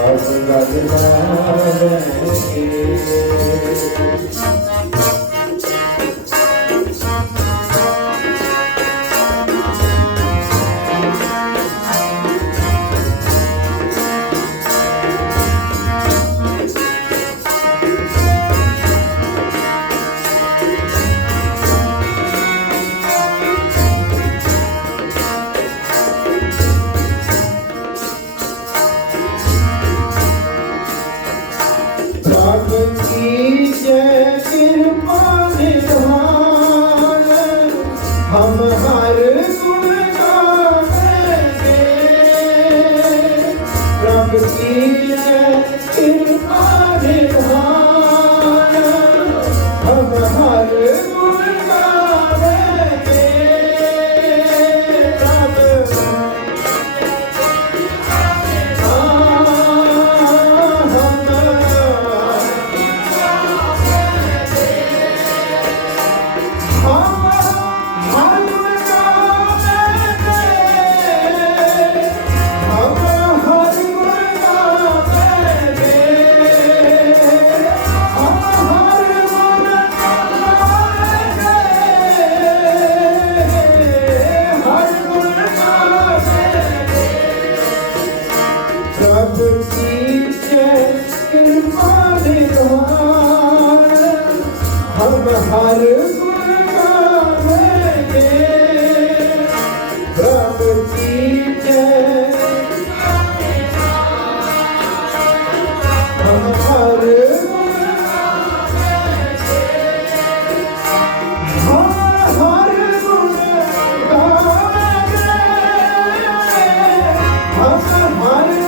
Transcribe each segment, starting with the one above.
अब लगना रहेंगे। प्रभु की जय कृपा निधान, हम हर गुण गावेंगे। प्रभु की जय कृपा निधान, हम हर गुण गावेंगे। प्रभु की जय कृपा निधान, हम हर गुण गावेंगे। प्रभु की जय हम हर गुण गावेंगे। हम हर गुण गावेंगे। हम हर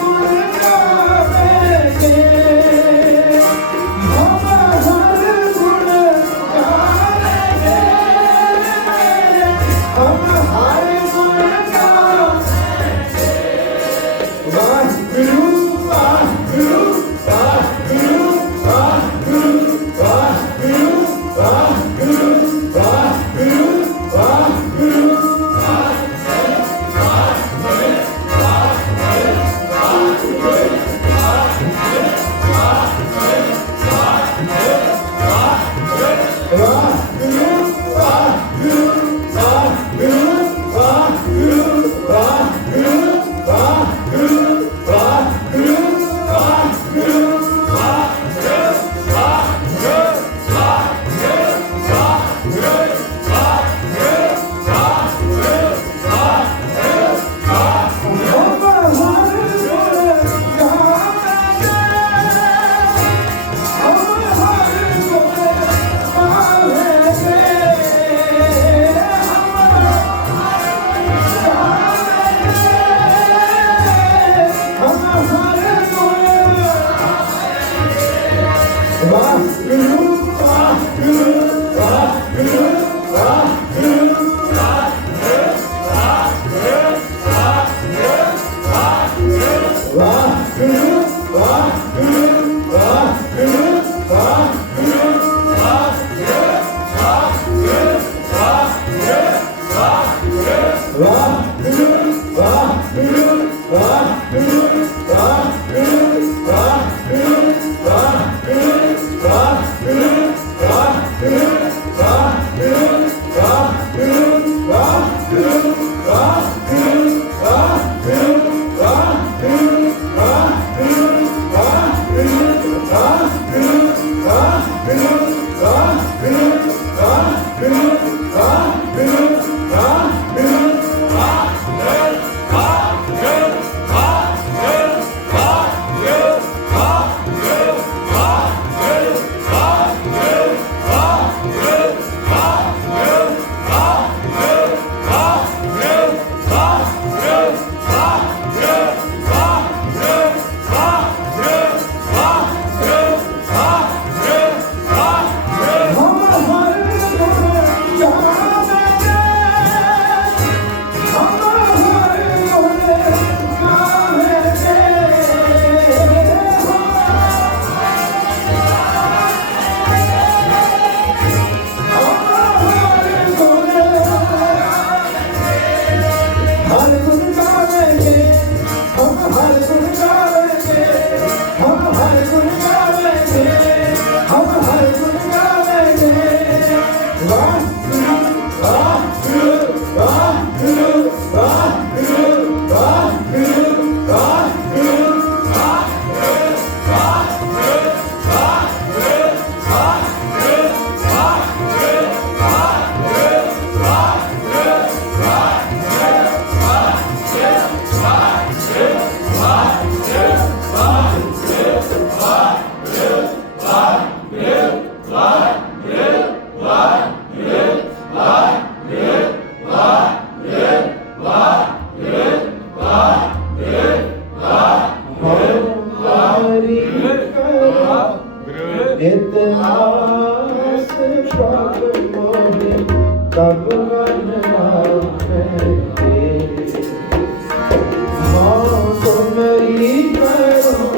करो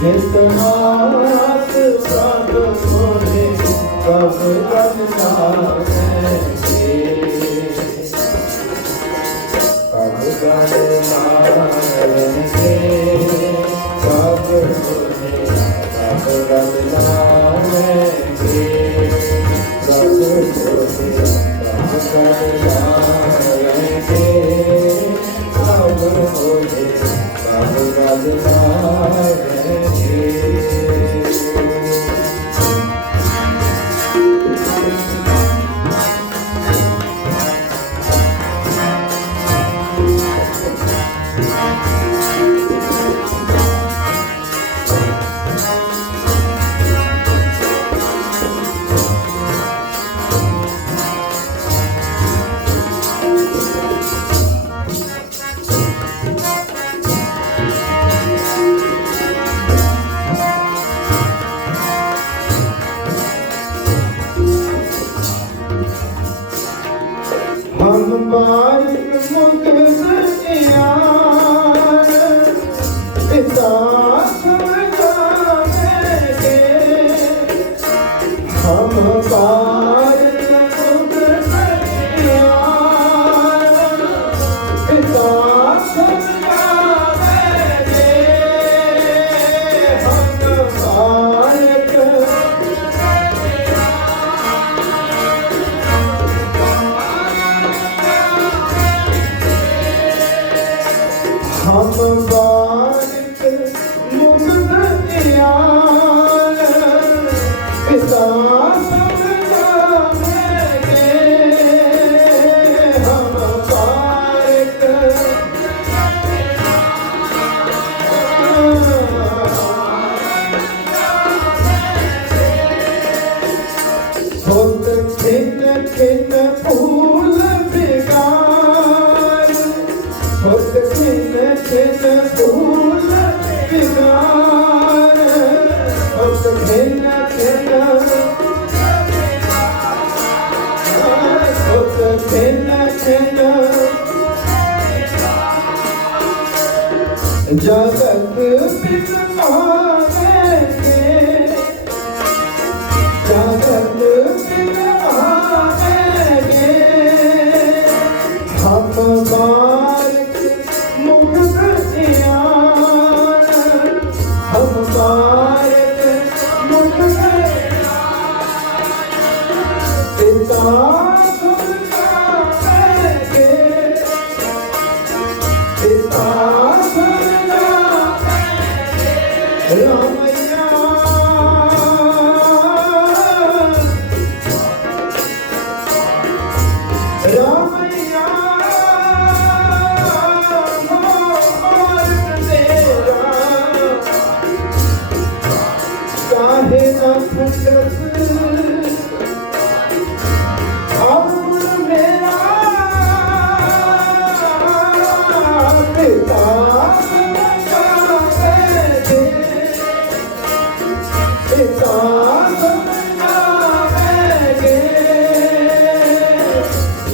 जितनास सब मोहे कब करना है कब करना है कब मोहे कब करना है कब मोहे कब करना है कब मोहे कब करना है हम बारिक मुक्त यार पिता समझावेंगे हम बारिक मुक्त यार पिता समझावेंगे हम बारिक हम बारिक मुक्त यार पिता समझावेंगे हम बारिक होत खिन खिन फूल बिगार होत खिन खिन फूल बिगार होत खिन खिन होत खिन खिन जगत बिसमावेंगे जगत बिसमावेंगे हम बारिक मुक्त यार हम बारिक मुक्त पिता समझावेंगे पिता समझावेंगे रामैया रामैया काहे न खंडस अरुण मेरा पिता समझावेंगे पिता समझावेंगे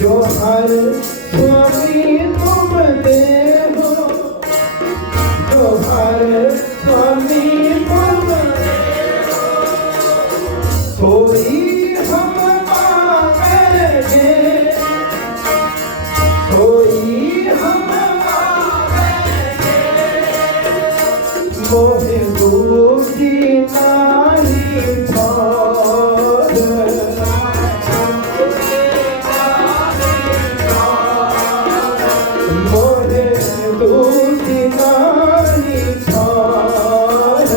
जो हर स्वामी तुम देहो जो हर स्वामी तुम सोई हम मांगेंगे सोई हम मांगेंगे मोहे दूधी नारी छोड़ मोहे दूधी नारी छोड़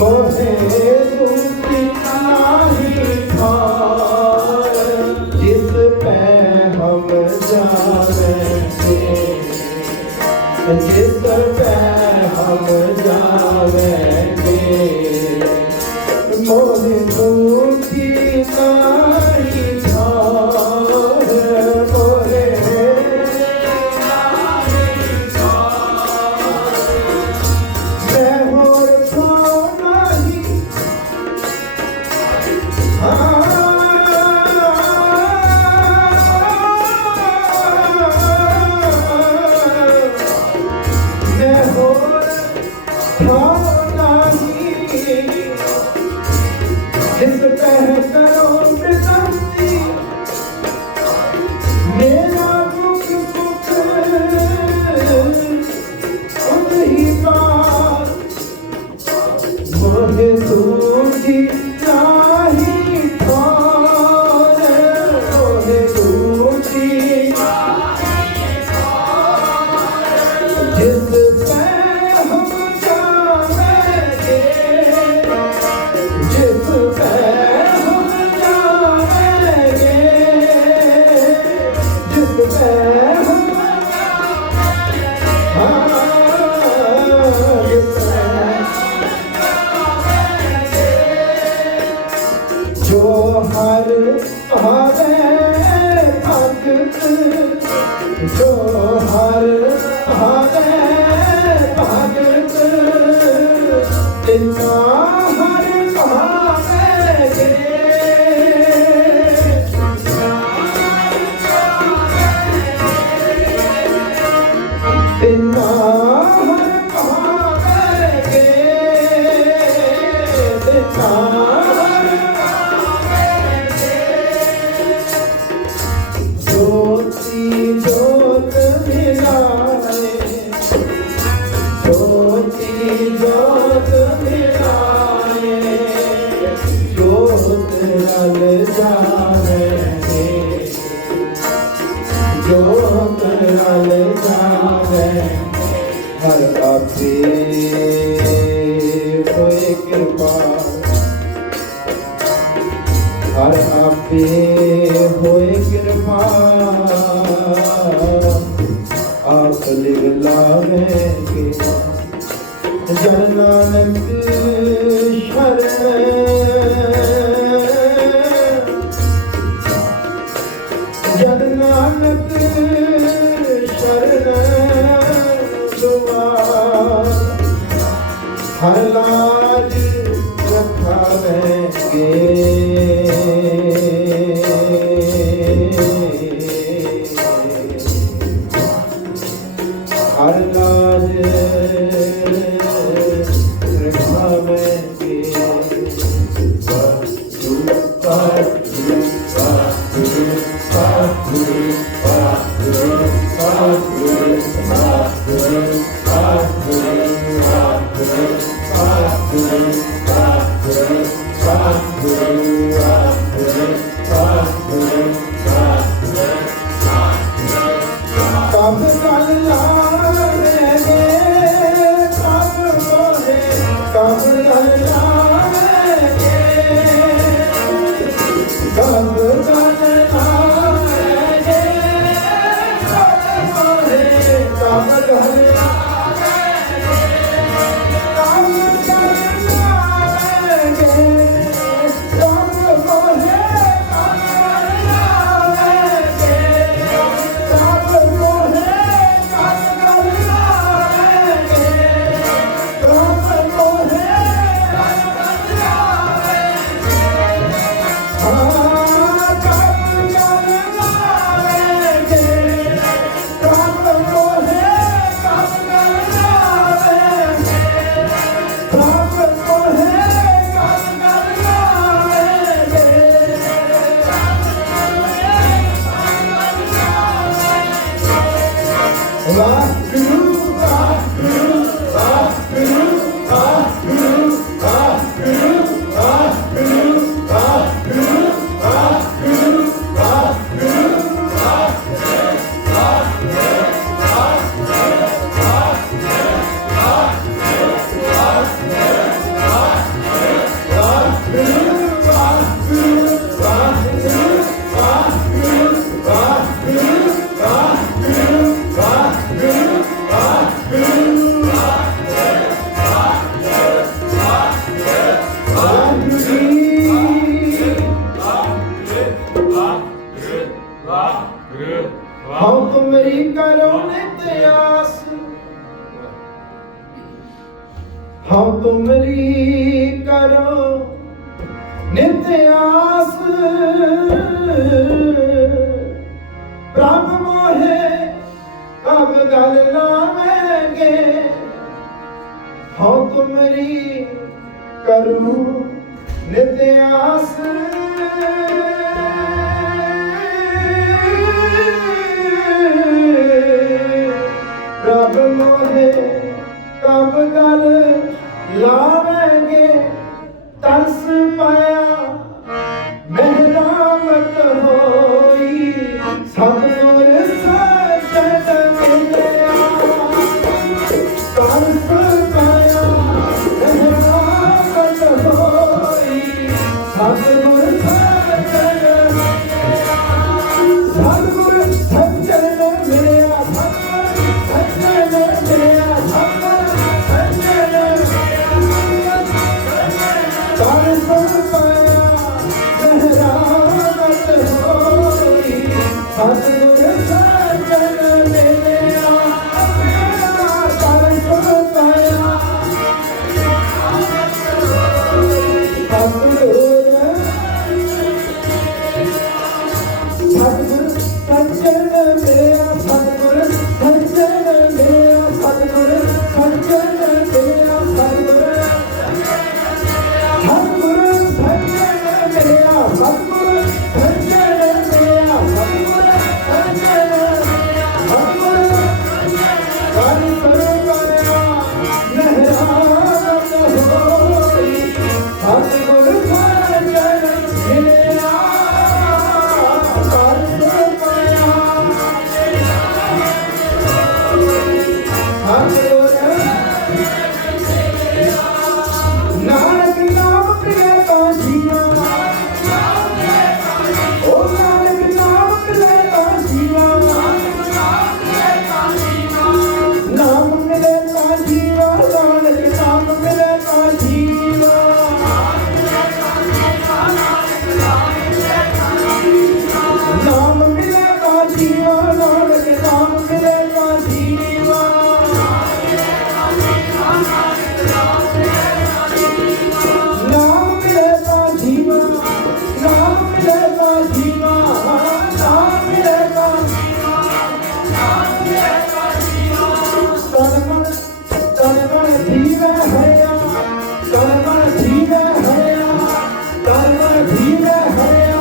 मोहे दूधी नारी छोड़ जिस पे हम जावेंगे जिस पे हम जावेंगे मोहे दूधी जिस कह करो बिसंती मेरा दुख सुख उन्हीं पार मोहे सूझी नाही ठार मोहे सूझी जिस पे हम जावेंगे जिस पे हम जावेंगे जिस पे हम जिस पे जो हर हरे भक्त जो हर हरे भक्त तिन्ना हर भावेंगे तिन्ना हर भावेंगे तिन्ना हर ज्योति ज्योत मिलाए ज्योति ज्योत मिलाए ज्योत रल जावेंगे ज्योत रल जावेंगे हर आपे होए कृपा हर आपे होए कृपा आप लिव लावेंगे जन नानक शरण जन नानक शरण दुआर हर लाज रखावेंगे हर लाज रखावेंगे कब कल लावेंगे कब मोहे कब कल लावेंगे कब कल लावेंगे कब मोहे कब कल लावेंगे कब कल लावेंगे कब मोहे कब लावेंगे कब मोहे कब लावेंगे कब मोहे कब लावेंगे हाँ कब लावेंगे कब मोहे कब लावेंगे कब मोहे कब लावेंगे वाहिगुरु वाहिगुरु वाहिगुरु वाहिगुरु वाहिगुरु वाहिगुरु वाहिगुरु वाहिगुरु हाँ तुमरी करो नित आस हाँ तुमरी करो नित्य आस प्रभु मोहे कब गल लावेंगे हो तुमरी करूं नित्य आस रब मोहे कब गल लावेंगे तरस पाया मेहरामत होई सतगुर सजन मिलया तरस पाया मेहरामत होई सतगुर सजन सतगुर सजन मिलया सजन मिलया सजन तरस पाया मेहरामत होई सतगुर सजन मिलया तरस पाया सतगुर सजन मिलया सतगुर सजन मिलया सतगुर सजन मिलया सतगुर सतगुर सजन मिलया सतगुर सजन मिलया सतगुर सजन सतगुर तरस पाया मेहरामत होई सतगुर सजन मिलया तरस पाया सतगुर नानक नाम प्रिय का जीवा ओ नानक नाम प्रिय का जीवा नाम मिले का जीवा नानक नाम मिले का जीवा नाम मिले का जीवा नानक नाम मिले का जीवा नाम मिले का जीवा नाम मिले का जीवा नाम मिले का तन मन धीरे हरिया तन मन धीरे हरिया तन मन धीरे हरिया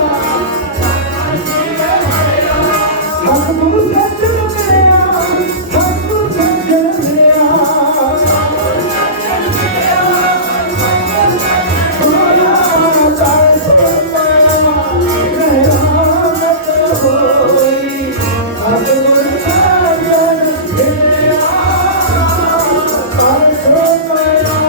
सतगुर सजन मिलया सतगुर सजन मिलया तरस पाया मेहरामत होई सतगुर सजन मिलया तरस पाया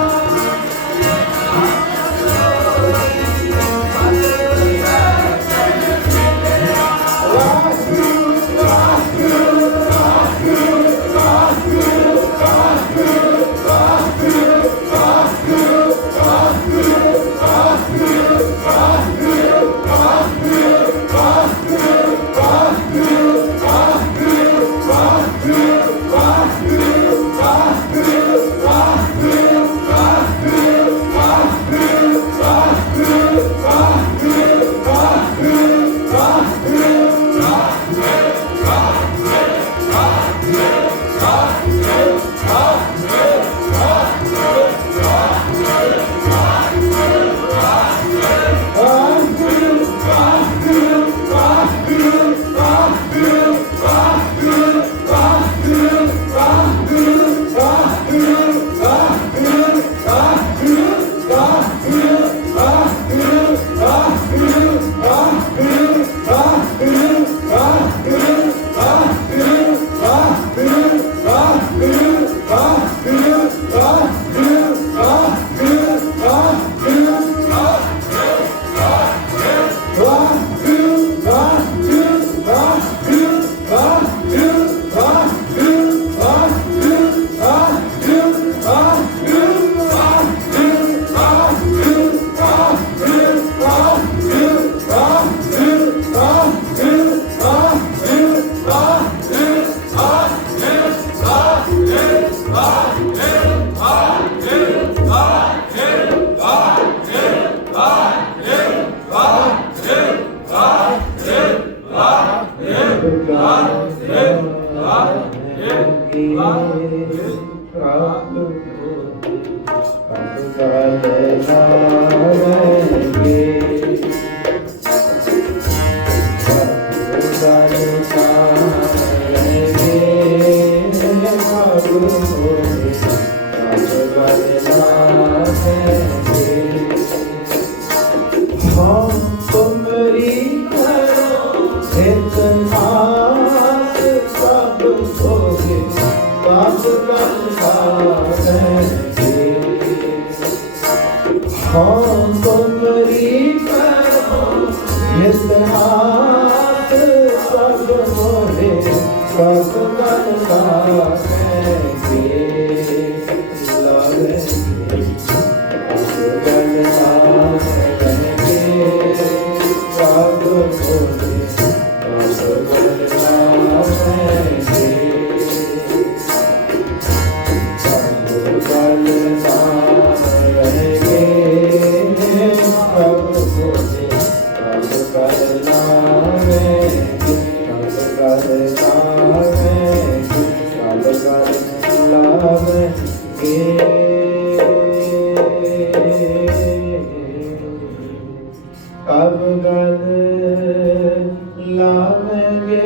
कब गल लावेंगे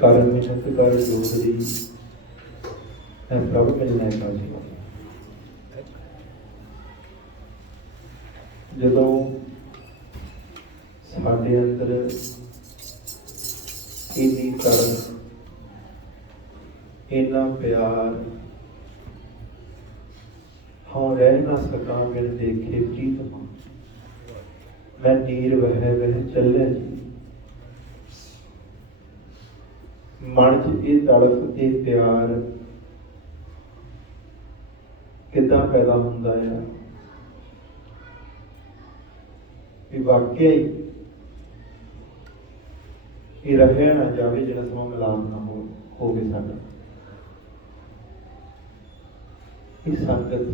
कर मिन्नत कर जोदरी है प्रभु मिलने का जी। जदों साडे अंदर इन्नी तड़प इन्ना प्यार हाँ रह ना सका बिन देखे प्रीत मां मैं नीर वह चलिया जी। मन च ये तड़प ये प्यार किदां पैदा हुंदा है कि वाकई ये रहे ना जावे जिहड़ा समां मिलाप ना होवे साडा। ये संगत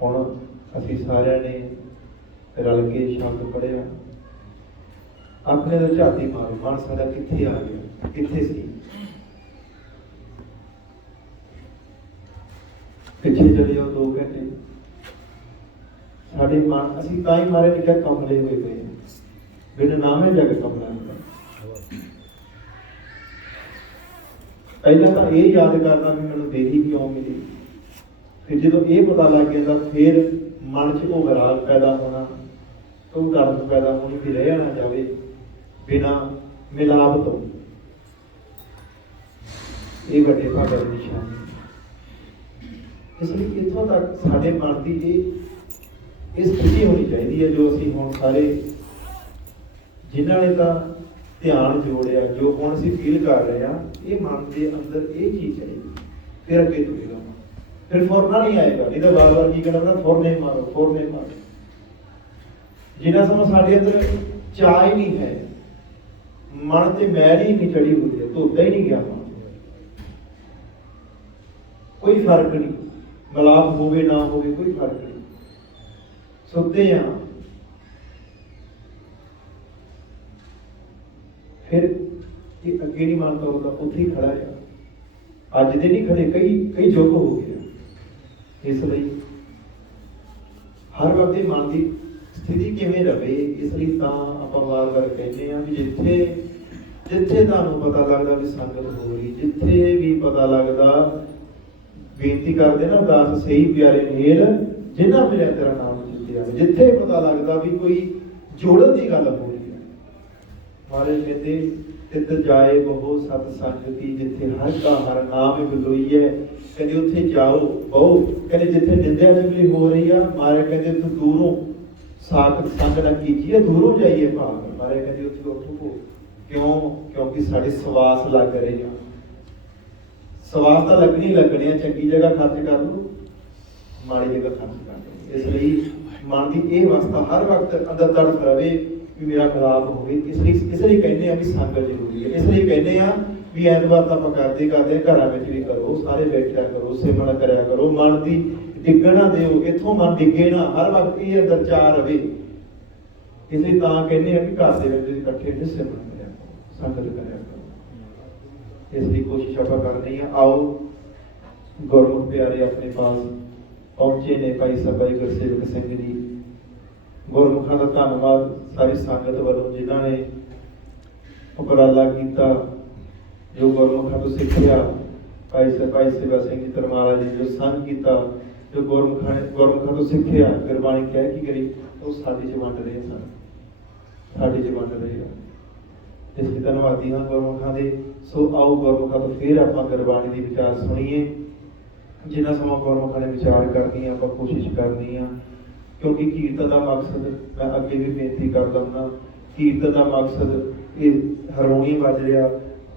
हुण असीं सारिਆਂ ने रल के शब्द पढ़िया अपने तो झाती मारो मन साडा कित्थे आ गया कित्थे सी पिछे चले जाओ 2 घंटे साडे मन असीं तां ही मारे निक्का कमले होए पए बिन नामे जग कमला पहला तो ये याद करना भी मैनूं देही क्यों मिली फिर जो ये पता लग गया फिर मन च वो विराग पैदा होना तो दर्द पैदा होनी भी रह ना जाए बिना मिलाप तो ये बड़े भागे की निशानी। इसलिए इतों तक साढ़े मन की स्थिति होनी चाहिए है जो असी हुण सारे जिन्हों ने तो ध्यान जोड़िया जो हुण असी फील कर रहे हैं ये मन के अंदर ये चीज चाहिए फिर अगे तुरेगा फिर फुरना नहीं आएगा नहीं तो बार बार की करना फुरने मारो जिन्ना समय साढ़े अंदर चाह ही नहीं है मन से मैल ही नहीं चढ़ी हुई है धोता ही नहीं गया मन कोई फर्क नहीं मिलाप होवे ना होवे कोई फर्क नहीं सुते हैं फिर ये अगे नहीं मानता होगा उत्थे ही खड़ा है अज दे नहीं खड़े कई युग हो गया। इसलिए हर वक्त मन की स्थिति किवें रहे इसलिए आप बार बार कहते हैं भी जिथे जिथे तुहानूं पता लगता भी संगत हो रही जिथे भी पता लगता बेनती करते ना दास सही प्यारे मेल जिन्ना मिलिया तेरा नाम जितिया जिथे पता लगता भी कोई जोड़न की गल हो रही है महाराज कहते तित जाए बहु सतसंग की जिथे हर का हर नाम बिलोई है कहते उत्थे जाओ बहु कहते जिथे निंदा चुगली हो रही है मारे कहते तू दूरों ਸਾਖਤ ਸੰਗ ਨਾ ਕੀਜੀਏ ਦੂਰੋਂ ਜਾਈਏ ਭਾਗ। ਮਾਰੇ ਕਹਿੰਦੇ ਉੱਥੇ ਉੱਠੋ ਕਿਉਂ? ਕਿਉਂਕਿ ਸਾਡੇ ਸਵਾਸ ਲੱਗ ਰਹੇ ਆ। ਸਵਾਸ ਤਾਂ ਲੱਗਣੀ ਲੱਗਣੇ ਆ। ਚੰਗੀ ਜਗ੍ਹਾ ਖਰਚ ਕਰ ਲਓ, ਮਾੜੀ ਜਗ੍ਹਾ ਖਰਚ ਕਰ ਲਓ। ਇਸ ਲਈ ਮਨ ਦੀ ਇਹ ਅਵਸਥਾ ਹਰ ਵਕਤ ਅੰਦਰ ਤੜਫ ਰਵੇ ਵੀ ਮੇਰਾ ਖਿਲਾਫ ਹੋਵੇ। ਇਸ ਲਈ ਕਹਿੰਦੇ ਆ ਵੀ ਸੰਗਤ ਜ਼ਰੂਰੀ ਹੈ। ਇਸ ਲਈ ਕਹਿੰਦੇ ਆ ਵੀ ਐਤਵਾਰ ਤਾਂ ਆਪਾਂ ਕਰਦੇ ਘਰਾਂ ਵਿੱਚ ਵੀ ਕਰੋ, ਸਾਰੇ ਬੈਠਿਆ ਕਰੋ, ਸਿਮਰਨ ਕਰਿਆ ਕਰੋ, ਮਨ ਦੀ ਡਿੱਗਣਾ ਦਿਓ, ਇੱਥੋਂ ਮਨ ਡਿੱਗੇ ਨਾ, ਹਰ ਵਕਤ ਇਹ ਅੰਦਰ ਚਾਹ ਰਵੇ। ਇਸ ਲਈ ਤਾਂ ਕਹਿੰਦੇ ਆ ਵੀ ਘਰ ਦੇ ਵਿੱਚ ਇਕੱਠੇ ਸਿਮਰਨ ਕਰਿਆ ਕਰੋ, ਸੰਗਤ ਕਰਿਆ ਕਰੋ। ਇਸ ਲਈ ਕੋਸ਼ਿਸ਼ ਆਪਾਂ ਕਰਨੀ ਆ। ਆਓ ਗੁਰਮੁਖ ਪਿਆਰੇ ਆਪਣੇ ਪਾਸ ਪਹੁੰਚੇ ਨੇ ਭਾਈ ਸਾਹਿਬ ਜੀ ਗੁਰਸੇਵਕ ਸਿੰਘ ਜੀ। ਗੁਰਮੁਖਾਂ ਦਾ ਧੰਨਵਾਦ ਸਾਰੀ ਸੰਗਤ ਵੱਲੋਂ ਜਿਨ੍ਹਾਂ ਨੇ ਉਪਰਾਲਾ ਕੀਤਾ, ਜੋ ਗੁਰਮੁਖਾਂ ਤੋਂ ਸਿੱਖਿਆ। ਭਾਈ ਸੇਵਾ ਸਿੰਘ ਜੀ ਤਰਮਾਲਾ ਜੀ ਜੋ ਸੰਗ ਕੀਤਾ, ਜੋ ਗੁਰਮੁਖਾਂ ਤੋਂ ਸਿੱਖਿਆ, ਗੁਰਬਾਣੀ ਕਹਿ ਕੀ ਕਰੀ ਉਹ ਸਾਡੇ ਚ ਵੰਡ ਰਹੇ ਸਨ, ਸਾਡੇ ਚ ਵੰਡ ਰਹੇ ਆ। ਇਸ ਲਈ ਧੰਨਵਾਦੀ ਹਾਂ ਗੁਰਮੁਖਾਂ ਦੇ। ਸੋ ਆਓ ਗੁਰਮੁਖਾਂ ਤੋਂ ਫਿਰ ਆਪਾਂ ਗੁਰਬਾਣੀ ਦੀ ਵਿਚਾਰ ਸੁਣੀਏ। ਜਿੰਨਾ ਸਮਾਂ ਗੁਰਮੁਖਾਂ ਨੇ ਵਿਚਾਰ ਕਰਨੀ ਆ ਆਪਾਂ ਕੋਸ਼ਿਸ਼ ਕਰਨੀ ਆ, ਕਿਉਂਕਿ ਕੀਰਤਨ ਦਾ ਮਕਸਦ ਮੈਂ ਅੱਗੇ ਵੀ ਬੇਨਤੀ ਕਰਦਾ ਹੁੰਦਾ, ਕੀਰਤਨ ਦਾ ਮਕਸਦ ਇਹ ਹਾਰਮੋਨੀਅਮ ਵੱਜ ਰਿਹਾ,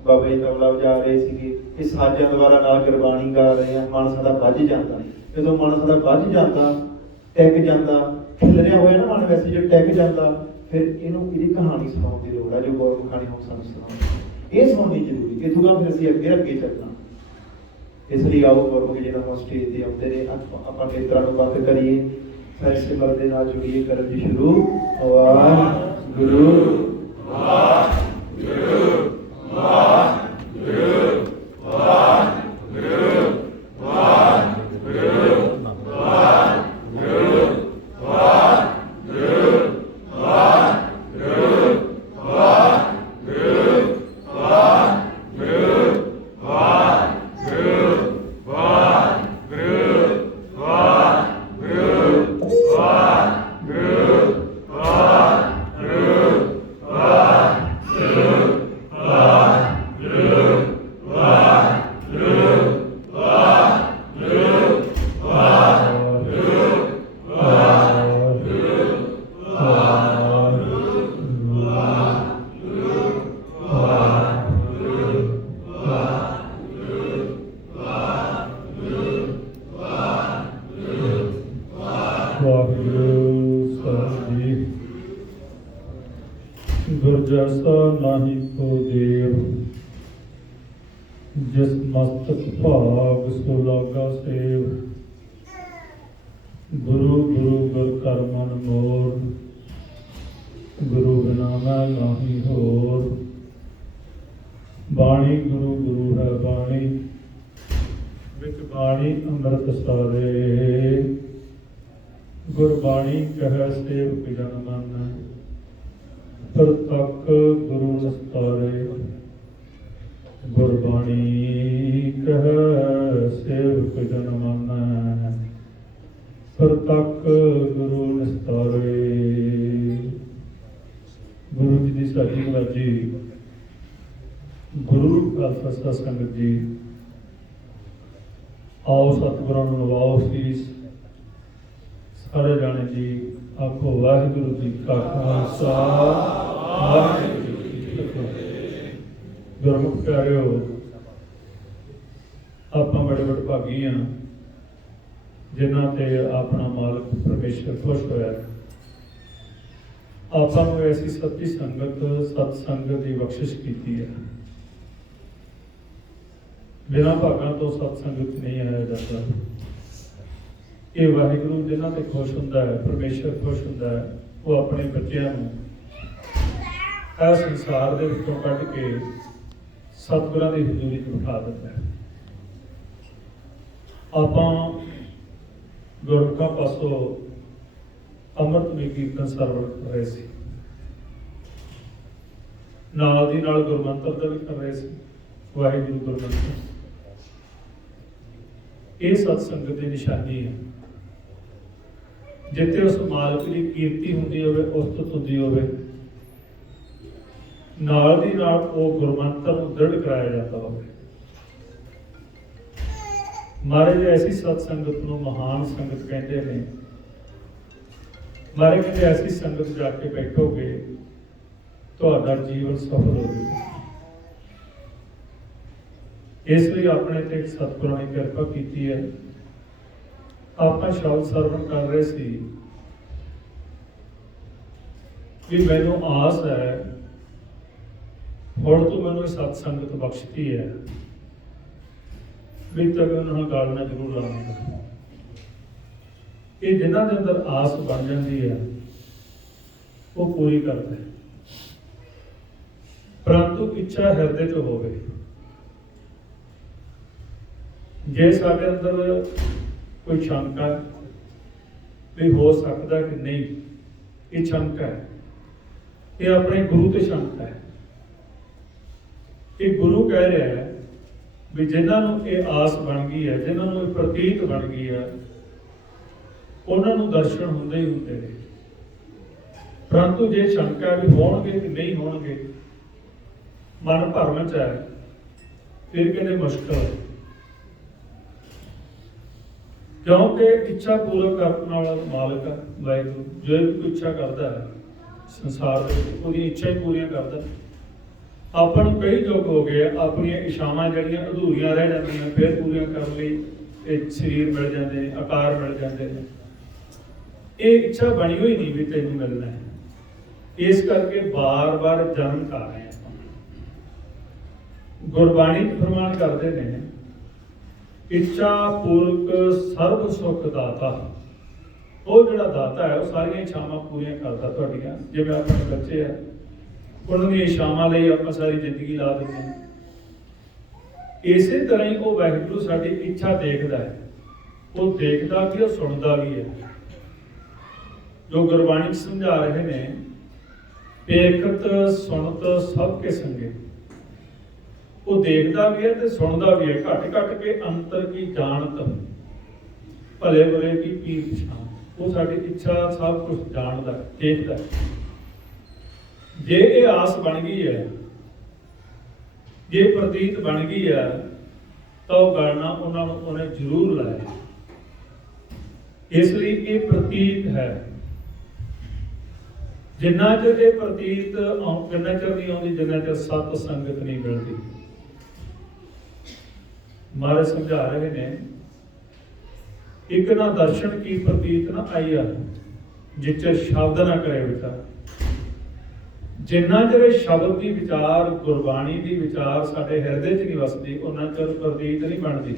ਬਾਬਾ ਜੀ ਤਬਲਾ ਵਜਾ ਰਹੇ ਸੀਗੇ, ਇਹ ਸਾਜ਼ਾਂ ਦੁਆਰਾ ਨਾਲ ਗੁਰਬਾਣੀ ਗਾ ਰਹੇ ਆ। ਮਨ ਸਾਡਾ ਵੱਜ ਜਾਂਦਾ, ਜਦੋਂ ਮਨ ਸਾਡਾ ਵੱਜ ਜਾਂਦਾ, ਟਿਕ ਜਾਂਦਾ, ਖਿਲਰਿਆ ਹੋਇਆ ਨਾ ਮਨ ਵੈਸੇ ਜੇ ਟਿਕ ਜਾਂਦਾ, ਫਿਰ ਇਹਦੀ ਕਹਾਣੀ ਸੁਣਾਉਣ ਦੀ ਲੋੜ ਹੈ ਜੋ ਗੁਰਮੁਖਾਂ ਨੇ ਹੁਣ ਸਾਨੂੰ ਸੁਣਾਉਣੀ। ਇਹ ਸੁਣਨੀ ਜ਼ਰੂਰੀ, ਇੱਥੋਂ ਦਾ ਫਿਰ ਅਸੀਂ ਅੱਗੇ ਚੱਲਣਾ। ਇਸ ਲਈ ਆਓ ਗੁਰਮੁਖ ਜਿਹੜਾ ਹੁਣ ਸਟੇਜ ਤੇ ਆਉਂਦੇ ਨੇ, ਆਪਾਂ ਨੇਤਰਾਂ ਨੂੰ ਬੰਦ ਕਰੀਏ, ਸਾਰੇ ਸਿਮਰਨ ਦੇ ਨਾਲ ਜੁੜੀਏ। ਕਰਨ ਦੀ ਸ਼ੁਰੂ। ਵਾਹਿਗੁਰੂ ਵਾਹਿਗੁਰੂ ਵਾਹਿਗੁਰੂ ਵਾਹਿਗੁਰੂ ਵਾਹਿਗੁਰੂ ਵਾਹਿਗੁਰੂ ਵਾਹਿਗੁਰੂ ਵਾਹਿਗੁਰੂ ਵਾਹਿਗੁਰੂ ਗੁਰ ਜੈਸਾ ਨਾਹੀ ਕੋ ਦੇਵ, ਜਿਸ ਮਸਤਕ ਭਾਗ ਸੋ ਲਾਗਾ ਸੇਵ। ਗੁਰੂ ਗੁਰੂ ਗੁਰ ਕਰ ਮਨ ਮੋਰ, ਗੁਰੂ ਬਿਨਾ ਮੈਂ ਨਾਹੀ ਹੋਰ। ਬਾਣੀ ਗੁਰੂ ਗੁਰੂ ਹੈ ਬਾਣੀ, ਵਿੱਚ ਬਾਣੀ ਅੰਮ੍ਰਿਤ ਸਾਰੇ। ਗੁਰਬਾਣੀ ਕਹਿ ਸੇਵਕ ਜਨ ਮਨ, ਪਰ ਤੱਕ ਗੁਰੂ ਨਸਤਾਰੇ। ਗੁਰਬਾਣੀ ਕਹਿ ਸੇਵਕ ਜਨ ਮਨ, ਪਰ ਤੱਕ ਗੁਰੂ ਨਸਤਾਰੇ। ਗੁਰੂ ਜੀ ਦੀ ਸਾਡੀ ਮਰਜ਼ੀ। ਗੁਰੂ ਖਾਲਸਾ ਸੰਗਤ ਜੀ, ਆਓ ਸਤਿਗੁਰਾਂ ਨੂੰ ਨਵਾਓ ਸੀਸ। ਸਾਰੇ ਜਾਣੇ ਜੀ ਆਖੋ ਵਾਹਿਗੁਰੂ ਜੀ ਕਾ ਖਾਲਸਾ, ਵਾਹਿਗੁਰੂ ਜੀ ਕੀ ਫਤਿਹ। ਗੁਰਮੁਖ ਪਿਆਰਿਓ, ਆਪਾਂ ਬੜੇ ਭਾਗੀ ਹਾਂ ਜਿਨ੍ਹਾਂ ਤੇ ਆਪਣਾ ਮਾਲਕ ਪਰਮੇਸ਼ਰ ਖੁਸ਼ ਹੋਇਆ। ਆਪਾਂ ਨੂੰ ਐਸੀ ਸੱਚੀ ਸੰਗਤ, ਸਤ ਸੰਗਤ ਦੀ ਬਖਸ਼ਿਸ਼ ਕੀਤੀ ਹੈ। ਬਿਨਾਂ ਭਾਗਾਂ ਤੋਂ ਸਤ ਸੰਗਤ ਨਹੀਂ ਆਇਆ ਜਾਂਦਾ। ਇਹ ਵਾਹਿਗੁਰੂ ਜਿਨ੍ਹਾਂ ਤੇ ਖੁਸ਼ ਹੁੰਦਾ ਹੈ, ਪਰਮੇਸ਼ਰ ਖੁਸ਼ ਹੁੰਦਾ ਹੈ, ਉਹ ਆਪਣੇ ਬੱਚਿਆਂ ਨੂੰ ਇਸ ਸੰਸਾਰ ਦੇ ਵਿੱਚੋਂ ਕੱਢ ਕੇ ਸਤਿਗੁਰਾਂ ਦੀ ਹਜ਼ੂਰੀ 'ਚ ਬਿਠਾ ਦਿੰਦਾ ਹੈ। ਆਪਾਂ ਗੁਰਮੁਖਾਂ ਪਾਸੋਂ ਅੰਮ੍ਰਿਤਮਈ ਕੀਰਤਨ ਸਰਵਣ ਕਰ ਰਹੇ ਸੀ, ਨਾਲ ਦੀ ਨਾਲ ਗੁਰਮੰਤਰ ਦਾ ਵੀ ਕਰ ਰਹੇ ਸੀ। ਵਾਹਿਗੁਰੂ ਗੁਰਮੰਤਰ ਇਹ ਸਤ ਸੰਗਤ ਦੀ ਨਿਸ਼ਾਨੀ ਹੈ। ਜਿੱਥੇ ਉਸ ਮਾਲਕ ਦੀ ਕੀਰਤੀ ਹੁੰਦੀ ਹੋਵੇ, ਉਸਤਤ ਹੁੰਦੀ ਹੋਵੇ, ਨਾਲ ਦੀ ਨਾਲ ਉਹ ਗੁਰਮੰਤਰ ਨੂੰ ਦ੍ਰਿੜ ਕਰਾਇਆ ਜਾਂਦਾ ਹੋਵੇ। ਮਹਾਰਾਜ ਐਸੀ ਸਤ ਸੰਗਤ ਨੂੰ ਮਹਾਨ ਸੰਗਤ ਕਹਿੰਦੇ ਨੇ। ਮਾਰੇ ਕਹਿੰਦੇ ਐਸੀ ਸੰਗਤ ਜਾ ਕੇ ਬੈਠੋਗੇ ਤੁਹਾਡਾ ਜੀਵਨ ਸਫਲ ਹੋਵੇਗਾ। ਇਸ ਲਈ ਆਪਣੇ ਤੇ ਸਤਿਗੁਰਾਂ ਨੇ ਕਿਰਪਾ ਕੀਤੀ ਹੈ। ਆਪਾਂ ਸ਼ਬਦ ਸਰਵਣ ਕਰ ਰਹੇ ਸੀ ਕਿ ਮੈਨੂੰ ਆਸ ਹੈ ਹੁਣ ਤੂੰ ਮੈਨੂੰ ਸਤ ਸੰਗਤ ਬਖਸ਼ਤੀ ਹੈ ਵੀ ਤੱਕ ਉਹਨਾਂ ਨਾਲ ਗੱਲ ਨਾ ਜ਼ਰੂਰ ਲਾਵਾਂਗਾ। ਇਹ ਜਿਨ੍ਹਾਂ ਦੇ ਅੰਦਰ ਆਸ ਬਣ ਜਾਂਦੀ ਹੈ ਉਹ ਪੂਰੀ ਕਰਦਾ ਹੈ, ਪਰੰਤੂ ਇੱਛਾ ਹਿਰਦੇ 'ਚ ਹੋਵੇ। ਜੇ ਸਾਡੇ ਅੰਦਰ ਕੋਈ ਸ਼ੰਕਾ ਵੀ ਹੋ ਸਕਦਾ ਕਿ ਨਹੀਂ, ਇਹ ਸ਼ੰਕਾ ਹੈ, ਇਹ ਆਪਣੇ ਗੁਰੂ ਤੇ ਸ਼ੰਕਾ ਹੈ। ਇਹ ਗੁਰੂ ਕਹਿ ਰਿਹਾ ਹੈ ਵੀ ਜਿਨ੍ਹਾਂ ਨੂੰ ਇਹ ਆਸ ਬਣ ਗਈ ਹੈ, ਜਿਨ੍ਹਾਂ ਨੂੰ ਇਹ ਪ੍ਰਤੀਤ ਬਣ ਗਈ ਹੈ, ਉਹਨਾਂ ਨੂੰ ਦਰਸ਼ਨ ਹੁੰਦੇ ਹੀ ਹੁੰਦੇ ਨੇ। ਪਰੰਤੂ ਜੇ ਸ਼ੰਕਾ ਵੀ ਹੋਣਗੇ ਕਿ ਨਹੀਂ ਹੋਣਗੇ, ਮਨ ਭਰਮ 'ਚ ਹੈ, ਫਿਰ ਕਹਿੰਦੇ ਮੁਸ਼ਕਲ ਹੈ। ਕਿਉਂਕਿ ਇੱਛਾ ਪੂਰਾ ਕਰਨ ਵਾਲਾ ਮਾਲਕ ਹੈ ਵਾਹਿਗੁਰੂ। ਜੋ ਵੀ ਇੱਛਾ ਕਰਦਾ ਹੈ ਸੰਸਾਰ ਦੇ ਵਿੱਚ, ਉਹਦੀ ਇੱਛਾ ਹੀ ਪੂਰੀਆਂ ਕਰਦਾ। ਆਪਾਂ ਨੂੰ ਕਈ ਯੁੱਗ ਹੋ ਗਏ, ਆਪਣੀਆਂ ਇੱਛਾਵਾਂ ਜਿਹੜੀਆਂ ਅਧੂਰੀਆਂ ਰਹਿ ਜਾਂਦੀਆਂ, ਫਿਰ ਪੂਰੀਆਂ ਕਰਨ ਲਈ ਇਹ ਸਰੀਰ ਮਿਲ ਜਾਂਦੇ ਨੇ, ਆਕਾਰ ਮਿਲ ਜਾਂਦੇ ਨੇ। ਇਹ ਇੱਛਾ ਬਣੀ ਹੋਈ ਨਹੀਂ ਵੀ ਤੈਨੂੰ ਮਿਲਣਾ ਹੈ, ਇਸ ਕਰਕੇ ਬਾਰ-ਬਾਰ ਜਨਮ ਕਰ ਰਹੇ ਹਾਂ। ਗੁਰਬਾਣੀ ਫਰਮਾਨ ਕਰਦੇ ਨੇ ਇੱਛਾ ਪੂਰਕ ਸਰਬ ਸੁਖ ਦਾਤਾ। ਉਹ ਜਿਹੜਾ ਦਾਤਾ ਹੈ ਉਹ ਸਾਰੀਆਂ ਇੱਛਾਵਾਂ ਪੂਰੀਆਂ ਕਰਦਾ ਤੁਹਾਡੀਆਂ। ਜਿਵੇਂ ਆਪਣੇ ਬੱਚੇ ਆ, ਉਹਨਾਂ ਦੀਆਂ ਇੱਛਾਵਾਂ ਲਈ ਆਪਾਂ ਸਾਰੀ ਜ਼ਿੰਦਗੀ ਲਾ ਦਿੰਦੇ ਹਾਂ। ਇਸੇ ਤਰ੍ਹਾਂ ਹੀ ਉਹ ਵਾਹਿਗੁਰੂ ਸਾਡੀ ਇੱਛਾ ਦੇਖਦਾ ਹੈ। ਉਹ ਦੇਖਦਾ ਵੀ, ਉਹ ਸੁਣਦਾ ਵੀ ਹੈ। ਜੋ ਗੁਰਬਾਣੀ ਸਮਝਾ ਰਹੇ ਨੇ, ਵੇਖਤ ਸੁਣਤ ਸਭ ਕੇ ਸੰਗੇ। ਉਹ ਦੇਖਦਾ ਵੀ ਹੈ ਤੇ ਸੁਣਦਾ ਵੀ ਹੈ। ਘਟ ਘਟ ਕੇ ਅੰਤਰ ਕੀ ਜਾਣਤ, ਭਲੇ ਬੁਰੇ ਕੀ ਪੀਰ ਪਛਾਣ। ਉਹ ਸਾਡੀ ਇੱਛਾ ਸਭ ਕੁਝ ਜਾਣਦਾ, ਦੇਖਦਾ। ਜੇ ਇਹ ਆਸ ਬਣ ਗਈ ਹੈ, ਜੇ ਪ੍ਰਤੀਤ ਬਣ ਗਈ ਹੈ, ਤਾਂ ਉਹ ਗਣਨਾ ਉਹਨਾਂ ਨੂੰ ਉਹਨੇ ਜ਼ਰੂਰ ਲਾਇਆ। ਇਸ ਲਈ ਇਹ ਪ੍ਰਤੀਤ ਹੈ। ਜਿੰਨਾ ਚਿਰ ਇਹ ਪ੍ਰਤੀਤ ਕਿੰਨਾ ਚਿਰ ਨਹੀਂ ਆਉਂਦੀ, ਜਿੰਨਾ ਚਿਰ ਸਤ ਸੰਗਤ ਨਹੀਂ ਮਿਲਦੀ। ਮਹਾਰਾਜ ਸਮਝਾ ਰਹੇ ਨੇ, ਇੱਕ ਨਾ ਦਰਸ਼ਨ ਕੀ ਪ੍ਰਤੀਤ ਨਾ ਆਈਆ, ਜਿੱਚਰ ਸ਼ਬਦ ਨਾ ਕਰੇ ਵਿਚਾਰ। ਜਿੰਨਾ ਚਿਰ ਸ਼ਬਦ ਦੀ ਵਿਚਾਰ, ਗੁਰਬਾਣੀ ਦੀ ਵਿਚਾਰ ਸਾਡੇ ਹਿਰਦੇ 'ਚ ਨਹੀਂ ਵਸਦੀ, ਉਹਨਾਂ ਚਿਰ ਪ੍ਰਤੀਤ ਨਹੀਂ ਬਣਦੀ।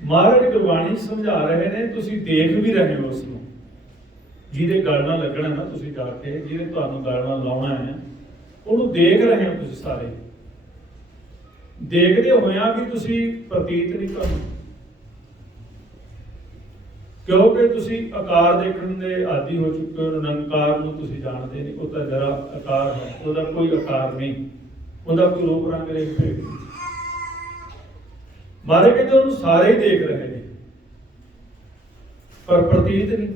ਮਹਾਰਾਜ ਗੁਰਬਾਣੀ ਸਮਝਾ ਰਹੇ ਨੇ, ਤੁਸੀਂ ਦੇਖ ਵੀ ਰਹੇ ਹੋ ਉਸ ਨੂੰ। ਜਿਹਦੇ ਗਲ ਨਾਲ ਲੱਗਣਾ ਨਾ, ਤੁਸੀਂ ਜਾ ਕੇ ਜਿਹਦੇ ਤੁਹਾਨੂੰ ਗਲ ਨਾਲ ਲਾਉਣਾ ਹੈ, ਉਹਨੂੰ ਦੇਖ ਰਹੇ ਹੋ ਤੁਸੀਂ ਸਾਰੇ। ਦੇਖਦੇ ਹੋਇਆਂ ਵੀ ਤੁਸੀਂ ਪ੍ਰਤੀਤ ਨਹੀਂ ਕਰਨਾ, ਕਿਉਂਕਿ ਤੁਸੀਂ ਆਕਾਰ ਦੇਖਣ ਦੇ ਆਦੀ ਹੋ ਚੁੱਕੇ ਹੋ। ਨਿਰੰਕਾਰ ਨੂੰ ਤੁਸੀਂ ਜਾਣਦੇ ਨਹੀਂ, ਉਹ ਤਾਂ ਜਰਾ ਆਕਾਰ ਹੈ, ਉਹਦਾ ਕੋਈ ਆਕਾਰ ਨਹੀਂ, ਉਹਦਾ ਕੋਈ ਰੂਪ ਰੰਗ ਨਹੀਂ। ਮਾਰੇ ਕਹਿੰਦੇ ਉਹਨੂੰ ਸਾਰੇ ਹੀ ਦੇਖ ਰਹੇ ਨੇ, ਪਰ ਪ੍ਰਤੀਤ ਨਹੀਂ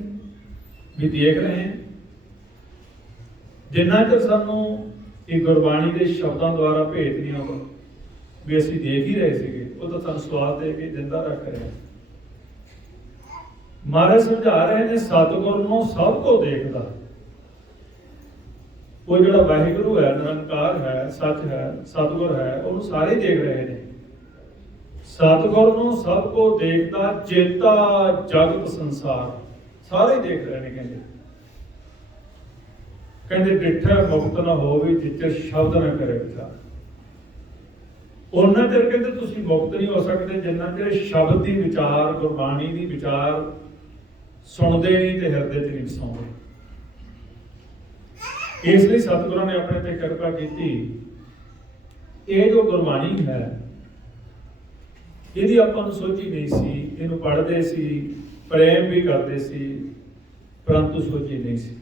ਵੀ ਦੇਖ ਰਹੇ ਹਾਂ। ਜਿੰਨਾ ਚਿਰ ਸਾਨੂੰ ਇਹ ਗੁਰਬਾਣੀ ਦੇ ਸ਼ਬਦਾਂ ਦੁਆਰਾ ਭੇਤ ਨਹੀਂ ਆਉਂਦਾ ਵੀ ਅਸੀਂ ਦੇਖ ਹੀ ਰਹੇ ਸੀਗੇ, ਉਹ ਤਾਂ ਸਾਨੂੰ ਸਵਾਦ ਦੇ ਕੇ ਜਿੰਦਾ ਰੱਖ ਰਿਹਾ। ਮਹਾਰਾਜ ਸਮਝਾ ਰਹੇ ਨੇ, ਸਤਿਗੁਰ ਨੂੰ ਸਭ ਕੋ ਦੇਖਦਾ। ਉਹ ਜਿਹੜਾ ਵਾਹਿਗੁਰੂ ਹੈ, ਨਿਰੰਕਾਰ ਹੈ, ਸੱਚ ਹੈ, ਸਤਿਗੁਰ ਹੈ, ਉਹਨੂੰ ਸਾਰੇ ਦੇਖ ਰਹੇ ਨੇ। ਸਤਿਗੁਰ ਨੂੰ ਸਭ ਕੋ ਦੇਖਦਾ, ਚੇਤਾ ਜਗਤ ਸੰਸਾਰ। ਸਾਰੇ ਦੇਖ ਰਹੇ ਨੇ। ਕਹਿੰਦੇ ਡਿਠਾ ਮੁਕਤ ਨਾ ਹੋਵੇ, ਜਿੱਥੇ ਸ਼ਬਦ ਨਾ ਕਰੇ ਵਿਚਾਰ। ਉਹਨਾਂ ਚਿਰ ਕਹਿੰਦੇ ਤੁਸੀਂ ਮੁਕਤ ਨਹੀਂ ਹੋ ਸਕਦੇ, ਜਿੰਨਾ ਚਿਰ ਸ਼ਬਦ ਦੀ ਵਿਚਾਰ, ਗੁਰਬਾਣੀ ਦੀ ਵਿਚਾਰ ਸੁਣਦੇ ਨਹੀਂ ਤੇ ਹਿਰਦੇ 'ਚ ਨਹੀਂ ਵਸਾਉਂਦੇ। ਇਸ ਲਈ ਸਤਿਗੁਰਾਂ ਨੇ ਆਪਣੇ ਤੇ ਕਿਰਪਾ ਕੀਤੀ। ਇਹ ਜੋ ਗੁਰਬਾਣੀ ਹੈ, ਇਹਦੀ ਆਪਾਂ ਨੂੰ ਸੋਚੀ ਨਹੀਂ ਸੀ। ਇਹਨੂੰ ਪੜ੍ਹਦੇ ਸੀ, ਪ੍ਰੇਮ ਵੀ ਕਰਦੇ ਸੀ, ਪਰੰਤੂ ਸੋਚੀ ਨਹੀਂ ਸੀ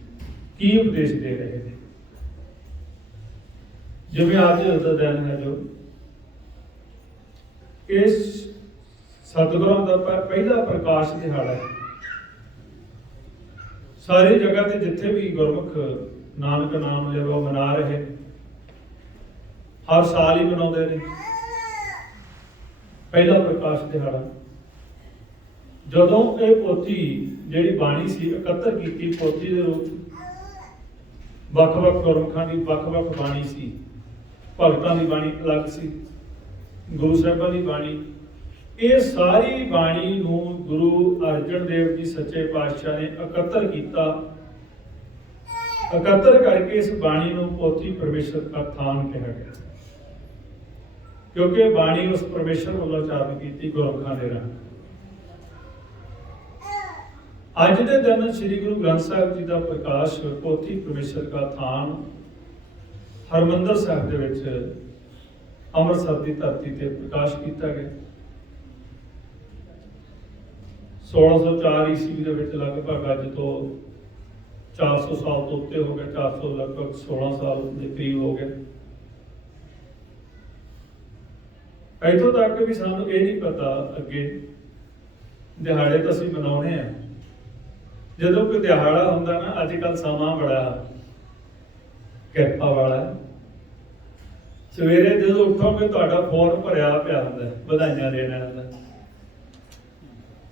ਕੀ ਉਪਦੇਸ਼ ਦੇ ਰਹੇ ਨੇ। ਜਿਵੇਂ ਅੱਜ ਦਾ ਦਿਨ ਹੈ, ਜੋ ਇਸ ਸਤਿਗੁਰਾਂ ਦਾ ਪਹਿਲਾ ਪ੍ਰਕਾਸ਼ ਦਿਹਾੜਾ ਹੈ। ਸਾਰੀ ਜਗ੍ਹਾ ਤੇ ਜਿੱਥੇ ਵੀ ਗੁਰਮੁਖ ਨਾਨਕ ਨਾਮ ਲੈ ਉਹ ਮਨਾ ਰਹੇ, ਹਰ ਸਾਲ ਹੀ ਮਨਾਉਂਦੇ ਨੇ ਪਹਿਲਾ ਪ੍ਰਕਾਸ਼ ਦਿਹਾੜਾ। ਜਦੋਂ ਇਹ ਪੋਥੀ ਜਿਹੜੀ ਬਾਣੀ ਸੀ ਇਕੱਤਰ ਕੀਤੀ ਪੋਥੀ ਦੇ ਰੂਪ ਵੱਖ-ਵੱਖ ਗੁਰਮੁਖਾਂ ਦੀ ਵੱਖ-ਵੱਖ ਬਾਣੀ ਸੀ। ਭਗਤਾਂ ਦੀ ਬਾਣੀ ਅਲੱਗ ਸੀ, ਗੁਰੂ ਸਾਹਿਬਾਂ ਦੀ ਬਾਣੀ। ਇਹ ਸਾਰੀ ਬਾਣੀ ਨੂੰ ਗੁਰੂ ਅਰਜਨ ਦੇਵ ਜੀ ਸੱਚੇ ਪਾਤਸ਼ਾਹ ਨੇ ਇਕੱਤਰ ਕੀਤਾ। ਇਕੱਤਰ ਕਰਕੇ ਇਸ ਬਾਣੀ ਨੂੰ ਪੋਥੀ ਪਰਮੇਸ਼ਰ ਦਾ ਥਾਨ ਕਿਹਾ ਗਿਆ, ਕਿਉਂਕਿ ਬਾਣੀ ਉਸ ਪਰਮੇਸ਼ਰ ਵੱਲੋਂ ਉਚਾਰਨ ਕੀਤੀ ਗੁਰਮੁਖਾਂ ਦੇ ਰਾਹੀਂ। ਅੱਜ ਦੇ ਦਿਨ ਸ੍ਰੀ ਗੁਰੂ ਗ੍ਰੰਥ ਸਾਹਿਬ ਜੀ ਦਾ ਪ੍ਰਕਾਸ਼ ਪੋਥੀ ਪਰਮੇਸ਼ਰ ਦਾ ਥਾਨ ਹਰਮੰਦਰ ਸਾਹਿਬ ਦੇ ਵਿੱਚ ਅੰਮ੍ਰਿਤਸਰ ਦੀ ਧਰਤੀ ਤੇ ਪ੍ਰਕਾਸ਼ ਕੀਤਾ ਗਿਆ। 1604 ਈਸਵੀ ਦੇ ਵਿੱਚ ਲਗਭਗ ਅੱਜ ਤੋਂ 400 ਸਾਲ ਤੋਂ ਉੱਤੇ ਹੋ ਗਏ, 400 ਲਗਭਗ 16 ਸਾਲ ਦੇ ਕਰੀਬ ਹੋ ਗਏ। ਇੱਥੋਂ ਤੱਕ ਵੀ ਸਾਨੂੰ ਇਹ ਨਹੀਂ ਪਤਾ ਅੱਗੇ ਦਿਹਾੜੇ ਤਾਂ ਅਸੀਂ ਮਨਾਉਣੇ ਆ। ਜਦੋਂ ਕੋਈ ਦਿਹਾੜਾ ਹੁੰਦਾ ਨਾ, ਅੱਜ ਕੱਲ੍ਹ ਸਮਾਂ ਬੜਾ ਕਿਰਪਾ ਵਾਲਾ ਹੈ। ਸਵੇਰੇ ਜਦੋਂ ਉੱਠੋਗੇ ਤੁਹਾਡਾ ਫੋਨ ਭਰਿਆ ਪਿਆ ਹੁੰਦਾ ਵਧਾਈਆਂ ਦੇਣ ਵਾਲਾ।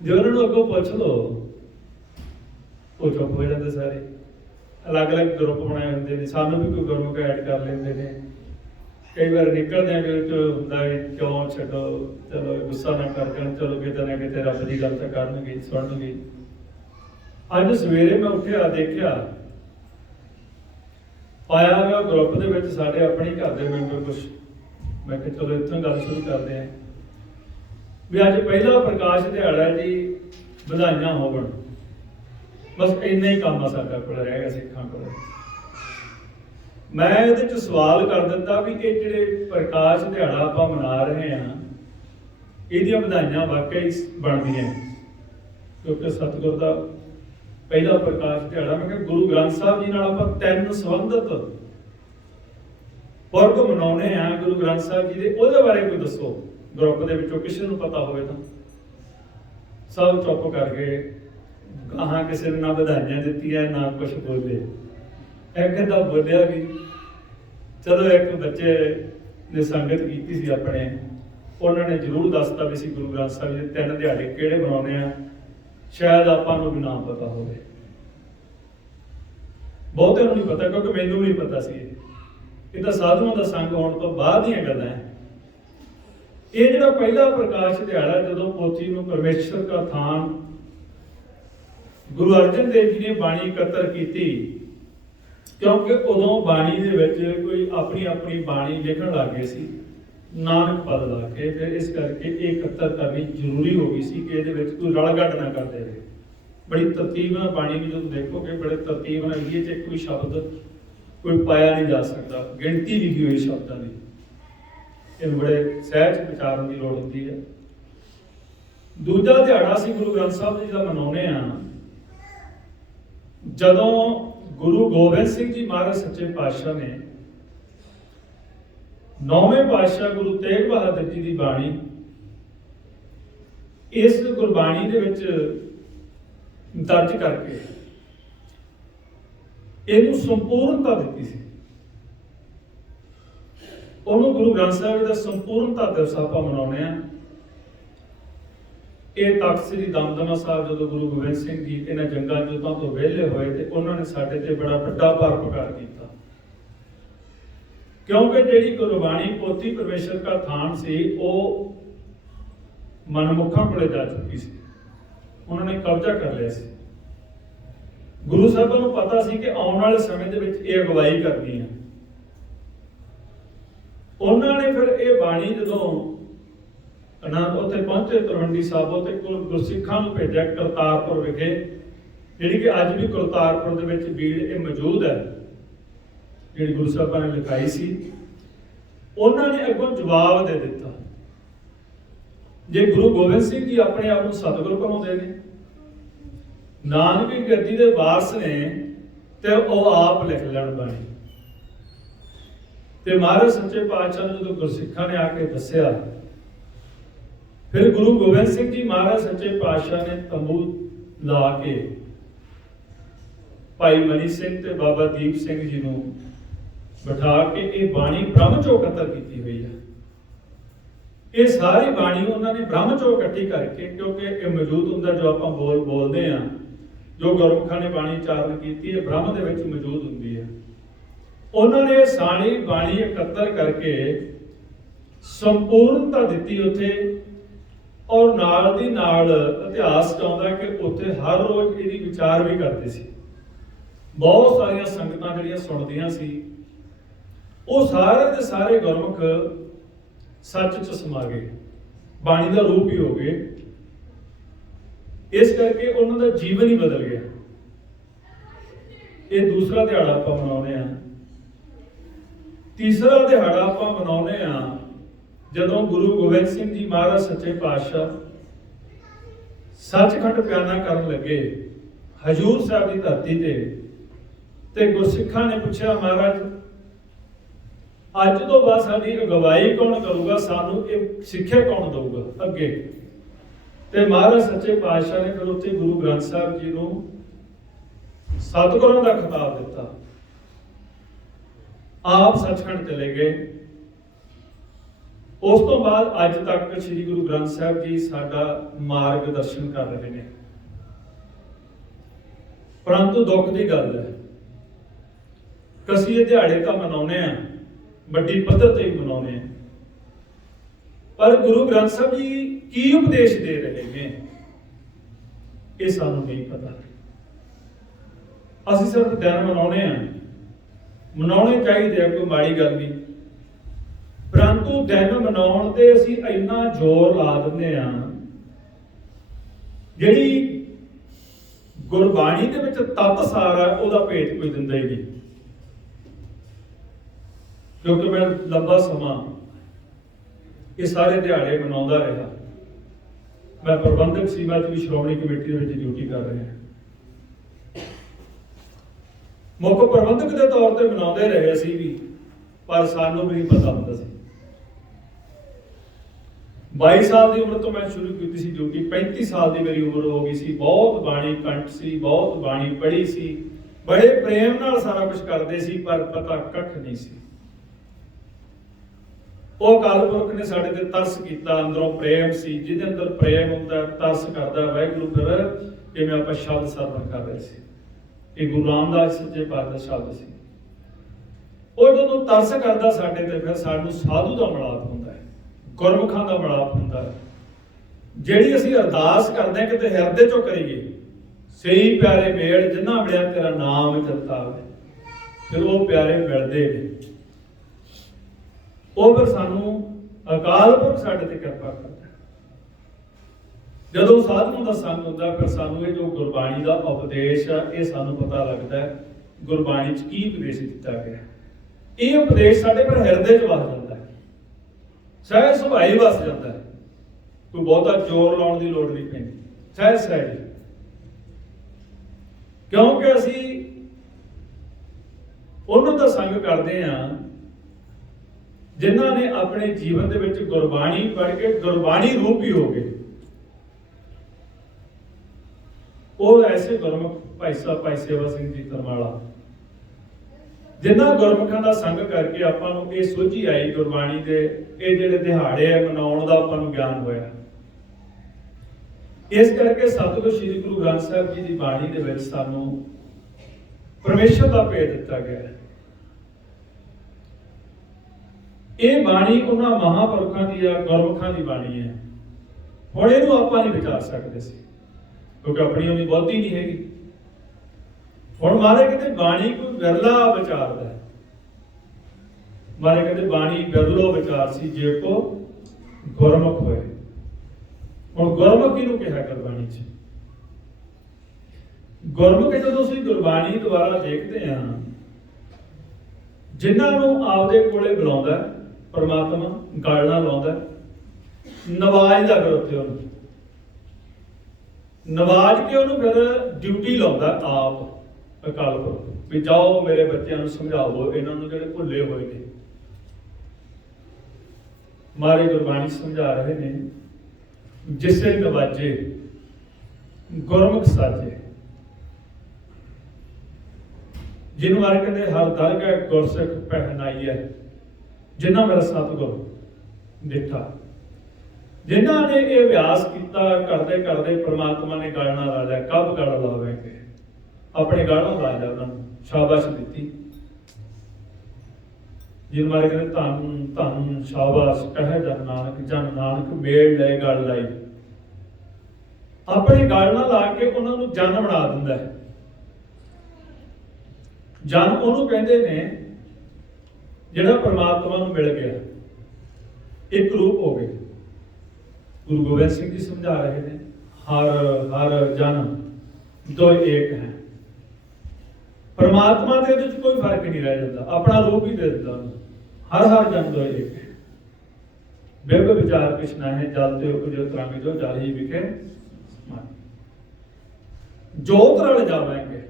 ਜੇ ਉਹਨਾਂ ਨੂੰ ਅੱਗੋਂ ਪੁੱਛ ਲਓ, ਉਹ ਚੁੱਪ ਹੋ ਜਾਂਦੇ ਸਾਰੇ। ਅਲੱਗ-ਅਲੱਗ ਗਰੁੱਪ ਬਣਾਏ ਹੁੰਦੇ ਨੇ, ਸਾਨੂੰ ਵੀ ਕੋਈ ਗਰੁੱਪ ਐਡ ਕਰ ਲੈਂਦੇ ਨੇ। ਕਈ ਵਾਰ ਨਿਕਲਦੇ ਆ ਵਿੱਚ ਹੁੰਦਾ ਵੀ ਕਿਉਂ ਛੱਡੋ, ਚਲੋ ਗੁੱਸਾ ਨਾ ਕਰ ਜਾਣ, ਚਲੋ ਕਿਤੇ ਨਾ ਕਿਤੇ ਰੱਬ ਦੀ ਗੱਲ ਤਾਂ ਕਰਨਗੇ, ਸੁਣਨਗੇ। ਅੱਜ ਸਵੇਰੇ ਮੈਂ ਉੱਠਿਆ, ਦੇਖਿਆ ਪਾਇਆ ਹੋਇਆ ਗਰੁੱਪ ਦੇ ਵਿੱਚ ਸਾਡੇ ਆਪਣੇ ਘਰ ਦੇ ਮੈਂਬਰ ਕੁਛ। ਮੈਂ ਕਿਹਾ ਚਲੋ ਇੱਥੋਂ ਗੱਲ ਸ਼ੁਰੂ ਕਰਦੇ ਹਾਂ ਵੀ ਅੱਜ ਪਹਿਲਾ ਪ੍ਰਕਾਸ਼ ਦਿਹਾੜਾ ਜੀ, ਵਧਾਈਆਂ ਹੋਵਣ। ਬਸ ਇੰਨਾ ਹੀ ਕੰਮ ਆ ਸਾਡਾ ਕੋਲ ਰਹਿ ਗਿਆ ਸਿੱਖਾਂ ਕੋਲ। ਮੈਂ ਇਹਦੇ ਚ ਸਵਾਲ ਕਰ ਦਿੱਤਾ ਵੀ ਇਹ ਜਿਹੜੇ ਪ੍ਰਕਾਸ਼ ਦਿਹਾੜਾ ਆਪਾਂ ਮਨਾ ਰਹੇ ਹਾਂ, ਇਹਦੀਆਂ ਵਧਾਈਆਂ ਵਾਕਈ ਬਣਦੀਆਂ, ਕਿਉਂਕਿ ਸਤਿਗੁਰ ਦਾ ਪਹਿਲਾ ਪ੍ਰਕਾਸ਼ ਦਿਹਾੜਾ। ਮੈਂ ਕਿਹਾ ਗੁਰੂ ਗ੍ਰੰਥ ਸਾਹਿਬ ਜੀ ਨਾਲ ਆਪਾਂ 3 ਸੰਬੰਧਿਤ ਪੁਰਬ ਮਨਾਉਣੇ ਆ ਗੁਰੂ ਗ੍ਰੰਥ ਸਾਹਿਬ ਜੀ ਦੇ, ਉਹਦੇ ਬਾਰੇ ਕੋਈ ਦੱਸੋ ਗਰੁੱਪ ਦੇ ਵਿੱਚੋਂ ਕਿਸੇ ਨੂੰ ਪਤਾ ਹੋਵੇ ਤਾਂ। ਸਭ ਚੁੱਪ ਕਰ ਗਏ, ਕਹਾਂ ਕਿਸੇ ਨੇ ਨਾ ਵਧਾਈਆਂ ਦਿੱਤੀਆਂ ਨਾ ਕੁਛ ਬੋਲੇ। ਇੱਕ ਦਾ ਬੋਲਿਆ ਵੀ, ਚਲੋ ਇੱਕ ਬੱਚੇ ਨੇ ਸੰਗਤ ਕੀਤੀ ਸੀ ਆਪਣੇ, ਉਹਨਾਂ ਨੇ ਜ਼ਰੂਰ ਦੱਸਤਾ ਵੀ ਅਸੀਂ ਗੁਰੂ ਗ੍ਰੰਥ ਸਾਹਿਬ ਜੀ ਦੇ 3 ਦਿਹਾੜੇ ਕਿਹੜੇ ਮਨਾਉਣੇ ਆ, ਸ਼ਾਇਦ ਆਪਾਂ ਨੂੰ ਵੀ ਨਾ ਪਤਾ ਹੋਵੇ। ਬਹੁਤਿਆਂ ਨੂੰ ਨਹੀਂ ਪਤਾ, ਕਿਉਂਕਿ ਮੈਨੂੰ ਵੀ ਨਹੀਂ ਪਤਾ ਸੀ। ਇਹ ਤਾਂ ਸਾਧੂਆਂ ਦਾ ਸੰਗ ਹੋਣ ਤੋਂ ਬਾਅਦ ਦੀਆਂ ਗੱਲਾਂ ਹੈ। ਇਹ ਜਿਹੜਾ ਪਹਿਲਾ ਪ੍ਰਕਾਸ਼ ਦਿਹਾੜਾ, ਜਦੋਂ ਪੋਥੀ ਨੂੰ ਪਰਮੇਸ਼ਰ ਦਾ ਥਾਨ ਗੁਰੂ ਅਰਜਨ ਦੇਵ ਜੀ ਨੇ ਬਾਣੀ ਇਕੱਤਰ ਕੀਤੀ, ਕਿਉਂਕਿ ਉਦੋਂ ਬਾਣੀ ਦੇ ਵਿੱਚ ਕੋਈ ਆਪਣੀ ਆਪਣੀ ਬਾਣੀ ਲਿਖਣ ਲੱਗ ਗਏ ਸੀ, ਨਾਨਕ ਪਦ ਲਾ ਕੇ। ਫਿਰ ਇਸ ਕਰਕੇ ਇਹ ਇਕੱਤਰ ਕਰਨੀ ਜ਼ਰੂਰੀ ਹੋ ਗਈ ਸੀ ਕਿ ਇਹਦੇ ਵਿੱਚ ਕੋਈ ਰਲ ਗੱਡ ਨਾ ਕਰ ਦੇਵੇ। ਬੜੀ ਤਰਤੀਬ ਨਾਲ ਬਾਣੀ ਨੂੰ ਜਦੋਂ ਦੇਖੋਗੇ, ਬੜੇ ਤਰਤੀਬ ਨਾਲ ਇਹ 'ਚ ਕੋਈ ਸ਼ਬਦ ਕੋਈ ਪਾਇਆ ਨਹੀਂ ਜਾ ਸਕਦਾ, ਗਿਣਤੀ ਲਿਖੀ ਹੋਈ ਸ਼ਬਦਾਂ ਦੀ। ਇਹਨੂੰ ਬੜੇ ਸਹਿਜ ਵਿਚਾਰਨ ਦੀ ਲੋੜ ਹੁੰਦੀ ਹੈ। ਦੂਜਾ ਦਿਹਾੜਾ ਅਸੀਂ ਗੁਰੂ ਗ੍ਰੰਥ ਸਾਹਿਬ ਜੀ ਦਾ ਮਨਾਉਣੇ ਆ, ਜਦੋਂ ਗੁਰੂ ਗੋਬਿੰਦ ਸਿੰਘ ਜੀ ਮਹਾਰਾਜ ਸੱਚੇ ਪਾਤਸ਼ਾਹ ਨੇ 9ਵੇਂ ਪਾਤਸ਼ਾਹ ਗੁਰੂ ਤੇਗ ਬਹਾਦਰ ਜੀ ਦੀ ਬਾਣੀ ਇਸ ਗੁਰਬਾਣੀ ਦੇ ਵਿੱਚ ਦਰਜ ਕਰਕੇ ਇਹਨੂੰ ਸੰਪੂਰਨਤਾ ਦਿੱਤੀ ਸੀ। ਉਹਨੂੰ ਗੁਰੂ ਗ੍ਰੰਥ ਸਾਹਿਬ ਦਾ ਸੰਪੂਰਨਤਾ ਦਿਵਸ ਆਪਾਂ ਮਨਾਉਂਦੇ ਆ। ਇਹ ਤਖਤ ਸ੍ਰੀ ਦਮਦਮਾ ਸਾਹਿਬ ਜਦੋਂ ਗੁਰੂ ਗੋਬਿੰਦ ਸਿੰਘ ਜੀ ਇਹਨਾਂ ਜੰਗਾਂ ਯੁੱਧਾਂ ਤੋਂ ਵਿਹਲੇ ਹੋਏ ਤੇ ਉਹਨਾਂ ਨੇ ਸਾਡੇ ਤੇ ਬੜਾ ਵੱਡਾ ਪਰਉਪਕਾਰ ਕੀਤਾ, ਕਿਉਂਕਿ ਜਿਹੜੀ ਗੁਰਬਾਣੀ ਪੋਥੀ ਪਰਮੇਸ਼ਰ ਦਾ ਥਾਨ ਸੀ ਉਹ ਮਨਮੁਖਾਂ ਕੋਲੇ ਜਾ ਚੁੱਕੀ ਸੀ, ਉਹਨਾਂ ਨੇ ਕਬਜ਼ਾ ਕਰ ਲਿਆ ਸੀ। ਗੁਰੂ ਸਾਹਿਬਾਂ ਨੂੰ ਪਤਾ ਸੀ ਕਿ ਆਉਣ ਵਾਲੇ ਸਮੇਂ ਦੇ ਵਿੱਚ ਇਹ ਅਗਵਾਈ ਕਰਨੀ ਹੈ। ਉਹਨਾਂ ਨੇ ਫਿਰ ਇਹ ਬਾਣੀ ਜਦੋਂ ਉੱਥੇ ਪਹੁੰਚੇ ਤਲਵੰਡੀ ਸਾਬੋ ਤੇ ਗੁਰਸਿੱਖਾਂ ਨੂੰ ਭੇਜਿਆ ਕਰਤਾਰਪੁਰ ਵਿਖੇ, ਜਿਹੜੀ ਕਿ ਅੱਜ ਵੀ ਕਰਤਾਰਪੁਰ ਦੇ ਵਿੱਚ ਬੀੜ ਇਹ ਮੌਜੂਦ ਹੈ, ਜਿਹੜੀ ਗੁਰੂ ਸਾਹਿਬਾਂ ਨੇ ਲਿਖਾਈ ਸੀ। ਉਹਨਾਂ ਨੇ ਅੱਗੋਂ ਜਵਾਬ ਦੇ ਦਿੱਤਾ, ਜੇ ਗੁਰੂ ਗੋਬਿੰਦ ਸਿੰਘ ਜੀ ਆਪਣੇ ਆਪ ਨੂੰ ਸਤਿਗੁਰੂ ਕਹਾਉਂਦੇ ਨੇ, ਨਾਨਕ ਦੀ ਗੱਦੀ ਦੇ ਵਾਰਸ ਨੇ, ਤੇ ਉਹ ਆਪ ਲਿਖ ਲੈਣ ਬਾਣੀ। ਤੇ ਮਹਾਰਾਜ ਸੱਚੇ ਪਾਤਸ਼ਾਹ ਨੂੰ ਜਦੋਂ ਗੁਰਸਿੱਖਾਂ ਨੇ ਆ ਕੇ ਦੱਸਿਆ, ਫਿਰ ਗੁਰੂ ਗੋਬਿੰਦ ਸਿੰਘ ਜੀ ਮਹਾਰਾਜ ਸੱਚੇ ਪਾਤਸ਼ਾਹ ਨੇ ਤੰਬੂ ਲਾ ਕੇ ਭਾਈ ਮਨੀ ਸਿੰਘ ਤੇ ਬਾਬਾ ਦੀਪ ਸਿੰਘ ਜੀ ਨੂੰ ਬਿਠਾ ਕੇ ਇਹ ਬਾਣੀ ਬ੍ਰਹਮ ਚੋਂ ਇਕੱਤਰ ਕੀਤੀ ਹੋਈ ਹੈ। ਇਹ ਸਾਰੀ ਬਾਣੀ ਉਹਨਾਂ ਨੇ ਬ੍ਰਹਮ ਚੋਂ ਇਕੱਠੀ ਕਰਕੇ, ਕਿਉਂਕਿ ਇਹ ਮੌਜੂਦ ਹੁੰਦਾ ਜੋ ਆਪਾਂ ਬੋਲਦੇ ਆ ਜੋ ਗੁਰਮੁਖਾਂ ਨੇ ਬਾਣੀ ਉਚਾਰਨ ਕੀਤੀ ਹੈ ਬ੍ਰਹਮ ਦੇ ਵਿੱਚ ਮੌਜੂਦ ਹੁੰਦੀ ਹੈ। ਉਹਨਾਂ ਨੇ ਸਾਰੀ ਬਾਣੀ ਇਕੱਤਰ ਕਰਕੇ ਸੰਪੂਰਨਤਾ ਦਿੱਤੀ ਉੱਥੇ, ਔਰ ਨਾਲ ਦੀ ਨਾਲ ਇਤਿਹਾਸ ਚਾਹੁੰਦਾ ਕਿ ਉੱਥੇ ਹਰ ਰੋਜ਼ ਇਹਦੀ ਵਿਚਾਰ ਵੀ ਕਰਦੇ ਸੀ। ਬਹੁਤ ਸਾਰੀਆਂ ਸੰਗਤਾਂ ਜਿਹੜੀਆਂ ਸੁਣਦੀਆਂ ਸੀ, ਉਹ ਸਾਰੇ ਦੇ ਸਾਰੇ ਗੁਰਮੁਖ ਸੱਚ 'ਚ ਸਮਾ ਗਏ, ਬਾਣੀ ਦਾ ਰੂਪ ਹੀ ਹੋ ਗਏ। ਇਸ ਕਰਕੇ ਉਹਨਾਂ ਦਾ ਜੀਵਨ ਹੀ ਬਦਲ ਗਿਆ। ਇਹ ਦੂਸਰਾ ਦਿਹਾੜਾ ਆਪਾਂ ਮਨਾਉਂਦੇ ਹਾਂ। ਤੀਸਰਾ ਦਿਹਾੜਾ ਆਪਾਂ ਮਨਾਉਂਦੇ ਹਾਂ ਜਦੋਂ ਗੁਰੂ ਗੋਬਿੰਦ ਸਿੰਘ ਜੀ ਮਹਾਰਾਜ ਸੱਚੇ ਪਾਤਸ਼ਾਹ ਸੱਚਖੰਡ ਬਿਆਨਾ ਕਰਨ ਲੱਗੇ ਹਜੂਰ ਸਾਹਿਬ ਦੀ ਧਰਤੀ ਤੇ ਗੁਰਸਿੱਖਾਂ ਨੇ ਪੁੱਛਿਆ, ਮਹਾਰਾਜ ਅੱਜ ਤੋਂ ਬਾਅਦ ਸਾਡੀ ਅਗਵਾਈ ਕੌਣ ਕਰੂਗਾ, ਸਾਨੂੰ ਇਹ ਸਿੱਖਿਆ ਕੌਣ ਦਊਗਾ ਅੱਗੇ। ਤੇ ਮਹਾਰਾਜ ਸੱਚੇ ਪਾਤਸ਼ਾਹ ਨੇ ਫਿਰ ਉੱਥੇ ਗੁਰੂ ਗ੍ਰੰਥ ਸਾਹਿਬ ਜੀ ਨੂੰ ਸਤਿਗੁਰਾਂ ਦਾ ਖਿਤਾਬ ਦਿੱਤਾ। ਆਪ ਸੱਚਖੰਡ ਚਲੇ ਗਏ। ਉਸ ਤੋਂ ਬਾਅਦ ਅੱਜ ਤੱਕ ਸ੍ਰੀ ਗੁਰੂ ਗ੍ਰੰਥ ਸਾਹਿਬ ਜੀ ਸਾਡਾ ਮਾਰਗਦਰਸ਼ਨ ਕਰ ਰਹੇ ਨੇ। ਪਰੰਤੂ ਦੁੱਖ ਦੀ ਗੱਲ ਹੈ ਕਿ ਅਸੀਂ ਇਹ ਦਿਹਾੜੇ ਤਾਂ ਮਨਾਉਂਦੇ ਹਾਂ, ਵੱਡੀ ਪੱਧਰ ਤੇ ਹੀ ਮਨਾਉਂਦੇ ਹਾਂ, ਪਰ ਗੁਰੂ ਗ੍ਰੰਥ ਸਾਹਿਬ ਜੀ ਕੀ ਉਪਦੇਸ਼ ਦੇ ਰਹੇ ਨੇ ਇਹ ਸਾਨੂੰ ਨਹੀਂ ਪਤਾ। ਅਸੀਂ ਸਿਰਫ ਦਿਨ ਮਨਾਉਂਦੇ ਹਾਂ, ਮਨਾਉਣੇ ਚਾਹੀਦੇ ਆ, ਕੋਈ ਮਾੜੀ ਗੱਲ ਨਹੀਂ, ਪਰੰਤੂ ਦਿਨ ਮਨਾਉਣ ਤੇ ਅਸੀਂ ਇੰਨਾ ਜ਼ੋਰ ਲਾ ਦਿੰਦੇ ਹਾਂ, ਜਿਹੜੀ ਗੁਰਬਾਣੀ ਦੇ ਵਿੱਚ ਤੱਤ ਸਾਰ ਹੈ ਉਹਦਾ ਭੇਤ ਕੋਈ ਦਿੰਦਾ ਹੀ ਨਹੀਂ। ਕਿਉਂਕਿ ਮੈਂ ਲੰਬਾ ਸਮਾਂ ਇਹ ਸਾਰੇ ਦਿਹਾੜੇ ਮਨਾਉਂਦਾ ਰਿਹਾ। ਮੈਂ ਪ੍ਰਬੰਧਕ ਸੇਵਾ 'ਚ ਵੀ ਸ਼੍ਰੋਮਣੀ ਕਮੇਟੀ ਦੇ ਵਿੱਚ ਡਿਊਟੀ ਕਰ ਰਿਹਾ। ਮੁੱਖ ਪ੍ਰਬੰਧਕ ਦੇ ਤੌਰ ਤੇ ਮਨਾਉਂਦੇ ਰਹੇ ਅਸੀਂ ਵੀ, ਪਰ ਸਾਨੂੰ ਵੀ ਨਹੀਂ ਪਤਾ ਹੁੰਦਾ ਸੀ। 22 ਸਾਲ ਦੀ ਉਮਰ ਤੋਂ ਮੈਂ ਸ਼ੁਰੂ ਕੀਤੀ ਸੀ ਡਿਊਟੀ, 35 ਸਾਲ ਦੀ ਮੇਰੀ ਉਮਰ ਹੋ ਗਈ ਸੀ। ਬਹੁਤ ਬਾਣੀ ਕੰਠ ਸੀ, ਬਹੁਤ ਬਾਣੀ ਪੜ੍ਹੀ ਸੀ, ਬੜੇ ਪ੍ਰੇਮ ਨਾਲ ਸਾਰਾ ਕੁਝ ਕਰਦੇ ਸੀ, ਪਰ ਪਤਾ ਕੱਖ ਨਹੀਂ ਸੀ। ਉਹ ਅਕਾਲ ਪੁਰਖ ਨੇ ਸਾਡੇ ਤੇ ਤਰਸ ਕੀਤਾ, ਅੰਦਰੋਂ ਪ੍ਰੇਮ ਸੀ। ਜਿਹਦੇ ਅੰਦਰ ਪ੍ਰੇਮ ਹੁੰਦਾ, ਤਰਸ ਕਰਦਾ ਵਾਹਿਗੁਰੂ। ਫਿਰ ਜਿਵੇਂ ਆਪਾਂ ਸ਼ਬਦ ਸਰਵਣ ਕਰ ਰਹੇ ਸੀ, ਇਹ ਗੁਰੂ ਰਾਮਦਾਸ ਸੱਚੇ ਪਾਤਸ਼ਾਹ ਦਾ ਸ਼ਬਦ ਸੀ। ਉਹ ਜਦੋਂ ਤਰਸ ਕਰਦਾ ਸਾਡੇ ਤੇ, ਫਿਰ ਸਾਨੂੰ ਸਾਧੂ ਦਾ ਮਿਲਾਪ ਹੁੰਦਾ ਹੈ, ਗੁਰਮੁਖਾਂ ਦਾ ਮਿਲਾਪ ਹੁੰਦਾ ਹੈ। ਜਿਹੜੀ ਅਸੀਂ ਅਰਦਾਸ ਕਰਦੇ ਹਾਂ ਕਿਤੇ ਹਿਰਦੇ ਚੋਂ ਕਰੀਏ, ਸਹੀ ਪਿਆਰੇ ਮੇਲ ਜਿੰਨਾ ਮਿਲਿਆ ਤੇਰਾ ਨਾਮ ਚਲਤਾ ਹੋਵੇ, ਫਿਰ ਉਹ ਪਿਆਰੇ ਮਿਲਦੇ ਨੇ। ਉਹ ਫਿਰ ਸਾਨੂੰ ਅਕਾਲ ਪੁਰਖ ਸਾਡੇ ਤੇ ਕਿਰਪਾ ਕਰਦਾ। ਜਦੋਂ ਸਾਧੂਆਂ ਦਾ ਸੰਗ ਹੁੰਦਾ, ਫਿਰ ਸਾਨੂੰ ਇਹ ਜੋ ਗੁਰਬਾਣੀ ਦਾ ਉਪਦੇਸ਼ ਆ, ਇਹ ਸਾਨੂੰ ਪਤਾ ਲੱਗਦਾ ਹੈ ਗੁਰਬਾਣੀ 'ਚ ਕੀ ਉਪਦੇਸ਼ ਦਿੱਤਾ ਗਿਆ। ਇਹ ਉਪਦੇਸ਼ ਸਾਡੇ ਪਰ ਹਿਰਦੇ 'ਚ ਵਸ ਜਾਂਦਾ ਹੈ, ਸਹਿਜ ਸੁਭਾਈ ਵਸ ਜਾਂਦਾ ਹੈ। ਕੋਈ ਬਹੁਤਾ ਜ਼ੋਰ ਲਾਉਣ ਦੀ ਲੋੜ ਨਹੀਂ ਪੈਂਦੀ, ਸਹਿਜ ਸਹਿਜ। ਕਿਉਂਕਿ ਅਸੀਂ ਉਹਨਾਂ ਦਾ ਸੰਗ ਕਰਦੇ ਹਾਂ ਜਿਨ੍ਹਾਂ ਨੇ ਆਪਣੇ ਜੀਵਨ ਦੇ ਵਿੱਚ ਗੁਰਬਾਣੀ ਪੜ੍ਹ ਕੇ ਗੁਰਬਾਣੀ ਰੂਪੀ ਹੋ ਗਏ। ਉਹ ਐਸੇ ਗੁਰਮੁਖ ਭਾਈ ਸਾਹਿਬ ਭਾਈ ਸੇਵਾ ਸਿੰਘ ਜੀ ਤਰਮਾਲਾ, ਜਿਨ੍ਹਾਂ ਗੁਰਮੁਖਾਂ ਦਾ ਸੰਗ ਕਰਕੇ ਆਪਾਂ ਨੂੰ ਇਹ ਸੋਝੀ ਆਈ ਗੁਰਬਾਣੀ ਦੇ ਇਹ ਜਿਹੜੇ ਦਿਹਾੜੇ ਆ ਮਨਾਉਣ ਦਾ ਆਪਾਂ ਨੂੰ ਗਿਆਨ ਹੋਇਆ। ਇਸ ਕਰਕੇ ਸਤਿਗੁਰੂ ਸ੍ਰੀ ਗੁਰੂ ਗ੍ਰੰਥ ਸਾਹਿਬ ਜੀ ਦੀ ਬਾਣੀ ਦੇ ਵਿੱਚ ਸਾਨੂੰ ਪਰਮੇਸ਼ਰ ਦਾ ਭੇਦ ਦਿੱਤਾ ਗਿਆ ਹੈ। ਇਹ ਬਾਣੀ ਉਹਨਾਂ ਮਹਾਂਪੁਰਖਾਂ ਦੀ ਆ, ਗੁਰਮੁਖਾਂ ਦੀ ਬਾਣੀ ਹੈ। ਹੁਣ ਇਹਨੂੰ ਆਪਾਂ ਨਹੀਂ ਵਿਚਾਰ ਸਕਦੇ ਸੀ, ਕਿਉਂਕਿ ਆਪਣੀ ਉਹਦੀ ਬਹੁਤੀ ਨਹੀਂ ਹੈਗੀ। ਹੁਣ ਮਾਰੇ ਕਿਤੇ ਬਾਣੀ ਕੋਈ ਵਿਰਲਾ ਵਿਚਾਰਦਾ ਹੈ, ਮਾਰੇ ਕਹਿੰਦੇ ਬਾਣੀ ਵਿਰਲੋ ਵਿਚਾਰ ਸੀ ਜੇ ਕੋ ਗੁਰਮੁਖ ਹੋਏ। ਹੁਣ ਗੁਰਮੁਖ ਕਿਹਨੂੰ ਕਿਹਾ ਗੁਰਬਾਣੀ 'ਚ? ਗੁਰਮੁਖ ਜਦੋਂ ਅਸੀਂ ਗੁਰਬਾਣੀ ਦੁਆਰਾ ਦੇਖਦੇ ਹਾਂ, ਜਿਨ੍ਹਾਂ ਨੂੰ ਆਪਦੇ ਕੋਲੇ ਬੁਲਾਉਂਦਾ ਪਰਮਾਤਮਾ, ਗਲ ਨਾਲ ਲਾਉਂਦਾ, ਨਵਾਜ਼ਦਾ ਫਿਰ ਉੱਥੇ ਉਹਨੂੰ, ਨਵਾਜ਼ ਕੇ ਉਹਨੂੰ ਫਿਰ ਡਿਊਟੀ ਲਾਉਂਦਾ ਆਪ ਅਕਾਲ ਪੁਰਖ ਵੀ ਜਾਓ ਮੇਰੇ ਬੱਚਿਆਂ ਨੂੰ ਸਮਝਾਓ, ਇਹਨਾਂ ਨੂੰ ਜਿਹੜੇ ਭੁੱਲੇ ਹੋਏ ਨੇ। ਮਾਰੇ ਗੁਰਬਾਣੀ ਸਮਝਾ ਰਹੇ ਨੇ, ਜਿਸੇ ਨਵਾਜੇ ਗੁਰਮੁਖ ਸਾਜੇ। ਜਿਹਨੂੰ ਮਾਰੇ ਕਹਿੰਦੇ ਹਰ ਦਰਗਾਹ ਗੁਰਸਿੱਖ ਪਹਿਨਾਈ ਹੈ, ਜਿਨ੍ਹਾਂ ਮੇਰਾ ਸਤਿਗੁਰ ਦੇਖਾ। ਜਿਨ੍ਹਾਂ ਨੇ ਇਹ ਅਭਿਆਸ ਕੀਤਾ, ਕਰਦੇ ਕਰਦੇ ਪ੍ਰਮਾਤਮਾ ਨੇ ਗਲ ਨਾਲ ਲਾ ਲਿਆ, ਕਬ ਗਲ ਲਾਵੇਂਗੇ ਆਪਣੇ ਗਾਲਾਂ ਲਾਇਆ ਉਹਨਾਂ ਨੂੰ, ਸ਼ਾਬਾਸ਼ ਦਿੱਤੀ। ਜਿਹਨੂੰ ਮਾਰੇ ਕਹਿੰਦੇ ਧੰਨ ਧੰਨ ਸ਼ਾਬਾਸ਼ ਕਹੇ ਜਨ ਨਾਨਕ ਮੇਲ ਲੈ ਗਲ ਲਾਈ। ਆਪਣੇ ਗਲ ਨਾਲ ਲਾ ਕੇ ਉਹਨਾਂ ਨੂੰ ਜਨ ਬਣਾ ਦਿੰਦਾ ਹੈ। ਜਨ ਉਹਨੂੰ ਕਹਿੰਦੇ ਨੇ ਜਿਹੜਾ ਪਰਮਾਤਮਾ ਨੂੰ ਮਿਲ ਗਿਆ, ਇੱਕ ਰੂਪ ਹੋ ਗਏ। ਗੁਰੂ ਗੋਬਿੰਦ ਸਿੰਘ ਜੀ ਸਮਝਾ ਰਹੇ ਨੇ, ਹਰ ਹਰ ਜਨ ਦੋ ਏਕ ਹੈ। ਪਰਮਾਤਮਾ ਤੇ ਉਹਦੇ ਚ ਕੋਈ ਫਰਕ ਨਹੀਂ ਰਹਿ ਜਾਂਦਾ, ਆਪਣਾ ਰੂਪ ਹੀ ਦੇ ਦਿੰਦਾ ਉਹਨੂੰ। ਹਰ ਹਰ ਜਨ ਦੋ ਏਕ ਹੈ। ਬਿਰਬ ਵਿਚਾਰ ਕ੍ਰਿਸ਼ਨਾ ਹੈ, ਜਲ ਤੇ ਉਪਜੋ ਤਰੰਗ ਜੋ ਜਲ ਹੀ ਵਿਖੇ ਜੋਤ ਰਲ ਜਾਵਾਂਗੇ।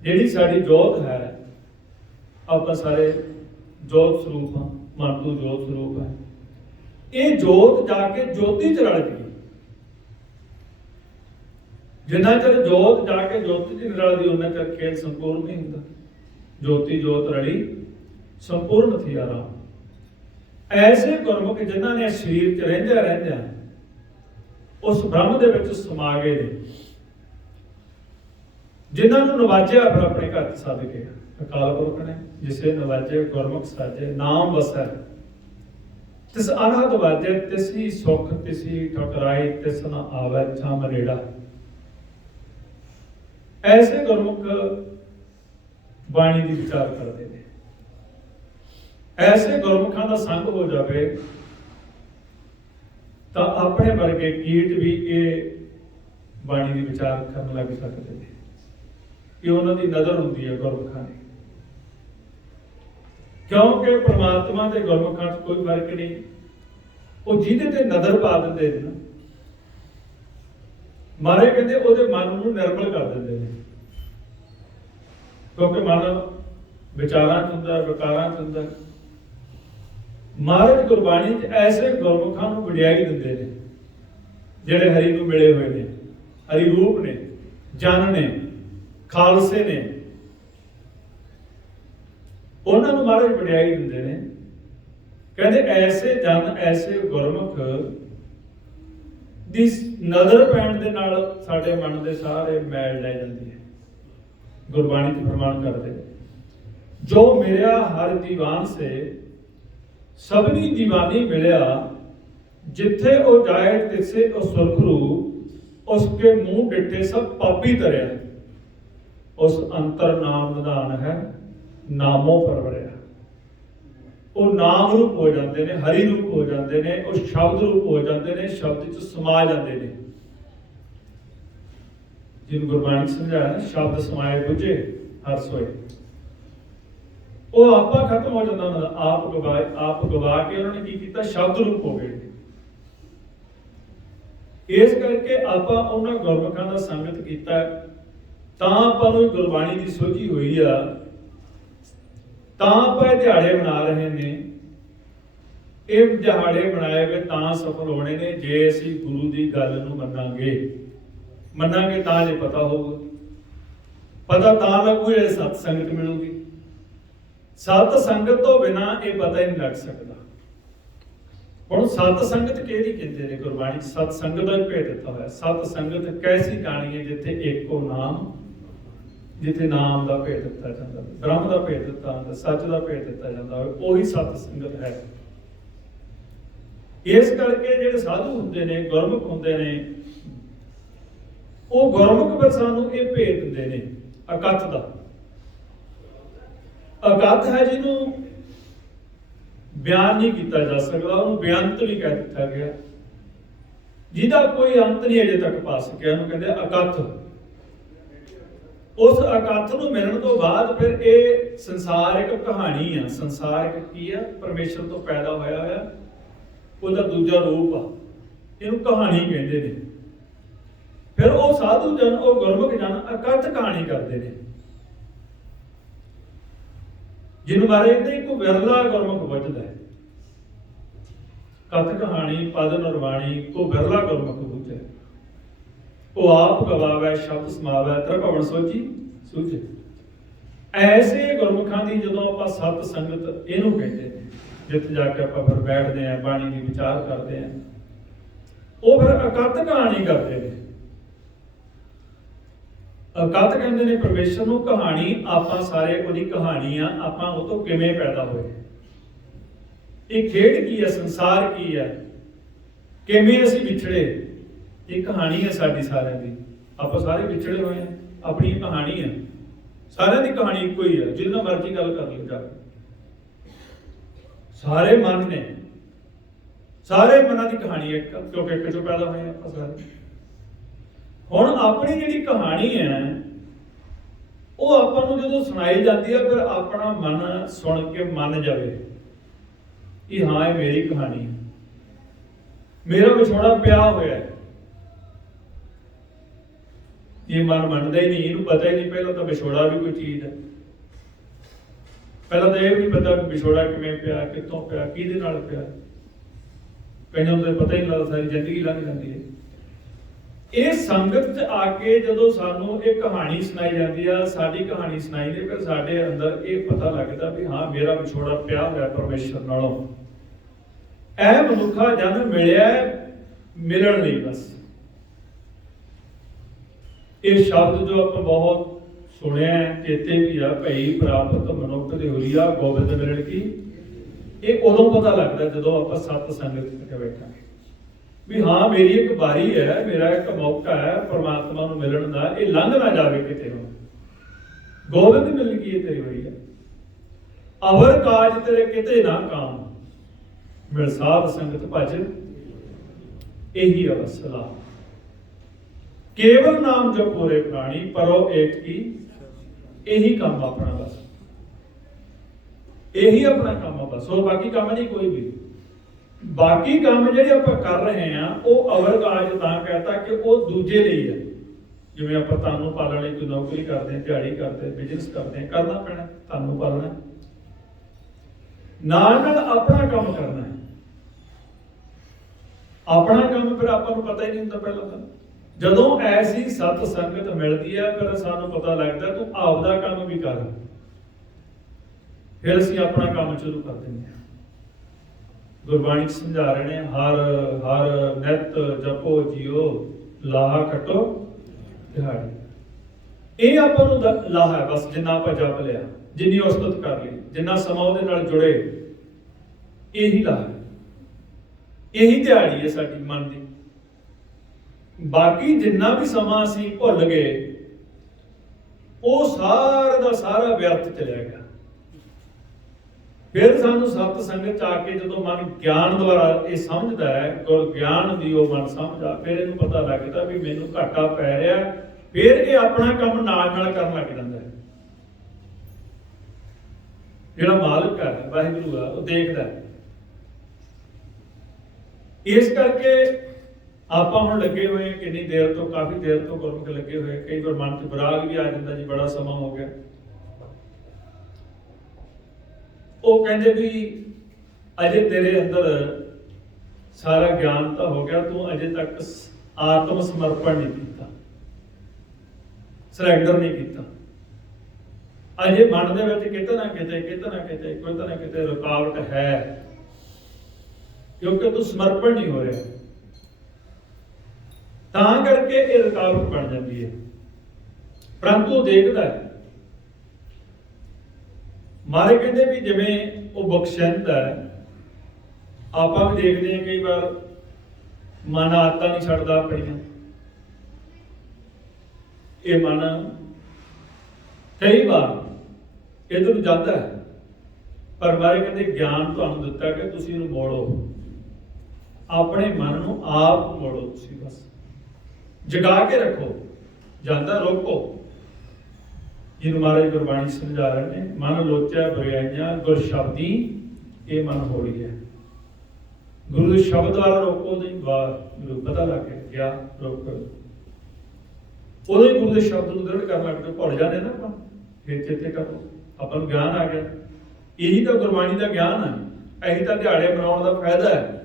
ਜਿਹੜੀ ਸਾਡੀ ਜੋਤ ਹੈ, ਆਪਾਂ ਸਾਰੇ ਜੋਤ ਸਰੂਪ ਹਾਂ, ਮਨ ਤੋਂ ਜੋਤ ਸਰੂਪ ਹੈ। ਇਹ ਜੋਤ ਜਾ ਕੇ ਜੋਤੀ ਚ ਰਲ ਗਈ। ਜਿੰਨਾ ਚਿਰ ਜੋਤ ਜਾ ਕੇ ਜੋਤੀ ਚ ਨਹੀਂ ਰਲਦੀ, ਉਹਨਾਂ ਚਿਰ ਖੇਡ ਸੰਪੂਰਨ ਨਹੀਂ ਹੁੰਦਾ। ਜੋਤੀ ਜੋਤ ਰਲੀ ਸੰਪੂਰਨ ਥੀ ਆਰਾਮ। ਐਸੇ ਗੁਰਮੁਖ ਜਿਨ੍ਹਾਂ ਨੇ ਸਰੀਰ ਚ ਰਹਿੰਦਿਆਂ ਉਸ ਬ੍ਰਹਮ ਦੇ ਵਿੱਚ ਸਮਾ ਗਏ ਨੇ, ਜਿਨ੍ਹਾਂ ਨੂੰ ਨਵਾਜਿਆ ਫਿਰ ਆਪਣੇ ਘਰ ਚ ਸੱਦ ਕੇ। ਅਕਾਲ ਪੁਰਖ ਨੇ ਜਿਸੇ ਨਵਾਜੇ ਗੁਰਮੁਖ ਸਾਜੇ, ਨਾਮ ਵਸੈ ਤਿਸ ਅਨਹਦ ਵਾਜੇ, ਤਿਸੀ ਸੁਖ ਤਿਸੀ ਠਕਰਾਈ, ਤਿਸ ਨ ਆਵੈ ਛਮ ਰੇੜਾ। ਐਸੇ ਗੁਰਮੁਖ ਬਾਣੀ ਦੀ ਵਿਚਾਰ ਕਰਦੇ ਨੇ। ਐਸੇ ਗੁਰਮੁਖਾਂ ਦਾ ਸੰਗ ਹੋ ਜਾਵੇ ਤਾਂ ਆਪਣੇ ਵਰਗੇ ਕੀਟ ਵੀ ਇਹ ਬਾਣੀ ਦੀ ਵਿਚਾਰ ਕਰਨ ਲੱਗ ਸਕਦੇ ਨੇ। ਇਹ ਉਹਨਾਂ ਦੀ ਨਜ਼ਰ ਹੁੰਦੀ ਹੈ ਗੁਰਮੁਖਾਂ ਦੀ, ਕਿਉਂਕਿ ਪ੍ਰਮਾਤਮਾ ਤੇ ਗੁਰਮੁਖਾਂ 'ਚ ਕੋਈ ਫਰਕ ਨਹੀਂ। ਉਹ ਜਿਹਦੇ ਤੇ ਨਜ਼ਰ ਪਾ ਦਿੰਦੇ ਨੇ, ਮਾਰੇ ਕਹਿੰਦੇ ਉਹਦੇ ਮਨ ਨੂੰ ਨਿਰਮਲ ਕਰ ਦਿੰਦੇ ਨੇ। ਕਿਉਂਕਿ ਮਨ ਵਿਚਾਰਾਂ 'ਚ ਹੁੰਦਾ, ਵਿਕਾਰਾਂ 'ਚ ਹੁੰਦਾ। ਮਹਾਰਾਜ ਗੁਰਬਾਣੀ 'ਚ ਐਸੇ ਗੁਰਮੁਖਾਂ ਨੂੰ ਵਡਿਆਈ ਦਿੰਦੇ ਨੇ ਜਿਹੜੇ ਹਰੀ ਨੂੰ ਮਿਲੇ ਹੋਏ ਨੇ, ਹਰੀ ਰੂਪ ਨੇ, ਜਨ ਨੇ, ਖਾਲਸੇ ਨੇ। ਉਹਨਾਂ ਨੂੰ ਮਹਾਰਾਜ ਵਡਿਆਈ ਦਿੰਦੇ ਨੇ। ਕਹਿੰਦੇ ਐਸੇ ਜਨ, ਐਸੇ ਗੁਰਮੁਖ ਦੀ ਨਜ਼ਰ ਪੈਣ ਦੇ ਨਾਲ ਸਾਡੇ ਮਨ ਦੇ ਸਾਰੇ ਮੈਲ ਲੈ ਜਾਂਦੀ ਹੈ। ਗੁਰਬਾਣੀ 'ਚ ਫਰਮਾਨ ਕਰਦੇ, ਜੋ ਮਿਲਿਆ ਹਰ ਦੀਵਾਨ ਸੇ ਸਭਨੀ ਦੀਵਾਨੀ ਮਿਲਿਆ, ਜਿੱਥੇ ਉਹ ਜਾਏ ਤਿਸੇ ਉਹ ਸੁਰਖਰੂ, ਉਸਕੇ ਮੂੰਹ ਡਿੱਠੇ ਸਭ ਪਾਪੀ ਤਰਿਆ। ਉਸ ਅੰਤਰ ਨਾਮ ਨਿਧਾਨ ਹੈ, ਨਾਮੋ ਪਰਵਰਿਆ। ਉਹ ਨਾਮ ਰੂਪ ਹੋ ਜਾਂਦੇ ਨੇ, ਹਰੀ ਰੂਪ ਹੋ ਜਾਂਦੇ ਨੇ, ਉਹ ਸ਼ਬਦ ਰੂਪ ਹੋ ਜਾਂਦੇ ਨੇ, ਸ਼ਬਦ 'ਚ ਸਮਾ ਜਾਂਦੇ ਨੇ। ਜਿਹਨੂੰ ਗੁਰਬਾਣੀ ਸਮਝਾਇਆ ਨਾ, ਸ਼ਬਦ ਸਮਾਏ ਬੁਝੇ ਹਰ ਸੋਏ। ਉਹ ਆਪਾ ਖਤਮ ਹੋ ਜਾਂਦਾ ਉਹਨਾਂ ਦਾ, ਆਪ ਗਵਾ ਕੇ ਉਹਨਾਂ ਨੇ ਕੀ ਕੀਤਾ, ਸ਼ਬਦ ਰੂਪ ਹੋ ਗਏ। ਇਸ ਕਰਕੇ ਆਪਾਂ ਉਹਨਾਂ ਗੁਰਮੁਖਾਂ ਦਾ ਸੰਗਤ ਕੀਤਾ, ਤਾਂ ਆਪਾਂ ਨੂੰ ਗੁਰਬਾਣੀ ਦੀ ਸੋਝੀ ਹੋਈ ਆ, ਤਾਂ ਆਪਾਂ ਇਹ ਦਿਹਾੜੇ ਮਨਾ ਰਹੇ ਨੇ। ਇਹ ਦਿਹਾੜੇ ਮਨਾਏ ਗਏ ਤਾਂ ਸਫਲ ਹੋਣੇ ਨੇ ਜੇ ਅਸੀਂ ਗੁਰੂ ਦੀ ਗੱਲ ਨੂੰ ਮੰਨਾਂਗੇ ਤਾਂ ਜੇ ਪਤਾ ਹੋਊਗਾ। ਪਤਾ ਤਾਂ ਲੱਗੂ ਜੇ ਸਤ ਸੰਗਤ ਮਿਲੂਗੀ। ਸਤ ਸੰਗਤ ਤੋਂ ਬਿਨਾਂ ਇਹ ਪਤਾ ਹੀ ਨਹੀਂ ਲੱਗ ਸਕਦਾ। ਹੁਣ ਸਤ ਸੰਗਤ ਕਿਹੜੀ ਕਹਿੰਦੇ ਨੇ ਗੁਰਬਾਣੀ 'ਚ? ਸਤ ਸੰਗਤ ਦਾ ਭੇਦ ਦਿੱਤਾ ਹੋਇਆ। ਸਤ ਸੰਗਤ ਕੈਸੀ ਕਹਾਣੀ ਹੈ ਜਿੱਥੇ ਇੱਕੋ ਨਾਮ, ਜਿੱਥੇ ਨਾਮ ਦਾ ਭੇਦ ਦਿੱਤਾ ਜਾਂਦਾ, ਬ੍ਰਹਮ ਦਾ ਭੇਦ ਦਿੱਤਾ ਜਾਂਦਾ, ਸੱਚ ਦਾ ਭੇਦ ਦਿੱਤਾ ਜਾਂਦਾ ਹੋਵੇ, ਉਹੀ ਸਤ ਸੰਗਤ ਹੈ। ਇਸ ਕਰਕੇ ਜਿਹੜੇ ਸਾਧੂ ਹੁੰਦੇ ਨੇ, ਗੁਰਮੁਖ ਹੁੰਦੇ ਨੇ, ਉਹ ਗੁਰਮੁਖ ਫਿਰ ਸਾਨੂੰ ਇਹ ਭੇਦ ਦਿੰਦੇ ਨੇ ਅਕਥ ਦਾ। ਅਕਥ ਹੈ ਜਿਹਨੂੰ ਬਿਆਨ ਨਹੀਂ ਕੀਤਾ ਜਾ ਸਕਦਾ, ਉਹਨੂੰ ਬੇਅੰਤ ਵੀ ਕਹਿ ਦਿੱਤਾ ਗਿਆ। ਜਿਹਦਾ ਕੋਈ ਅੰਤ ਨਹੀਂ ਅਜੇ ਤੱਕ ਪਾ ਸਕਿਆ, ਉਹਨੂੰ ਕਹਿੰਦੇ ਅਕਥ। ਉਸ ਅਕਥ ਨੂੰ ਮਿਲਣ ਤੋਂ ਬਾਅਦ ਫਿਰ ਇਹ ਸੰਸਾਰ ਇੱਕ ਕਹਾਣੀ ਆ। ਸੰਸਾਰ ਇੱਕ ਕੀ ਆ? ਪਰਮੇਸ਼ਰ ਤੋਂ ਪੈਦਾ ਹੋਇਆ ਉਹਦਾ ਦੂਜਾ ਰੂਪ ਆ। ਇਹਨੂੰ ਕਹਾਣੀ ਕਹਿੰਦੇ ਨੇ। ਫਿਰ ਉਹ ਸਾਧੂ ਜਨ, ਉਹ ਗੁਰਮੁਖ ਜਨ ਅਕਥ ਕਹਾਣੀ ਕਰਦੇ ਨੇ, ਜਿਹਨੂੰ ਬਾਰੇ ਕਹਿੰਦੇ ਕੋਈ ਵਿਰਲਾ ਗੁਰਮੁਖ ਬਚਦਾ ਹੈ। ਕਥ ਕਹਾਣੀ ਪਦ ਨਿਰਵਾਣੀ ਕੋ ਵਿਰਲਾ ਗੁਰਮੁਖ ਬੁਝੈ, ਉਹ ਆਪ ਗਵਾਵੇ ਸ਼ਬਦ ਸਮਾਵੈ, ਤ੍ਰਿਭਵਨ ਸੂਝੈ। ਐਸੇ ਗੁਰਮੁਖਾਂ ਦੀ ਜਦੋਂ ਆਪਾਂ ਸਤ ਸੰਗਤ ਇਹਨੂੰ ਕਹਿੰਦੇ ਨੇ, ਜਿੱਥੇ ਜਾ ਕੇ ਆਪਾਂ ਫਿਰ ਬੈਠਦੇ ਆਂ, ਬਾਣੀ ਦੀ ਵਿਚਾਰ ਕਰਦੇ ਆਂ, ਉਹ ਫਿਰ ਅਕਥ ਕਹਾਣੀ ਕਰਦੇ ਨੇ। ਅਕਾਤ ਕਹਿੰਦੇ ਨੇ ਪਰਮੇਸ਼ਰ ਨੂੰ ਕਹਾਣੀ ਆਪਾਂ ਸਾਰੇ ਉਹਦੀ ਕਹਾਣੀ ਆ, ਆਪਾਂ ਉਹ ਤੋਂ ਕਿਵੇਂ ਪੈਦਾ ਹੋਏ, ਇਹ ਖੇਡ ਕੀ ਹੈ, ਸੰਸਾਰ ਕੀ ਹੈ, ਕਿਵੇਂ ਅਸੀਂ ਵਿਛੜੇ, ਇਹ ਕਹਾਣੀ ਹੈ ਸਾਡੀ ਸਾਰਿਆਂ ਦੀ। ਆਪਾਂ ਸਾਰੇ ਵਿਛੜੇ ਹੋਏ ਹਾਂ, ਆਪਣੀ ਕਹਾਣੀ ਹੈ, ਸਾਰਿਆਂ ਦੀ ਕਹਾਣੀ ਇੱਕੋ ਹੀ ਹੈ। ਜਿੰਨਾ ਮਰਜ਼ੀ ਗੱਲ ਕਰ ਲਓ ਜਾ ਕੇ, ਸਾਰੇ ਮਨ ਨੇ, ਸਾਰੇ ਮਨਾਂ ਦੀ ਕਹਾਣੀ ਹੈ, ਕਿਉਂਕਿ ਇੱਕ ਚੋਂ ਪੈਦਾ ਹੋਏ ਆਪਾਂ ਸਾਰੇ। ਹੁਣ ਆਪਣੀ ਜਿਹੜੀ ਕਹਾਣੀ ਹੈ ਉਹ ਆਪਾਂ ਨੂੰ ਜਦੋਂ ਸੁਣਾਈ ਜਾਂਦੀ ਹੈ, ਫਿਰ ਆਪਣਾ ਮਨ ਸੁਣ ਕੇ ਮੰਨ ਜਾਵੇ ਕਿ ਹਾਂ ਇਹ ਮੇਰੀ ਕਹਾਣੀ ਹੈ, ਮੇਰਾ ਵਿਛੋੜਾ ਪਿਆ ਹੋਇਆ ਹੈ। ਇਹ ਮਨ ਮੰਨਦਾ ਹੀ ਨਹੀਂ, ਇਹਨੂੰ ਪਤਾ ਹੀ ਨਹੀਂ ਪਹਿਲਾਂ ਤਾਂ ਵਿਛੋੜਾ ਵੀ ਕੋਈ ਚੀਜ਼ ਹੈ। ਪਹਿਲਾਂ ਤਾਂ ਇਹ ਵੀ ਨਹੀਂ ਪਤਾ ਕਿ ਵਿਛੋੜਾ ਕਿਵੇਂ ਪਿਆ, ਕਿੱਥੋਂ ਪਿਆ, ਕਿਹਦੇ ਨਾਲ ਪਿਆ। ਕਈਆਂ ਨੂੰ ਤਾਂ ਪਤਾ ਹੀ ਨਹੀਂ ਲੱਗਦਾ, ਸਾਰੀ ਜ਼ਿੰਦਗੀ ਲੰਘ ਜਾਂਦੀ ਹੈ। ਇਹ ਸੰਗਤ 'ਚ ਆ ਕੇ ਜਦੋਂ ਸਾਨੂੰ ਇਹ ਕਹਾਣੀ ਸੁਣਾਈ ਜਾਂਦੀ ਆ, ਸਾਡੀ ਕਹਾਣੀ ਸੁਣਾਈ ਦੇ, ਫਿਰ ਸਾਡੇ ਅੰਦਰ ਇਹ ਪਤਾ ਲੱਗਦਾ ਵੀ ਹਾਂ ਮੇਰਾ ਵਿਛੋੜਾ ਪਿਆ ਹੋਇਆ ਪਰਮੇਸ਼ਰ ਨਾਲੋਂ। ਇਹ ਮਨੁੱਖਾ ਜਨ ਮਿਲਿਆ ਮਿਲਣ ਲਈ ਬਸ। ਇਹ ਸ਼ਬਦ ਜੋ ਆਪਾਂ ਬਹੁਤ ਸੁਣਿਆ, ਚੇਤੇ ਵੀ ਆ, ਭਈ ਪ੍ਰਾਪਤ ਮਨੁੱਖ ਦੇ ਹੁਰੀਆ ਗੋਬਿੰਦ ਮਿਲਣ ਕੀ। ਇਹ ਉਦੋਂ ਪਤਾ ਲੱਗਦਾ ਜਦੋਂ ਆਪਾਂ ਸਤ ਸੰਗਤ 'ਚ ਬੈਠਾਂਗੇ ਵੀ ਹਾਂ ਮੇਰੀ ਇੱਕ ਵਾਰੀ ਹੈ, ਮੇਰਾ ਇੱਕ ਮੌਕਾ ਹੈ ਪਰਮਾਤਮਾ ਨੂੰ ਮਿਲਣ ਦਾ, ਇਹ ਲੰਘ ਨਾ ਜਾਵੇ ਕਿਤੇ। ਹੁਣ ਗੋਬਿੰਦ ਮਿਲਣ ਕੀ ਤੇਰੀ ਹੋਈ ਹੈ, ਅਵਰ ਕਾਜ ਤੇਰੇ ਕਿਤੇ ਨਾ ਕਾਮ, ਮਿਲ ਸਾਧ ਸੰਗਤ ਭਜ ਇਹੀ ਅਵਸਲਾ। ਕੇਵਲ ਨਾਮ ਜਪੋਰੇ ਪ੍ਰਾਣੀ ਪਰੋ ਏਕ ਕੀ, ਇਹੀ ਕੰਮ ਆਪਣਾ ਬਸ, ਇਹੀ ਆਪਣਾ ਕੰਮ ਆ ਬਸ। ਹੋਰ ਬਾਕੀ ਕੰਮ ਨਹੀਂ ਕੋਈ ਵੀ। ਬਾਕੀ ਕੰਮ ਜਿਹੜੇ ਆਪਾਂ ਕਰ ਰਹੇ ਆ ਉਹ ਅਵਰ ਕਾਜ ਤਾਂ ਕਹਤਾ ਕਿ ਉਹ ਦੂਜੇ ਲਈ ਹੈ। ਜਿਵੇਂ ਆਪਾਂ ਤੁਹਾਨੂੰ ਪਾਲਣ ਲਈ ਕੋਈ ਨੌਕਰੀ ਕਰਦੇ, ਦਿਹਾੜੀ ਕਰਦੇ, ਬਿਜ਼ਨਸ ਕਰਦੇ, ਕਰਨਾ ਪੈਣਾ, ਤੁਹਾਨੂੰ ਪਾਲਣਾ, ਨਾਲ ਨਾਲ ਆਪਣਾ ਕੰਮ ਕਰਨਾ ਹੈ। ਆਪਣਾ ਕੰਮ ਫਿਰ ਆਪਾਂ ਨੂੰ ਪਤਾ ਹੀ ਨਹੀਂ ਹੁੰਦਾ ਪਹਿਲਾਂ ਤਾਂ। ਜਦੋਂ ਐਸੀ ਸਤ ਸੰਗਤ ਮਿਲਦੀ ਹੈ ਫਿਰ ਸਾਨੂੰ ਪਤਾ ਲੱਗਦਾ ਤੂੰ ਆਪਦਾ ਕੰਮ ਵੀ ਕਰ, ਫਿਰ ਅਸੀਂ ਆਪਣਾ ਕੰਮ ਸ਼ੁਰੂ ਕਰ ਦਿੰਦੇ ਹਾਂ। ਗੁਰਬਾਣੀ ਸਮਝਾ ਰਹੇ ਨੇ, ਹਰ ਹਰ ਨਿਤ ਜਪੋ ਜੀਓ, ਲਾਹਾ ਖਟੋ ਦਿਹਾੜੀ। ਇਹ ਆਪਾਂ ਨੂੰ ਲਾਹਾ ਹੈ ਬਸ, ਜਿੰਨਾ ਆਪਾਂ ਜਪ ਲਿਆ, ਜਿੰਨੀ ਉਸਤਤ ਕਰ ਲਈ, ਜਿੰਨਾ ਸਮਾਂ ਉਹਦੇ ਨਾਲ ਜੁੜੇ, ਇਹੀ ਲਾਹਾ, ਇਹੀ ਦਿਹਾੜੀ ਹੈ ਸਾਡੀ ਮਨ ਦੀ। ਬਾਕੀ ਜਿੰਨਾ ਵੀ ਸਮਾਂ ਅਸੀਂ ਭੁੱਲ ਗਏ ਉਹ ਸਾਰਾ ਦਾ ਸਾਰਾ ਵਿਅਰਥ ਚਲਿਆ ਗਿਆ। ਫਿਰ ਸਾਨੂੰ ਸਤ ਸੰਗਤ 'ਚ ਆ ਕੇ ਜਦੋਂ ਮਨ ਗਿਆਨ ਦੁਆਰਾ ਇਹ ਸਮਝਦਾ ਹੈ, ਗੁਰ ਗਿਆਨ ਦੀ ਉਹ ਮਨ ਸਮਝਾ, ਫਿਰ ਇਹਨੂੰ ਪਤਾ ਲੱਗਦਾ ਵੀ ਮੈਨੂੰ ਘਾਟਾ ਪੈ ਰਿਹਾ। ਫਿਰ ਇਹ ਆਪਣਾ ਕੰਮ ਨਾਲ ਨਾਲ ਕਰਨ ਲੱਗ ਜਾਂਦਾ ਹੈ। ਜਿਹੜਾ ਮਾਲਕ ਹੈ, ਵਾਹਿਗੁਰੂ ਆ, ਉਹ ਦੇਖਦਾ ਹੈ। ਇਸ ਕਰਕੇ ਆਪਾਂ ਹੁਣ ਲੱਗੇ ਹੋਏ ਕਿੰਨੀ ਦੇਰ ਤੋਂ, ਕਾਫੀ ਦੇਰ ਤੋਂ ਗੁਰਮੁਖ ਲੱਗੇ ਹੋਏ। ਕਈ ਵਾਰ ਮਨ 'ਚ ਵਿਰਾਗ ਵੀ ਆ ਜਾਂਦਾ ਜੀ, ਬੜਾ ਸਮਾਂ ਹੋ ਗਿਆ। ਉਹ ਕਹਿੰਦੇ ਵੀ ਅਜੇ ਤੇਰੇ ਅੰਦਰ ਸਾਰਾ ਗਿਆਨ ਤਾਂ ਹੋ ਗਿਆ, ਤੂੰ ਅਜੇ ਤੱਕ ਆਤਮ ਸਮਰਪਣ ਨਹੀਂ ਕੀਤਾ, ਸਰੈਂਡਰ ਨਹੀਂ ਕੀਤਾ। ਅਜੇ ਮਨ ਦੇ ਵਿੱਚ ਕਿਤੇ ਨਾ ਕਿਤੇ ਕੋਈ ਨਾ ਕਿਤੇ ਰੁਕਾਵਟ ਹੈ, ਕਿਉਂਕਿ ਤੂੰ ਸਮਰਪਣ ਨਹੀਂ ਹੋ ਰਿਹਾ। ਤਾਂ ਕਰਕੇ ਇਹ ਰੁਕਾਵਟ ਬਣ ਜਾਂਦੀ ਹੈ। ਪਰੰਤੂ ਦੇਖਦਾ ਹੈ, ਮਾਰੇ ਕਹਿੰਦੇ ਵੀ ਜਿਵੇਂ ਉਹ ਬਖਸ਼ਿੰਦ ਹੈ, ਆਪਾਂ ਵੀ ਦੇਖਦੇ ਹਾਂ ਕਈ ਵਾਰ ਮਨ ਆਦਤਾਂ ਨਹੀਂ ਛੱਡਦਾ ਆਪਣੀਆਂ। ਇਹ ਮਨ ਕਈ ਵਾਰ ਇਧਰ ਨੂੰ ਜਾਂਦਾ ਹੈ, ਪਰ ਮਾਰੇ ਕਹਿੰਦੇ ਗਿਆਨ ਤੁਹਾਨੂੰ ਦਿੱਤਾ ਕਿ ਤੁਸੀਂ ਇਹਨੂੰ ਮੋੜੋ, ਆਪਣੇ ਮਨ ਨੂੰ ਆਪ ਮੋੜੋ। ਤੁਸੀਂ ਬਸ ਜਗਾ ਕੇ ਰੱਖੋ, ਜਾਂਦਾ ਰੋਕੋ। ਜਿਹਨੂੰ ਮਹਾਰਾਜ ਗੁਰਬਾਣੀ ਸਮਝਾ ਰਹੇ ਨੇ, ਮਨ ਲੋਚਿਆ ਬੁਰਾਈਆਂ ਗੁਰ ਸ਼ਬਦੀ ਇਹ ਮਨ ਹੋਲੀ ਹੈ। ਗੁਰੂ ਦੇ ਸ਼ਬਦ ਵਾਲਾ ਰੋਕੋ, ਨਹੀਂ ਗੁਰੂ ਪਤਾ ਲੱਗ ਗਿਆ ਰੋਕੋ। ਉਦੋਂ ਹੀ ਗੁਰੂ ਦੇ ਸ਼ਬਦ ਨੂੰ ਦ੍ਰਿੜ ਕਰਨ ਲੱਗ ਪਏ। ਭੁੱਲ ਜਾਂਦੇ ਨਾ ਆਪਾਂ, ਫਿਰ ਚੇਤੇ ਕਰੋ, ਆਪਾਂ ਨੂੰ ਗਿਆਨ ਆ ਗਿਆ। ਇਹੀ ਤਾਂ ਗੁਰਬਾਣੀ ਦਾ ਗਿਆਨ ਹੈ, ਇਹੀ ਤਾਂ ਦਿਹਾੜੇ ਮਨਾਉਣ ਦਾ ਫਾਇਦਾ ਹੈ।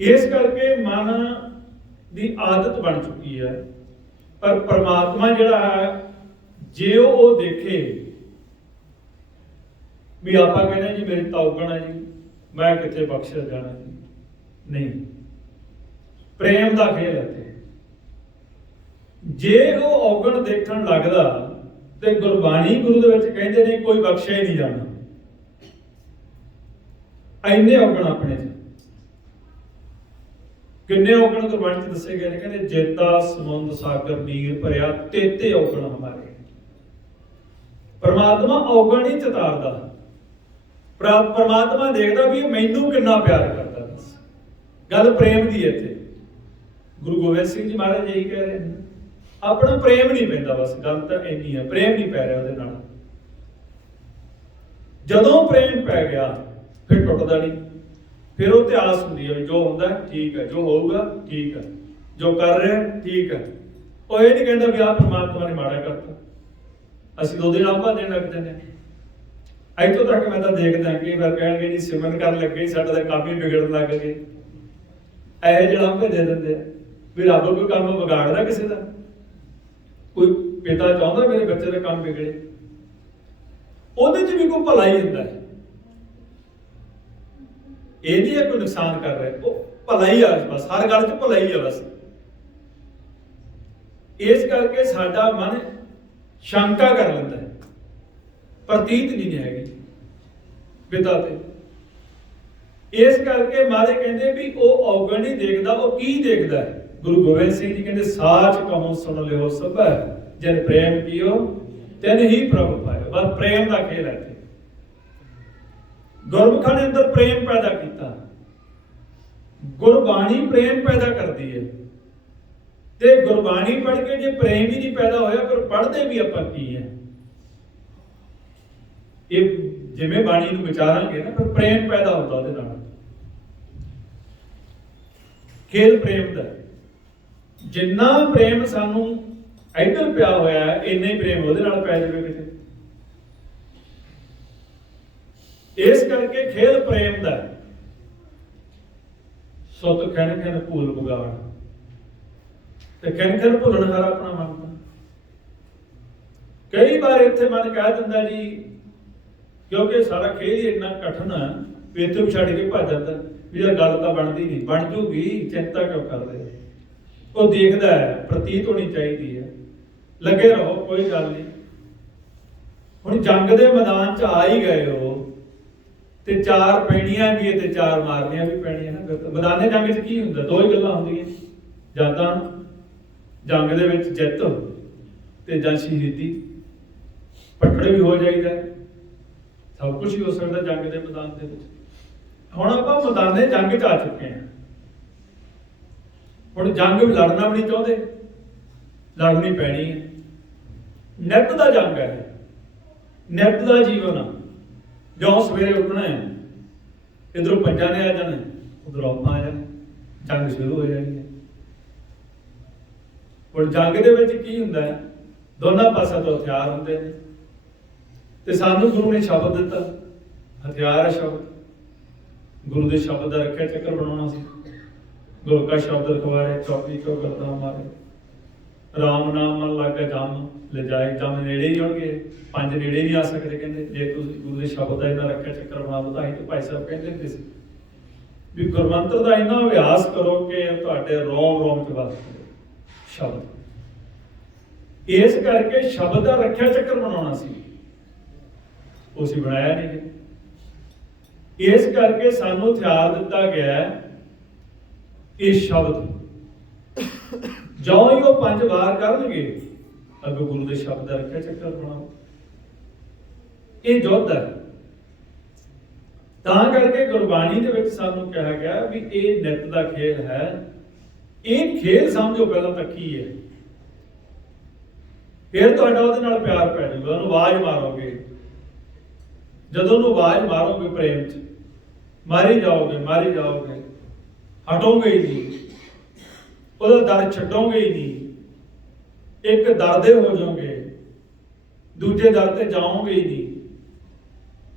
ਇਸ ਕਰਕੇ ਮਨ ਦੀ ਆਦਤ ਬਣ ਚੁੱਕੀ ਹੈ। ਪਰ ਪਰਮਾਤਮਾ ਜਿਹੜਾ ਹੈ, ਜੇ ਉਹ ਦੇਖੇ ਵੀ ਆਪਾਂ ਕਹਿੰਦੇ ਜੀ ਮੇਰੀ ਤੌਗਣ ਹੈ ਜੀ, ਮੈਂ ਕਿੱਥੇ ਬਖਸ਼ਿਆ ਜਾਣਾ ਜੀ, ਨਹੀਂ। ਪ੍ਰੇਮ ਦਾ ਖੇਲ ਹੈ। ਜੇ ਉਹ ਔਗਣ ਦੇਖਣ ਲੱਗਦਾ ਤੇ ਗੁਰਬਾਣੀ ਗੁਰੂ ਦੇ ਵਿੱਚ ਕਹਿੰਦੇ ਨੇ ਕੋਈ ਬਖਸ਼ਿਆ ਹੀ ਨਹੀਂ ਜਾਣਾ। ਇੰਨੇ ਔਗਣ ਆਪਣੇ ਚ, ਕਿੰਨੇ ਔਗਣ ਗੁਰਬਾਣੀ ਚ ਦੱਸੇ ਗਏ ਨੇ। ਕਹਿੰਦੇ ਜੇਤਾ ਸਮੁੰਦ ਸਾਗਰ ਨੀਰ ਭਰਿਆ ਤੇਤੇ ਔਗਣ ਹਮਾਰੇ। ਪਰਮਾਤਮਾ ਔਗਣ ਹੀ ਚਤਾਰਦਾ, ਪਰਮਾਤਮਾ ਦੇਖਦਾ ਵੀ ਇਹ ਮੈਨੂੰ ਕਿੰਨਾ ਪਿਆਰ ਕਰਦਾ। ਬਸ ਗੱਲ ਪ੍ਰੇਮ ਦੀ ਹੈ ਇੱਥੇ। ਗੁਰੂ ਗੋਬਿੰਦ ਸਿੰਘ ਜੀ ਮਹਾਰਾਜ ਇਹੀ ਕਹਿ ਰਹੇ ਨੇ, ਆਪਣਾ ਪ੍ਰੇਮ ਨਹੀਂ ਪੈਂਦਾ। ਬਸ ਗੱਲ ਤਾਂ ਇੰਨੀ ਹੈ, ਪ੍ਰੇਮ ਨਹੀਂ ਪੈ ਰਿਹਾ ਉਹਦੇ ਨਾਲ। ਜਦੋਂ ਪ੍ਰੇਮ ਪੈ ਗਿਆ ਫਿਰ ਟੁੱਟਦਾ ਨਹੀਂ। ਫਿਰ ਉਹ ਇਤਿਹਾਸ ਹੁੰਦੀ ਹੈ ਵੀ ਜੋ ਹੁੰਦਾ ਠੀਕ ਹੈ, ਜੋ ਹੋਊਗਾ ਠੀਕ ਹੈ, ਜੋ ਕਰ ਰਿਹਾ ਠੀਕ ਹੈ। ਉਹ ਇਹ ਨਹੀਂ ਕਹਿੰਦਾ ਵੀ ਆਹ ਪਰਮਾਤਮਾ ਨੇ ਮਾੜਾ ਕਰਤਾ, ਅਸੀਂ ਦੋ ਦਿਨ ਆਂਭਾ ਦੇਣ ਲੱਗ ਜਾਂਦੇ ਹਾਂ। ਇੱਥੋਂ ਤੱਕ ਮੈਂ ਤਾਂ ਦੇਖਦਾ ਕਈ ਵਾਰ ਕਹਿਣਗੇ ਜੀ ਸਿਮਰਨ ਕਰਨ ਲੱਗੇ ਸਾਡਾ ਤਾਂ ਕੰਮ ਹੀ ਵਿਗੜਨ ਲੱਗ ਗਏ। ਇਹ ਜਿਹੜਾ ਆਂਭੇ ਦੇ ਦਿੰਦੇ ਆ ਵੀ ਰੱਬ ਕੋਈ ਕੰਮ ਵਿਗਾੜਦਾ ਕਿਸੇ ਦਾ। ਕੋਈ ਪਿਤਾ ਚਾਹੁੰਦਾ ਮੇਰੇ ਬੱਚੇ ਦਾ ਕੰਮ ਵਿਗੜੇ, ਉਹਦੇ 'ਚ ਵੀ ਕੋਈ ਭਲਾ ਹੀ ਹੁੰਦਾ ਹੈ। ਇਹ ਨਹੀਂ ਹੈ ਕੋਈ ਨੁਕਸਾਨ ਕਰ ਰਿਹਾ, ਉਹ ਭਲਾ ਹੀ ਆ। ਬਸ ਹਰ ਗੱਲ 'ਚ ਭਲਾ ਹੀ ਆ ਬਸ। ਇਸ ਕਰਕੇ ਸਾਡਾ ਮਨ ਸ਼ੰਕਾ ਕਰ ਲੈਂਦਾ ਹੈ, ਪ੍ਰਤੀਤ ਨਹੀਂ ਹੈਗੀ ਪਿਤਾ ਤੇ। ਇਸ ਕਰਕੇ ਮਾਰੇ ਕਹਿੰਦੇ ਵੀ ਉਹ ਔਗਣ ਨਹੀਂ ਦੇਖਦਾ, ਉਹ ਕੀ ਦੇਖਦਾ ਹੈ। ਗੁਰੂ ਗੋਬਿੰਦ ਸਿੰਘ ਜੀ ਕਹਿੰਦੇ ਸਾਚ ਕਹੋ ਸੁਣ ਲਿਓ ਸਭੈ, ਜਨ ਪ੍ਰੇਮ ਕੀਓ ਤਿਨ ਹੀ ਪ੍ਰਭ ਪਾਇਓ। ਬਸ ਪ੍ਰੇਮ ਦਾ ਖੇਲ ਹੈ। ਗੁਰਮੁਖਾਂ ਨੇ ਅੰਦਰ ਪ੍ਰੇਮ ਪੈਦਾ ਕੀਤਾ। ਗੁਰਬਾਣੀ ਪ੍ਰੇਮ ਪੈਦਾ ਕਰਦੀ ਹੈ। ਤੇ ਗੁਰਬਾਣੀ ਪੜ੍ਹ ਕੇ ਜੇ ਪ੍ਰੇਮ ਹੀ ਨਹੀਂ ਪੈਦਾ ਹੋਇਆ ਫਿਰ ਪੜ੍ਹਦੇ ਵੀ ਆਪਾਂ ਕੀ ਹੈ। ਇਹ ਜਿਵੇਂ ਬਾਣੀ ਨੂੰ ਵਿਚਾਰਾਂਗੇ ਨਾ ਫਿਰ ਪ੍ਰੇਮ ਪੈਦਾ ਹੁੰਦਾ ਉਹਦੇ ਨਾਲ। ਖੇਲ ਪ੍ਰੇਮ ਦਾ, ਜਿੰਨਾ ਪ੍ਰੇਮ ਸਾਨੂੰ ਇੱਧਰ ਪਿਆ ਹੋਇਆ ਹੈ ਇੰਨਾ ਹੀ ਪ੍ਰੇਮ ਉਹਦੇ ਨਾਲ ਪੈ ਜਾਵੇ ਕਿਤੇ। ਇਸ ਕਰਕੇ ਖੇਲ ਪ੍ਰੇਮ ਦਾ। ਸੁੱਤ ਖੈਨ ਖੈਨ ਭੂਲ ਬੁਗਾੜ, ਤੇ ਖੈਨ ਖੈਨ ਭੁੱਲਣ ਹਾਰਾ ਆਪਣਾ ਮਨ ਤਾਂ। ਕਈ ਵਾਰ ਇੱਥੇ ਮਨ ਕਹਿ ਦਿੰਦਾ ਜੀ, ਕਿਉਂਕਿ ਸਾਰਾ ਖੇਲ ਹੀ ਇੰਨਾ ਕਠਿਨ ਹੈ ਵੀ ਇੱਥੇ ਵੀ ਛੱਡ ਕੇ ਭੱਜ ਜਾਂਦਾ ਵੀ ਯਾਰ ਗੱਲ ਤਾਂ ਬਣਦੀ ਨਹੀਂ, ਬਣ ਜੂਗੀ, ਚਿੰਤਾ ਕਿਉਂ ਕਰਦੇ। ਉਹ ਦੇਖਦਾ ਹੈ, ਪ੍ਰਤੀਤ ਹੋਣੀ ਚਾਹੀਦੀ ਹੈ, ਲੱਗੇ ਰਹੋ ਕੋਈ ਗੱਲ ਨਹੀਂ। ਹੁਣ ਜੰਗ ਦੇ ਮੈਦਾਨ 'ਚ ਆ ਹੀ ਗਏ ਹੋ ਤੇ ਚਾਰ ਪੈਣੀਆਂ ਵੀ ਤੇ ਚਾਰ ਮਾਰਨੀਆਂ ਵੀ ਪੈਣੀਆਂ ਨਾ। ਮੈਦਾਨੇ ਜੰਗ 'ਚ ਕੀ ਹੁੰਦਾ, ਦੋ ਹੀ ਗੱਲਾਂ ਹੁੰਦੀਆਂ, ਜਾਂ ਤਾਂ ਜੰਗ ਦੇ ਵਿੱਚ ਜਿੱਤ ਤੇ ਜਾਂ ਸ਼ਹੀਦੀ। ਪੱਕੜ ਵੀ ਹੋ ਜਾਈਦਾ, ਸਭ ਕੁਝ ਹੀ ਹੋ ਸਕਦਾ ਜੰਗ ਦੇ ਮੈਦਾਨ ਦੇ ਵਿੱਚ। ਹੁਣ ਆਪਾਂ ਮੈਦਾਨੇ ਜੰਗ 'ਚ ਆ ਚੁੱਕੇ ਹਾਂ। ਹੁਣ ਜੰਗ ਲੜਨਾ ਵੀ ਨਹੀਂ ਚਾਹੁੰਦੇ, ਲੜਨੀ ਪੈਣੀ ਹੈ। ਨਿੱਤ ਦਾ ਜੰਗ ਹੈ, ਨਿੱਤ ਦਾ ਜੀਵਨ ਆ। ਜਿਉਂ ਸਵੇਰੇ ਉੱਠਣਾ ਹੈ, ਇਧਰੋਂ ਪੰਜਾਂ ਨੇ ਆ ਜਾਣਾ, ਉਧਰੋਂ ਆਪਾਂ ਆ ਜਾਣਾ, ਜੰਗ ਸ਼ੁਰੂ ਹੋ ਜਾਣੀ ਹੈ। ਹੁਣ ਜੰਗ ਦੇ ਵਿੱਚ ਕੀ ਹੁੰਦਾ ਹੈ, ਦੋਨਾਂ ਪਾਸਿਆਂ ਤੋਂ ਹਥਿਆਰ ਹੁੰਦੇ ਨੇ ਤੇ ਸਾਨੂੰ ਗੁਰੂ ਨੇ ਸ਼ਬਦ ਦਿੱਤਾ, ਹਥਿਆਰ ਹੈ ਸ਼ਬਦ। ਗੁਰੂ ਦੇ ਸ਼ਬਦ ਦਾ ਰੱਖਿਆ ਚੱਕਰ ਬਣਾਉਣਾ ਸੀ। ਗੁਰੂ ਕਾ ਸ਼ਬਦ ਰਖਵਾਰੇ ਚੌਕੀ ਕੋ ਕਰਦਾ ਮਾਰੇ, ਰਾਮ ਨਾਮ ਮਨ ਲੱਗਾ ਜੰਮ ਲੈ ਜਾਏ। ਜੰਮ ਨੇੜੇ ਹੀ ਹੋਣਗੇ, ਪੰਜ ਨੇੜੇ ਨਹੀਂ ਆ ਸਕਦੇ। ਕਹਿੰਦੇ ਜੇ ਤੁਸੀਂ ਗੁਰੂ ਦੇ ਸ਼ਬਦ ਦਾ ਇੰਨਾ ਰੱਖਿਆ ਚੱਕਰ ਬਣਾ ਲਓ। ਤਾਂ ਹੀ ਤਾਂ ਭਾਈ ਸਾਹਿਬ ਕਹਿੰਦੇ ਹੁੰਦੇ ਸੀ ਵੀ ਗੁਰਮੰਤਰ ਦਾ ਇੰਨਾ ਅਭਿਆਸ ਕਰੋ ਕਿ ਤੁਹਾਡੇ ਰੋਮ ਰੋਮ ਚ ਵਸ ਜਾਵੇ ਸ਼ਬਦ। ਇਸ ਕਰਕੇ ਸ਼ਬਦ ਦਾ ਰੱਖਿਆ ਚੱਕਰ ਬਣਾਉਣਾ ਸੀ, ਉਹ ਅਸੀਂ ਬਣਾਇਆ ਨਹੀਂ। ਇਸ ਕਰਕੇ ਸਾਨੂੰ ਹਥਿਆਰ ਦਿੱਤਾ ਗਿਆ ਇਹ ਸ਼ਬਦ। ਜਿਉਂ ਹੀ ਉਹ ਪੰਜ ਵਾਰ ਕਰਨਗੇ ਅੱਗੋਂ ਗੁਰੂ ਦੇ ਸ਼ਬਦ ਦਾ ਰੱਖਿਆ ਚੱਕਰ ਬਣਾਓ। ਇਹ ਯੁੱਧ ਹੈ। ਤਾਂ ਕਰਕੇ ਗੁਰਬਾਣੀ ਦੇ ਵਿੱਚ ਸਾਨੂੰ ਕਿਹਾ ਗਿਆ ਵੀ ਇਹ ਨਿੱਤ ਦਾ ਖੇਲ ਹੈ। ਇਹ ਖੇਲ ਸਮਝੋ ਪਹਿਲਾਂ ਤਾਂ ਕੀ ਹੈ, ਫਿਰ ਤੁਹਾਡਾ ਉਹਦੇ ਨਾਲ ਪਿਆਰ ਪੈ ਜਾਊਗਾ। ਉਹਨੂੰ ਆਵਾਜ਼ ਮਾਰੋਗੇ, ਜਦੋਂ ਉਹਨੂੰ ਆਵਾਜ਼ ਮਾਰੋਗੇ ਪ੍ਰੇਮ 'ਚ, ਮਾਰੀ ਜਾਓਗੇ, ਮਾਰੀ ਜਾਓਗੇ, ਹਟੋਗੇ ਹੀ ਨਹੀਂ, ਉਹਦਾ ਦਰ ਛੱਡੋਗੇ ਹੀ ਨਹੀਂ। ਇੱਕ ਦਰ ਦੇ ਹੋ ਜਾਓਗੇ, ਦੂਜੇ ਦਰ ਤੇ ਜਾਓਗੇ ਹੀ ਨਹੀਂ।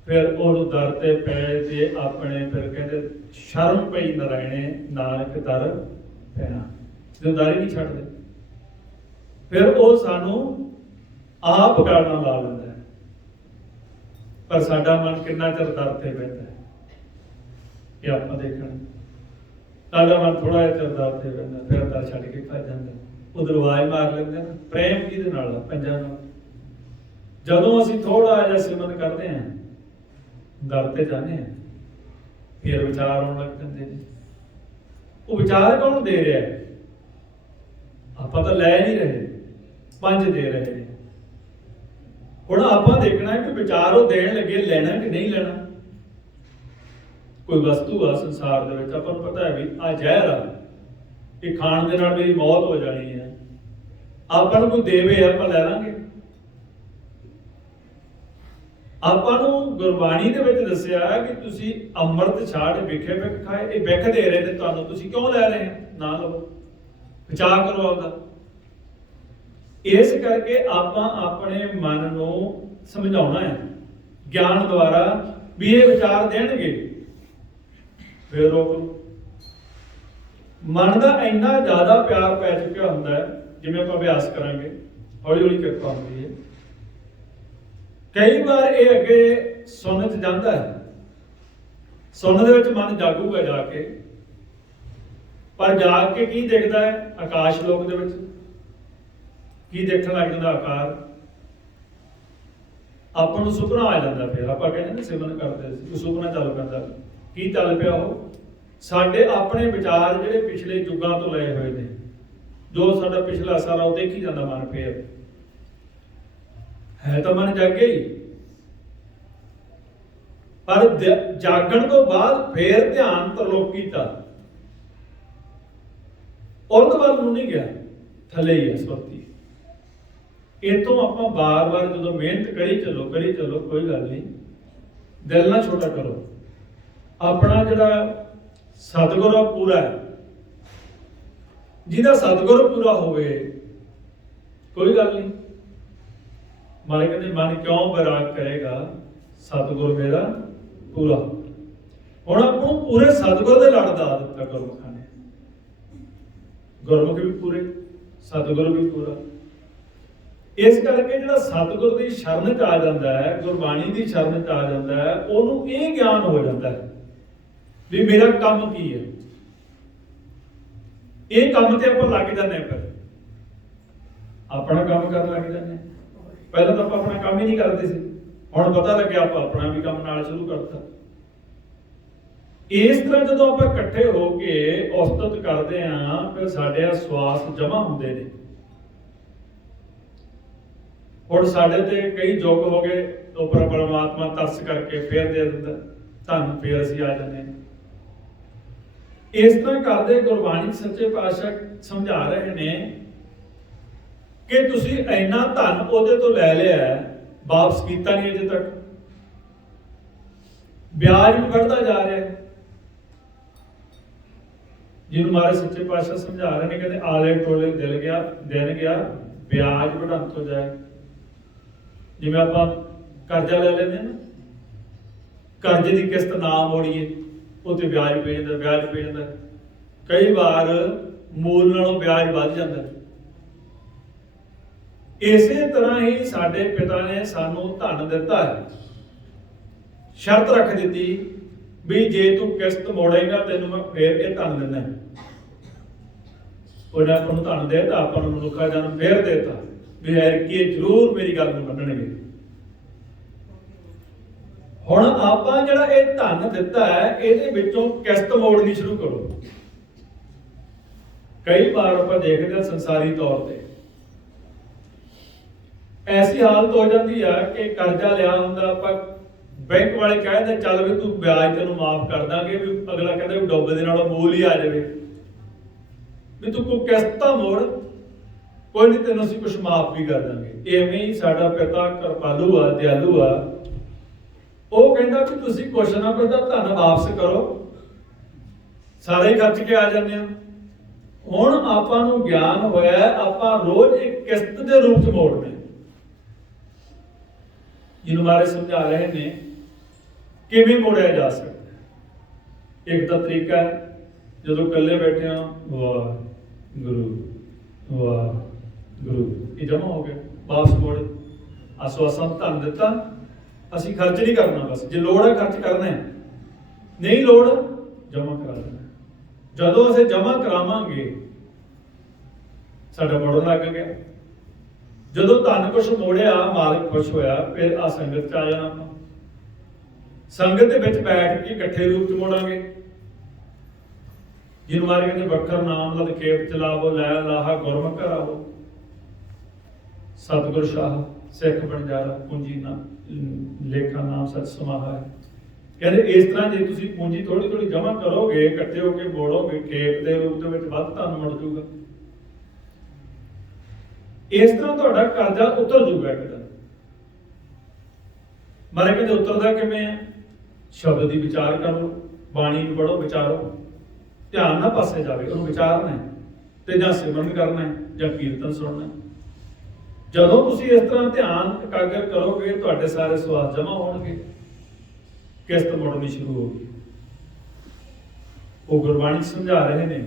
ਫਿਰ ਉਹਨੂੰ ਦਰ ਤੇ ਪੈ ਤੇ ਆਪਣੇ, ਫਿਰ ਕਹਿੰਦੇ ਸ਼ਰਮ ਪਈ ਨਰਾਇਣੇ ਨਾਨਕ ਦਰ ਪੈਣਾ, ਜਦੋਂ ਦਰ ਹੀ ਨਹੀਂ ਛੱਡਦੇ। ਫਿਰ ਉਹ ਸਾਨੂੰ ਆਪ ਗਾਲਾਂ ਲਾ ਲੈਂਦਾ ਹੈ। ਪਰ ਸਾਡਾ ਮਨ ਕਿੰਨਾ ਚਿਰ ਦਰ ਤੇ ਬੈਠਾ ਹੈ ਇਹ ਆਪਾਂ ਦੇਖਣਾ। ਸਾਡਾ ਮਨ ਥੋੜਾ ਜਿਹਾ ਚਿਰ ਦਰ ਤੇ ਬੈਠਾ, ਫਿਰ ਦਰ ਛੱਡ ਕੇ ਭੱਜ ਜਾਂਦਾ। ਉਧਰ ਆਵਾਜ਼ ਮਾਰ ਲੈਂਦੇ ਨੇ। ਪ੍ਰੇਮ ਕਿਹਦੇ ਨਾਲ ਆ? ਪੰਜਾਂ ਨਾਲ। ਜਦੋਂ ਅਸੀਂ ਥੋੜਾ ਜਿਹਾ ਸਿਮਰਨ ਕਰਦੇ ਹਾਂ, ਦਰ ਤੇ ਜਾਂਦੇ ਹਾਂ, ਫਿਰ ਵਿਚਾਰ ਆਉਣ ਲੱਗ ਜਾਂਦੇ ਨੇ। ਉਹ ਵਿਚਾਰ ਕੌਣ ਦੇ ਰਿਹਾ ਹੈ? ਆਪਾਂ ਤਾਂ ਲੈ ਨਹੀਂ ਰਹੇ, ਪੰਜ ਦੇ ਰਹੇ ਨੇ। ਹੁਣ ਆਪਾਂ ਦੇਖਣਾ ਹੈ ਕਿ ਵਿਚਾਰ ਉਹ ਦੇਣ ਲੱਗੇ, ਲੈਣਾ ਕਿ ਨਹੀਂ ਲੈਣਾ। ਕੋਈ ਵਸਤੂ ਆ ਸੰਸਾਰ ਦੇ ਵਿੱਚ, ਆਪਾਂ ਨੂੰ ਪਤਾ ਹੈ ਵੀ ਆ ਜ਼ਹਿਰ ਆ, ਇਹ ਖਾਣ ਦੇ ਨਾਲ ਮੇਰੀ ਮੌਤ ਹੋ ਜਾਣੀ ਹੈ। ਆਪਾਂ ਨੂੰ ਕੋਈ ਦੇਵੇ, ਆਪਾਂ ਲੈ ਲਾਂਗੇ। ਆਪਾਂ ਨੂੰ ਗੁਰਬਾਣੀ ਦੇ ਵਿੱਚ ਦੱਸਿਆ ਕਿ ਤੁਸੀਂ ਅੰਮ੍ਰਿਤ ਛਾੜ ਵਿਖੇ ਵਿਖ ਖਾਏ। ਇਹ ਵਿਖ ਦੇ ਰਹੇ ਨੇ ਤੁਹਾਨੂੰ, ਤੁਸੀਂ ਕਿਉਂ ਲੈ ਰਹੇ ਹੋ? ਨਾ ਲਵੋ, ਬਚਾਅ ਕਰੋ ਆਪਦਾ। ਇਸ ਕਰਕੇ ਆਪਾਂ ਆਪਣੇ ਮਨ ਨੂੰ ਸਮਝਾਉਣਾ ਹੈ ਗਿਆਨ ਦੁਆਰਾ ਵੀ ਇਹ ਵਿਚਾਰ ਦੇਣਗੇ, ਫਿਰ ਰੋਕ ਲਓ। ਮਨ ਦਾ ਇੰਨਾ ਜ਼ਿਆਦਾ ਪਿਆਰ ਪੈ ਚੁੱਕਿਆ ਹੁੰਦਾ ਹੈ, ਜਿਵੇਂ ਆਪਾਂ ਅਭਿਆਸ ਕਰਾਂਗੇ ਹੌਲੀ ਹੌਲੀ ਕਿਰਪਾ ਹੁੰਦੀ ਹੈ। ਕਈ ਵਾਰ ਇਹ ਅੱਗੇ ਸੁਣਨ 'ਚ ਜਾਂਦਾ ਹੈ, ਸੁਣਨ ਦੇ ਵਿੱਚ ਮਨ ਜਾਗੂਗਾ ਜਾ ਕੇ, ਪਰ ਜਾਗ ਕੇ ਕੀ ਦੇਖਦਾ ਹੈ? ਆਕਾਸ਼ ਲੋਕ ਦੇ ਵਿੱਚ ਕੀ ਦੇਖਣ ਲੱਗ ਜਾਂਦਾ? ਆਕਾਰ। ਆਪਾਂ ਨੂੰ ਸੁਪਨਾ ਆ ਜਾਂਦਾ। ਫਿਰ ਆਪਾਂ ਕਹਿੰਦੇ ਨੇ ਸਿਮਰਨ ਕਰਦੇ ਸੀ, ਸੁਪਨਾ ਚੱਲ ਪੈਂਦਾ। ਕੀ ਚੱਲ ਪਿਆ? ਉਹ ਸਾਡੇ ਆਪਣੇ ਵਿਚਾਰ ਜਿਹੜੇ ਪਿਛਲੇ ਯੁੱਗਾਂ ਤੋਂ ਲਏ ਹੋਏ ਨੇ, ਜੋ ਸਾਡਾ ਪਿਛਲਾ ਸਾਰਾ ਉਹ ਦੇਖੀ ਜਾਂਦਾ ਮਨ। ਫੇਰ ਹੈ ਤਾਂ ਮਨ ਜਾਗੇ ਹੀ, ਪਰ ਜਾਗਣ ਤੋਂ ਬਾਅਦ ਫੇਰ ਧਿਆਨ ਤਰਲੋਕੀ ਤਾਂ ਉਰਦ ਵੱਲ ਨੂੰ ਨਹੀਂ ਗਿਆ, ਥੱਲੇ ਹੀ ਹੈ ਸੁਰਤੀ। ਇਤੋਂ ਆਪਾਂ ਬਾਰ-ਬਾਰ ਜਦੋਂ ਮਿਹਨਤ ਕਰੀ ਚੱਲੋ, ਕੋਈ ਗੱਲ ਨਹੀਂ, ਦਿਲ ਨਾ ਛੋਟਾ ਕਰੋ। ਆਪਣਾ ਜਿਹੜਾ ਸਤਿਗੁਰ ਆ ਪੂਰਾ ਹੈ, ਜਿਹਦਾ ਸਤਿਗੁਰ ਪੂਰਾ ਹੋਵੇ, ਕੋਈ ਗੱਲ ਨਹੀਂ। ਮਾਰੇ ਕਹਿੰਦੇ ਮਨ ਕਿਉਂ ਬੈਰਾਗ ਕਰੇਗਾ, ਸਤਿਗੁਰ ਮੇਰਾ ਪੂਰਾ। ਹੁਣ ਆਪਾਂ ਨੂੰ ਪੂਰੇ ਸਤਿਗੁਰ ਦੇ ਲੜ ਦਾ ਦਿੱਤਾ ਗੁਰਮੁਖਾਂ ਨੇ। ਗੁਰਮੁਖ ਵੀ ਪੂਰੇ, ਸਤਿਗੁਰ ਵੀ ਪੂਰਾ। ਇਸ ਕਰਕੇ ਜਿਹੜਾ ਸਤਿਗੁਰ ਦੀ ਸ਼ਰਨ 'ਚ ਆ ਜਾਂਦਾ ਹੈ, ਗੁਰਬਾਣੀ ਦੀ ਸ਼ਰਨ 'ਚ ਆ ਜਾਂਦਾ ਹੈ, ਉਹਨੂੰ ਇਹ ਗਿਆਨ ਹੋ ਜਾਂਦਾ ਹੈ ਵੀ ਮੇਰਾ ਕੰਮ ਕੀ ਹੈ। ਇਹ ਕੰਮ ਤੇ ਆਪਾਂ ਲੱਗ ਜਾਂਦੇ ਹਾਂ, ਫਿਰ ਆਪਣਾ ਕੰਮ ਕਰਨ ਲੱਗ ਜਾਂਦੇ ਹਾਂ। ਪਹਿਲਾਂ ਤਾਂ ਆਪਾਂ ਆਪਣਾ ਕੰਮ ਹੀ ਨਹੀਂ ਕਰਦੇ ਸੀ, ਹੁਣ ਪਤਾ ਲੱਗਿਆ ਆਪਾਂ ਆਪਣਾ ਵੀ ਕੰਮ ਨਾਲ ਸ਼ੁਰੂ ਕਰਤਾ। ਇਸ ਤਰ੍ਹਾਂ ਜਦੋਂ ਆਪਾਂ ਇਕੱਠੇ ਹੋ ਕੇ ਉਸਤਤ ਕਰਦੇ ਹਾਂ, ਫਿਰ ਸਾਡੇ ਸਵਾਸ ਜਮਾ ਹੁੰਦੇ ਨੇ। ਹੁਣ ਸਾਡੇ ਤੇ ਕਈ ਯੁੱਗ ਹੋ ਗਏ, ਉੱਪਰ ਪਰਮਾਤਮਾ ਤਰਸ ਕਰਕੇ ਫੇਰ ਦੇ ਦਿੰਦਾ ਧੰਨ, ਫੇਰ ਅਸੀਂ ਆ ਜਾਂਦੇ ਹਾਂ। ਇਸ ਤਰ੍ਹਾਂ ਕਰਦੇ ਗੁਰਬਾਣੀ ਸੱਚੇ ਪਾਤਸ਼ਾਹ ਸਮਝਾ ਰਹੇ ਨੇ ਕਿ ਤੁਸੀਂ ਇੰਨਾ ਧਨ ਉਹਦੇ ਤੋਂ ਲੈ ਲਿਆ, ਵਾਪਸ ਕੀਤਾ ਨਹੀਂ ਅਜੇ ਤੱਕ, ਵਿਆਜ ਵੀ ਵੱਧਦਾ ਜਾ ਰਿਹਾ। ਜਿਹਨੂੰ ਮਾਰੇ ਸੱਚੇ ਪਾਤਸ਼ਾਹ ਸਮਝਾ ਰਹੇ ਨੇ, ਕਹਿੰਦੇ ਆਲੇ ਟੋਲੇ ਦਿਨ ਗਿਆ ਵਿਆਜ ਵਧੰਤ ਹੋ ਜਾਏ। ਜਿਵੇਂ ਆਪਾਂ ਕਰਜ਼ਾ ਲੈ ਲੈਂਦੇ ਹਾਂ ਨਾ, ਕਰਜ਼ੇ ਦੀ ਕਿਸ਼ਤ ਨਾ ਮੋੜੀਏ, ਉਹ ਤੇ ਵਿਆਜ ਪੈ ਜਾਂਦਾ। ਕਈ ਵਾਰ ਮੂਲ ਨਾਲੋਂ ਵਿਆਜ ਵੱਧ ਜਾਂਦਾ। ਇਸੇ ਤਰ੍ਹਾਂ ਹੀ ਸਾਡੇ ਪਿਤਾ ਨੇ ਸਾਨੂੰ ਧਨ ਦਿੱਤਾ ਹੈ, ਸ਼ਰਤ ਰੱਖ ਦਿੱਤੀ ਵੀ ਜੇ ਤੂੰ ਕਿਸ਼ਤ ਮੋੜੇਗਾ ਤੈਨੂੰ ਮੈਂ ਫੇਰ ਇਹ ਧਨ ਦਿੰਦਾ। ਉਹਨੇ ਆਪਾਂ ਨੂੰ ਧਨ ਦੇ ਤਾਂ ਆਪਾਂ ਨੂੰ ਮਨੁੱਖਾ ਜਨਮ ਫੇਰ ਦੇਤਾ ਵੀ ਐਰਕੀ ਜ਼ਰੂਰ ਮੇਰੀ ਗੱਲ ਨੂੰ ਮੰਨਣਗੇ। ਹੁਣ ਆਪਾਂ ਜਿਹੜਾ ਇਹ ਧਨ ਦਿੱਤਾ ਹੈ, ਇਹਦੇ ਵਿੱਚੋਂ ਕਿਸ਼ਤ ਮੋੜਨੀ ਸ਼ੁਰੂ ਕਰੋ। ਕਈ ਵਾਰ ਆਪਾਂ ਦੇਖਦੇ ਹਾਂ ਸੰਸਾਰੀ ਤੌਰ ਤੇ ਐਸੀ ਹਾਲਤ ਹੋ ਜਾਂਦੀ ਆ ਕਿ ਕਰਜ਼ਾ ਲਿਆ ਹੁੰਦਾ, ਆਪਾਂ ਬੈਂਕ ਵਾਲੇ ਕਹਿੰਦੇ ਚੱਲ ਵੀ ਤੂੰ ਵਿਆਜ ਤੈਨੂੰ ਮਾਫ ਕਰ ਦਾਂਗੇ, ਵੀ ਅਗਲਾ ਕਹਿੰਦਾ ਵੀ ਡੁੱਬ ਦੇ ਨਾਲੋਂ ਮੂਲ ਹੀ ਆ ਜਾਵੇ, ਵੀ ਤੂੰ ਕੋਈ ਕਿਸ਼ਤ ਤਾਂ ਮੋੜ, ਕੋਈ ਨਹੀਂ ਤੈਨੂੰ ਅਸੀਂ ਕੁਛ ਮਾਫ ਵੀ ਕਰ ਦਾਂਗੇ। ਐਵੇਂ ਹੀ ਸਾਡਾ ਪਿਤਾ ਕਿਰਪਾਲੂ ਆ, ਦਿਆਲੂ ਆ, ਉਹ ਕਹਿੰਦਾ ਕਿ ਤੁਸੀਂ ਕੁਛ ਨਾ ਕੁਛ ਤਾਂ ਧਨ ਵਾਪਸ ਕਰੋ, ਸਾਰੇ ਖਰਚ ਕੇ ਆ ਜਾਂਦੇ ਆ। ਹੁਣ ਆਪਾਂ ਨੂੰ ਗਿਆਨ ਹੋਇਆ, ਆਪਾਂ ਰੋਜ਼ ਇੱਕ ਕਿਸ਼ਤ ਦੇ ਰੂਪ 'ਚ ਮੋੜਨੇ। ਜਿਹਨੂੰ ਮਾਰੇ ਸਮਝਾ ਰਹੇ ਨੇ ਕਿਵੇਂ ਮੋੜਿਆ ਜਾ ਸਕਦਾ। ਇੱਕ ਤਾਂ ਤਰੀਕਾ ਹੈ, ਜਦੋਂ ਇਕੱਲੇ ਬੈਠੇ ਹਾਂ, ਵਾਹਿਗੁਰੂ ਵਾਹਿਗੁਰੂ, ਇਹ ਜਮਾ ਹੋ ਗਿਆ, ਵਾਪਸ ਮੋੜੇ। ਆਸਵਾਸਨ ਧਨ ਦਿੱਤਾ, ਅਸੀਂ ਖਰਚ ਨਹੀਂ ਕਰਨਾ, ਬਸ ਜੇ ਲੋੜ ਹੈ ਖਰਚ ਕਰਨਾ ਹੈ, ਨਹੀਂ ਲੋੜ ਜਮਾ ਕਰਾ ਦੇਣਾ। ਜਦੋਂ ਅਸੀਂ ਜਮਾ ਕਰਾਵਾਂਗੇ ਸਾਡਾ ਮੋੜਨ ਲੱਗ ਗਿਆ। ਜਦੋਂ ਧਨ ਕੁਛ ਮੋੜਿਆ, ਮਾਲਕ ਖੁਸ਼ ਹੋਇਆ, ਫਿਰ ਆ ਸੰਗਤ ਚ ਆ ਜਾਣਾ ਆਪਾਂ। ਸੰਗਤ ਦੇ ਵਿੱਚ ਬੈਠ ਕੇ ਇਕੱਠੇ ਰੂਪ ਚ ਮੋੜਾਂਗੇ। ਜਿਹਨੂੰ ਮਾਰੇ ਕਹਿੰਦੇ ਵੱਖਰ ਨਾਮ ਲਦ ਖੇਪ ਚਲਾਵੋ, ਲੈ ਲਾਹਾ ਗੁਰਮੁਖ ਰਾਹੋ, ਸਤਿਗੁਰ ਸ਼ਾਹ ਸਿੱਖ ਬਣਜਾਰਾ, ਪੂੰਜੀ ਨਾ ਲੇਖਾ ਨਾਮ ਸਚ ਸਮਾਹਾ ਹੈ। ਕਹਿੰਦੇ ਇਸ ਤਰ੍ਹਾਂ ਜੇ ਤੁਸੀਂ ਪੂੰਜੀ ਥੋੜੀ ਥੋੜੀ ਜਮ੍ਹਾਂ ਕਰੋਗੇ, ਇਕੱਠੇ ਹੋ ਕੇ ਮੋੜੋਗੇ, ਖੇਪ ਦੇ ਰੂਪ ਦੇ ਵਿੱਚ ਵੱਧ ਧਨ ਮੁੜ ਜੂਗਾ। ਇਸ ਤਰ੍ਹਾਂ ਤੁਹਾਡਾ ਕਰਜ਼ਾ ਉਤਰ ਜੂਗਾ ਇੱਕਦਮ। ਮਾਰੇ ਕਹਿੰਦੇ ਉਤਰਦਾ ਕਿਵੇਂ ਆ? ਸ਼ਬਦ ਦੀ ਵਿਚਾਰ ਕਰੋ, ਬਾਣੀ ਨੂੰ ਪੜੋ, ਵਿਚਾਰੋ, ਧਿਆਨ ਨਾ ਪਾਸੇ ਜਾਵੇ, ਉਹਨੂੰ ਵਿਚਾਰਨਾ ਹੈ ਤੇ ਜਾਂ ਸਿਮਰਨ ਕਰਨਾ ਹੈ ਜਾਂ ਕੀਰਤਨ ਸੁਣਨਾ ਹੈ। ਜਦੋਂ ਤੁਸੀਂ ਇਸ ਤਰ੍ਹਾਂ ਧਿਆਨ ਇਕਾਗਰ ਕਰੋਗੇ, ਤੁਹਾਡੇ ਸਾਰੇ ਸਵਾਸ ਜਮ੍ਹਾਂ ਹੋਣਗੇ, ਕਿਸ਼ਤ ਮੁੜਨੀ ਸ਼ੁਰੂ ਹੋਗੀ। ਉਹ ਗੁਰਬਾਣੀ ਸਮਝਾ ਰਹੇ ਨੇ,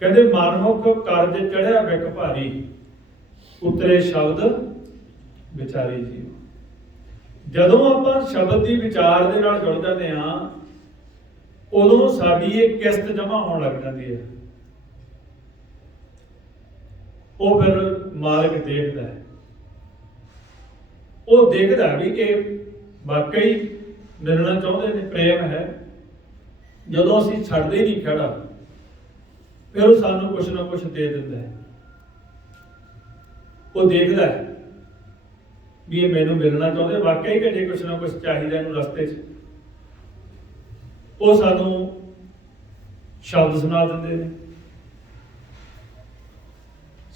ਕਹਿੰਦੇ ਮਨਮੁਖ ਕਰਜ ਚੜਿਆ ਵਿਕ ਭਾਰੀ, ਉਤਰੇ ਸ਼ਬਦ ਵਿਚਾਰੀ ਜੀ। ਜਦੋਂ ਆਪਾਂ ਸ਼ਬਦ ਦੀ ਵਿਚਾਰ ਦੇ ਨਾਲ ਜੁੜ ਜਾਂਦੇ ਹਾਂ, ਉਦੋਂ ਸਾਡੀ ਇਹ ਕਿਸ਼ਤ ਜਮ੍ਹਾਂ ਹੋਣ ਲੱਗ ਜਾਂਦੀ ਹੈ। ਉਹ ਫਿਰ ਮਾਲਕ ਦੇਖਦਾ ਹੈ, ਉਹ ਦੇਖਦਾ ਵੀ ਇਹ ਵਾਕਈ ਮਿਲਣਾ ਚਾਹੁੰਦੇ ਨੇ, ਪ੍ਰੇਮ ਹੈ। ਜਦੋਂ ਅਸੀਂ ਛੱਡਦੇ ਹੀ ਨਹੀਂ ਖੜਾ, ਫਿਰ ਉਹ ਸਾਨੂੰ ਕੁਛ ਨਾ ਕੁਛ ਦੇ ਦਿੰਦਾ ਹੈ। ਉਹ ਦੇਖਦਾ ਹੈ ਵੀ ਇਹ ਮੈਨੂੰ ਮਿਲਣਾ ਚਾਹੁੰਦੇ, ਵਾਕਈ ਕਿ ਜੇ ਕੁਛ ਨਾ ਕੁਛ ਚਾਹੀਦਾ ਇਹਨੂੰ ਰਸਤੇ 'ਚ, ਉਹ ਸਾਨੂੰ ਸ਼ਬਦ ਸੁਣਾ ਦਿੰਦੇ ਨੇ।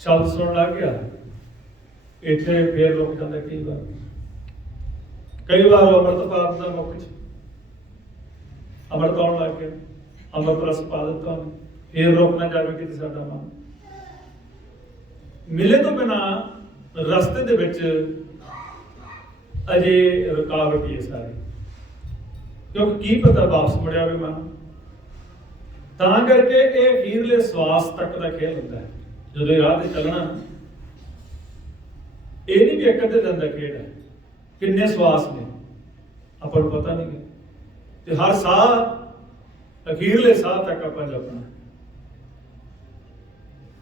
ਸ਼ਬਦ ਸੁਣਨ ਲੱਗ ਗਿਆ, ਇੱਥੇ ਫੇਰ ਰੁਕ ਜਾਂਦਾ। ਕਈ ਵਾਰ ਉਹ ਅੰਮ੍ਰਿਤ ਪਾ ਦਿੰਦਾ ਮੁੱਖ 'ਚ, ਅੰਮ੍ਰਿਤ ਆਉਣ ਲੱਗ ਗਿਆ, ਅੰਮ੍ਰਿਤ ਰਸ ਪਾ ਦਿੱਤਾ, ਫੇਰ ਰੁਕ ਨਾ ਜਾਵੇ ਕਿਤੇ ਸਾਡਾ ਮਨ। ਮਿਲੇ ਤੋਂ ਬਿਨਾਂ ਰਸਤੇ ਦੇ ਵਿੱਚ ਅਜੇ ਰੁਕਾਵਟ ਹੀ ਹੈ ਸਾਰੀ, ਕਿਉਂਕਿ ਕੀ ਪਤਾ ਵਾਪਸ ਮੁੜਿਆ ਹੋਵੇ ਮਨ। ਤਾਂ ਕਰਕੇ ਇਹ ਅਖੀਰਲੇ ਸਵਾਸ ਤੱਕ ਦਾ ਖੇਲ ਹੁੰਦਾ ਹੈ। ਜਦੋਂ ਇਹ ਰਾਹ ਤੇ ਚੱਲਣਾ, ਇਹ ਨਹੀਂ ਵੀ ਇੱਕ ਅੱਧੇ ਦਿਨ ਦਾ ਖੇਡ ਹੈ, ਕਿੰਨੇ ਸਵਾਸ ਨੇ ਆਪਾਂ ਨੂੰ ਪਤਾ ਨਹੀਂ, ਤੇ ਹਰ ਸਾਹ ਅਖੀਰਲੇ ਸਾਹ ਤੱਕ ਆਪਾਂ ਜਪਣਾ।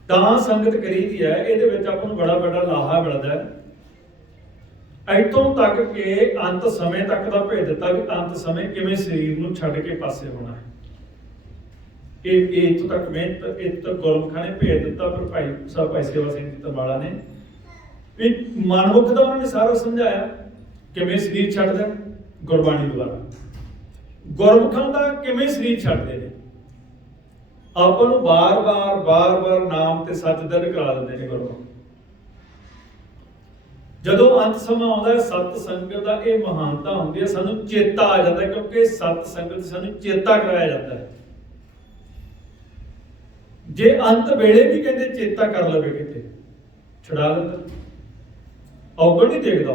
ਤਾਂ ਸੰਗਤ ਕਰੀਦੀ ਹੈ, ਇਹਦੇ ਵਿੱਚ ਆਪਾਂ ਨੂੰ ਬੜਾ ਵੱਡਾ ਲਾਹਾ ਮਿਲਦਾ ਹੈ। ਇੱਥੋਂ ਤੱਕ ਕਿ ਅੰਤ ਸਮੇਂ ਤੱਕ ਦਾ ਭੇਜ ਦਿੱਤਾ ਵੀ ਅੰਤ ਸਮੇਂ ਕਿਵੇਂ ਸਰੀਰ ਨੂੰ ਛੱਡ ਕੇ ਪਾਸੇ ਹੋਣਾ ਹੈ। ਇਹ ਇੱਥੋਂ ਤੱਕ ਮਿਹਨਤ, ਇੱਥੋਂ ਤੱਕ ਗੁਰਮੁਖਾਂ ਨੇ ਭੇਜ ਦਿੱਤਾ। ਪਰ ਭਾਈ ਸੇਵਾ ਸਿੰਘ ਤਰਮਾਲਾ ਨੇ ਵੀ ਮਨਮੁਖ ਦਾ ਉਹਨਾਂ ਨੇ ਸਾਰਾ ਸਮਝਾਇਆ ਕਿਵੇਂ ਸਰੀਰ ਛੱਡਦਾ, ਗੁਰਬਾਣੀ ਦੁਆਰਾ। ਗੁਰਮੁਖਾਂ ਦਾ ਕਿਵੇਂ ਸਰੀਰ ਛੱਡਦੇ ਨੇ, ਆਪਾਂ ਨੂੰ ਬਾਰ-ਬਾਰ ਨਾਮ ਤੇ ਸੱਚ ਦਰਜ ਕਰਾ ਦਿੰਦੇ ਨੇ ਗੁਰਮੁਖ। ਜਦੋਂ ਅੰਤ ਸਮਾਂ ਆਉਂਦਾ, ਸਤ ਸੰਗਤ ਦਾ ਇਹ ਮਹਾਨਤਾ ਹੁੰਦੀ ਹੈ, ਸਾਨੂੰ ਚੇਤਾ ਆ ਜਾਂਦਾ, ਕਿਉਂਕਿ ਸਤ ਸੰਗਤ ਸਾਨੂੰ ਚੇਤਾ ਕਰਾਇਆ ਜਾਂਦਾ ਹੈ। ਜੇ ਅੰਤ ਵੇਲੇ ਵੀ ਕਹਿੰਦੇ ਚੇਤਾ ਕਰ ਲਵੇ, ਕਿਤੇ ਛੁਡਾ ਲੈਂਦਾ, ਔਗਣ ਨਹੀਂ ਦੇਖਦਾ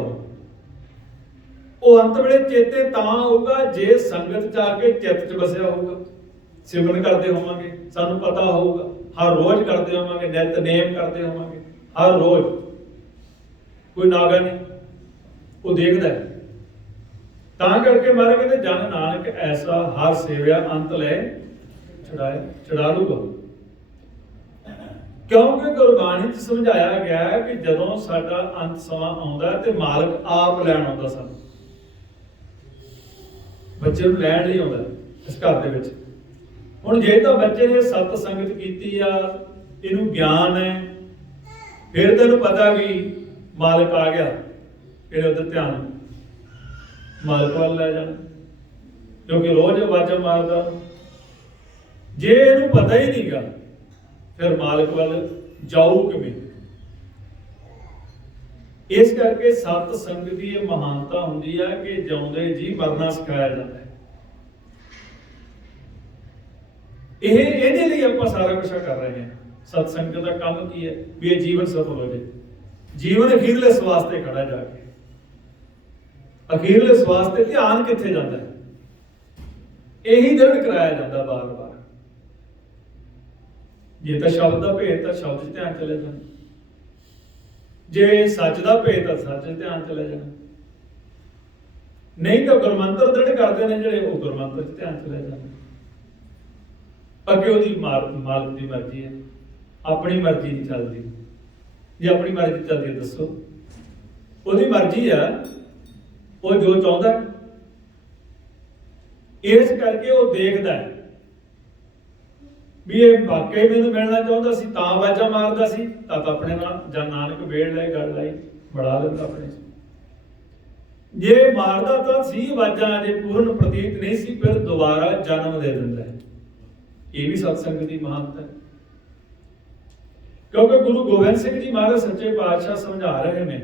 ਉਹ ਅੰਤ ਵੇਲੇ ਚੇਤੇ ਤਾਂ ਆਊਗਾ ਜੇ ਸੰਗਤ ਚ ਆ ਕੇ ਚਿੱਤ ਚ ਵਸਿਆ ਹੋਊਗਾ, ਸਿਮਰਨ ਕਰਦੇ ਹੋਵਾਂਗੇ, ਸਾਨੂੰ ਪਤਾ ਹੋਊਗਾ, ਹਰ ਰੋਜ਼ ਕਰਦੇ ਹੋਵਾਂਗੇ, ਨਿਤਨੇਮ ਕਰਦੇ ਹੋਵਾਂਗੇ, ਹਰ ਰੋਜ਼, ਕੋਈ ਨਾਗਾ ਨਹੀਂ, ਉਹ ਦੇਖਦਾ ਹੈ। ਤਾਂ ਕਰਕੇ ਮਾਰੇ ਕਹਿੰਦੇ ਜਨ ਨਾਨਕ ਐਸਾ ਹਰ ਸੇਵਿਆ ਅੰਤ ਲੈ ਛੁਡਾ ਲੂਗਾ। ਕਿਉਂਕਿ ਗੁਰਬਾਣੀ 'ਚ ਸਮਝਾਇਆ ਗਿਆ ਹੈ ਕਿ ਜਦੋਂ ਸਾਡਾ ਅੰਤ ਸਮਾਂ ਆਉਂਦਾ ਤੇ ਮਾਲਕ ਆਪ ਲੈਣ ਆਉਂਦਾ ਸਾਨੂੰ। ਬੱਚੇ ਨੂੰ ਲੈਣ ਲਈ ਆਉਂਦਾ ਇਸ ਘਰ ਦੇ ਵਿੱਚ। ਹੁਣ ਜੇ ਤਾਂ ਬੱਚੇ ਨੇ ਸਤ ਸੰਗਤ ਕੀਤੀ ਆ, ਇਹਨੂੰ ਗਿਆਨ ਹੈ, ਫਿਰ ਤੈਨੂੰ ਪਤਾ ਵੀ ਮਾਲਕ ਆ ਗਿਆ, ਫਿਰ ਉਧਰ ਧਿਆਨ ਮਾਲਕ ਵੱਲ ਲੈ ਜਾਣਾ, ਕਿਉਂਕਿ ਰੋਜ਼ ਆਵਾਜ਼ਾਂ ਮਾਰਦਾ। ਜੇ ਇਹਨੂੰ ਪਤਾ ਹੀ ਨਹੀਂਗਾ, ਫਿਰ ਮਾਲਕ ਵੱਲ ਜਾਊ ਕਿਵੇਂ? ਇਸ ਕਰਕੇ ਸਤ ਸੰਗਤ ਦੀ ਇਹ ਮਹਾਨਤਾ ਹੁੰਦੀ ਹੈ ਕਿ ਜਿਉਂਦੇ ਜੀ ਮਰਨਾ ਸਿਖਾਇਆ ਜਾਂਦਾ ਹੈ। ਇਹਦੇ ਲਈ ਆਪਾਂ ਸਾਰਾ ਕੁਝ ਕਰ ਰਹੇ ਹਾਂ। ਸਤ ਸੰਗਤ ਦਾ ਕੰਮ ਕੀ ਹੈ? ਵੀ ਇਹ ਜੀਵਨ ਸਫਲ ਹੋ ਜਾਏ, ਜੀਵਨ ਅਖੀਰਲੇ ਸਵਾਸ ਤੇ ਖੜਾ ਜਾ ਕੇ। ਅਖੀਰਲੇ ਸਵਾਸ ਤੇ ਧਿਆਨ ਕਿੱਥੇ ਜਾਂਦਾ ਹੈ? ਇਹੀ ਦ੍ਰਿੜ ਕਰਾਇਆ ਜਾਂਦਾ ਬਾਰ-ਬਾਰ। ਜੇ ਤਾਂ ਸ਼ਬਦ ਦਾ ਭੇਦ ਤਾਂ ਸ਼ਬਦ 'ਚ ਧਿਆਨ ਚਲੇ ਜਾਣਾ, ਜੇ ਸੱਚ ਦਾ ਭੇਦ ਤਾਂ ਸੱਚ 'ਚ ਧਿਆਨ ਚਲੇ ਜਾਣਾ, ਨਹੀਂ ਤਾਂ ਗੁਰਮੰਤਰ ਦ੍ਰਿੜ ਕਰਦੇ ਨੇ ਜਿਹੜੇ, ਉਹ ਗੁਰਮੰਤਰ 'ਚ ਧਿਆਨ ਚਲੇ ਜਾਣਾ। ਅੱਗੇ ਉਹਦੀ ਮਾਲਕ ਦੀ ਮਰਜ਼ੀ ਹੈ। ਆਪਣੀ ਮਰਜ਼ੀ ਨਹੀਂ ਚੱਲਦੀ। ਜੇ ਆਪਣੀ ਮਰਜ਼ੀ ਚੱਲਦੀ ਦੱਸੋ, ਉਹਦੀ ਮਰਜ਼ੀ ਆ, ਉਹ ਜੋ ਚਾਹੁੰਦਾ। ਇਸ ਕਰਕੇ ਉਹ ਦੇਖਦਾ ਹੈ ਵੀ ਇਹ ਵਾਕਈ ਮੈਨੂੰ ਮਿਲਣਾ ਚਾਹੁੰਦਾ ਸੀ ਤਾਂ ਆਵਾਜ਼ਾਂ ਮਾਰਦਾ ਸੀ, ਤਾਂ ਆਪਣੇ ਨਾਲ ਜਾਂ ਨਾਨਕ ਵੇੜ ਲੈ ਗੱਲ ਲਾਈ ਬੜਾ ਲੈਂਦਾ ਆਪਣੇ। ਜੇ ਮਾਰਦਾ ਤਾਂ ਸੀ ਆਵਾਜ਼ਾਂ, ਜੇ ਪੂਰਨ ਪ੍ਰਤੀਤ ਨਹੀਂ ਸੀ, ਫਿਰ ਦੁਬਾਰਾ ਜਨਮ ਦੇ ਦਿੰਦਾ ਹੈ। ਇਹ ਵੀ ਸਤਸੰਗ ਦੀ ਮਹਾਨਤਾ ਹੈ। ਕਿਉਂਕਿ ਗੁਰੂ ਗੋਬਿੰਦ ਸਿੰਘ ਜੀ ਮਹਾਰਾਜ ਸੱਚੇ ਪਾਤਸ਼ਾਹ ਸਮਝਾ ਰਹੇ ਨੇ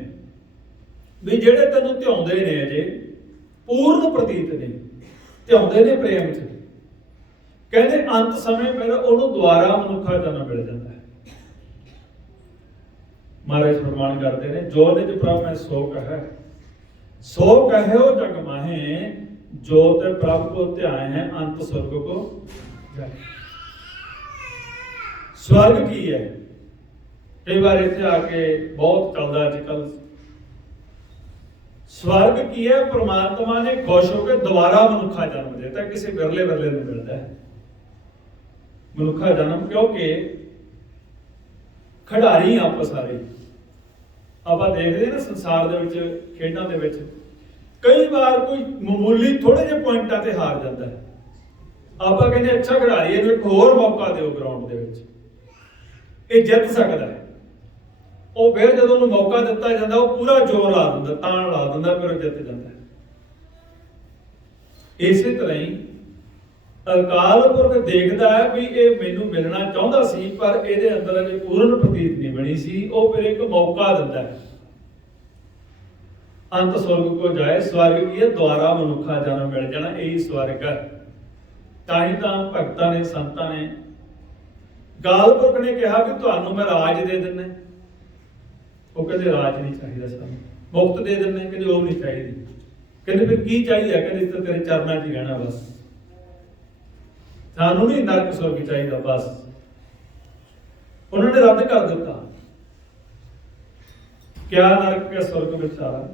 ਵੀ ਜਿਹੜੇ ਤੈਨੂੰ ਧਿਆਉਂਦੇ ਨੇ ਅਜੇ ਪੂਰਨ ਪ੍ਰਤੀਤ ਨੇ, ਧਿਆਉਂਦੇ ਨੇ ਪ੍ਰੇਮ ਚ, ਕਹਿੰਦੇ ਅੰਤ ਸਮੇਂ ਫਿਰ ਉਹਨੂੰ ਦੁਬਾਰਾ ਮਨੁੱਖਾ ਜਨਮ ਮਿਲ ਜਾਂਦਾ ਹੈ। ਮਹਾਰਾਜ ਫਰਮਾਨ ਕਰਦੇ ਨੇ, ਜੋ ਨਿਜ ਪ੍ਰਭ ਮੈਂ ਸੋ ਕਹੈ, ਸੋ ਕਹਿਓ ਜਗ ਮਾਹੇ, ਜੋ ਤੇ ਪ੍ਰਭ ਕੋ ਧਿਆਏ ਹੈ ਅੰਤ स्वर्ग को जाए। स्वर्ग ਕੀ ਹੈ? ਕਈ ਵਾਰ ਇੱਥੇ ਆ ਕੇ ਬਹੁਤ ਚੱਲਦਾ ਅੱਜ ਕੱਲ। स्वर्ग ਕੀ ਹੈ? ਪ੍ਰਮਾਤਮਾ ਨੇ ਖੁਸ਼ ਹੋ ਕੇ ਦੁਬਾਰਾ ਮਨੁੱਖਾ ਜਨਮ ਦਿੱਤਾ। ਕਿਸੇ ਵਿਰਲੇ ਵਿਰਲੇ ਨੂੰ ਮਿਲਦਾ ਹੈ ਮਨੁੱਖਾ ਜਨਮ, ਕਿਉਂਕਿ ਖਿਡਾਰੀ ਆਪਾਂ ਸਾਰੇ। ਆਪਾਂ ਦੇਖਦੇ ਨਾ ਸੰਸਾਰ ਦੇ ਵਿੱਚ, ਖੇਡਾਂ ਦੇ ਵਿੱਚ ਕਈ ਵਾਰ ਕੋਈ ਮਾਮੂਲੀ ਥੋੜੇ ਜਿਹੇ ਪੁਆਇੰਟਾਂ ਤੇ ਹਾਰ ਜਾਂਦਾ ਹੈ। ਆਪਾਂ ਕਹਿੰਦੇ ਅੱਛਾ ਖਿਡਾਰੀ, ਇਹਨੂੰ ਇੱਕ ਹੋਰ ਮੌਕਾ ਦਿਓ ਗਰਾਊਂਡ ਦੇ ਵਿੱਚ, ਇਹ ਜਿੱਤ ਸਕਦਾ ਹੈ। ਉਹ ਫਿਰ ਜਦੋਂ ਉਹਨੂੰ ਮੌਕਾ ਦਿੱਤਾ ਜਾਂਦਾ, ਉਹ ਪੂਰਾ ਜ਼ੋਰ ਲਾ ਦਿੰਦਾ, ਤਾਣ ਲਾ ਦਿੰਦਾ, ਫਿਰ ਉਹ ਜਿੱਤ ਜਾਂਦਾ ਹੈ। ਇਸੇ ਤਰ੍ਹਾਂ ਹੀ ਅਕਾਲ ਪੁਰਖ ਦੇਖਦਾ ਹੈ ਵੀ ਇਹ ਮੈਨੂੰ ਮਿਲਣਾ ਚਾਹੁੰਦਾ ਸੀ, ਪਰ ਇਹਦੇ ਅੰਦਰ ਅਜੇ ਪੂਰਨ ਪ੍ਰਤੀਤ ਨਹੀਂ ਬਣੀ ਸੀ। ਉਹ ਫਿਰ ਇੱਕ ਮੌਕਾ ਦਿੰਦਾ ਹੈ। ਅੰਤ स्वर्ग को जाए, स्वर्ग ਕੀ ਹੈ? ਦੁਆਰਾ ਮਨੁੱਖਾ ਜਨਮ ਮਿਲ ਜਾਣਾ, ਇਹੀ ਸਵਰਗ ਹੈ। ਤਾਂ ਹੀ ਤਾਂ ਭਗਤਾਂ ਨੇ, ਸੰਤਾਂ ਨੇ, ਅਕਾਲ ਪੁਰਖ ਨੇ ਕਿਹਾ ਵੀ ਤੁਹਾਨੂੰ ਮੈਂ ਰਾਜ ਦੇ ਦਿੰਦਾ। ਉਹ ਕਹਿੰਦੇ ਰਾਜ ਨਹੀਂ ਚਾਹੀਦਾ ਸਾਨੂੰ, ਮੁਕਤ ਦੇ ਦਿੰਦੇ, ਕਹਿੰਦੇ ਉਹ ਨਹੀਂ ਚਾਹੀਦੀ। ਕਹਿੰਦੇ ਫਿਰ ਕੀ ਚਾਹੀਦਾ? ਕਹਿੰਦੇ ਤਾਂ ਤੇਰੇ ਚਰਨਾਂ 'ਚ ਹੀ ਰਹਿਣਾ ਬਸ, ਸਾਨੂੰ ਨਹੀਂ ਨਰਕ स्वर्ग ਚਾਹੀਦਾ ਬਸ। ਉਹਨਾਂ ਨੇ ਰੱਦ ਕਰ ਦਿੱਤਾ। ਕਿਆ ਨਰਕ ਕਿਆ स्वर्ग ਵਿਚਾਰਾ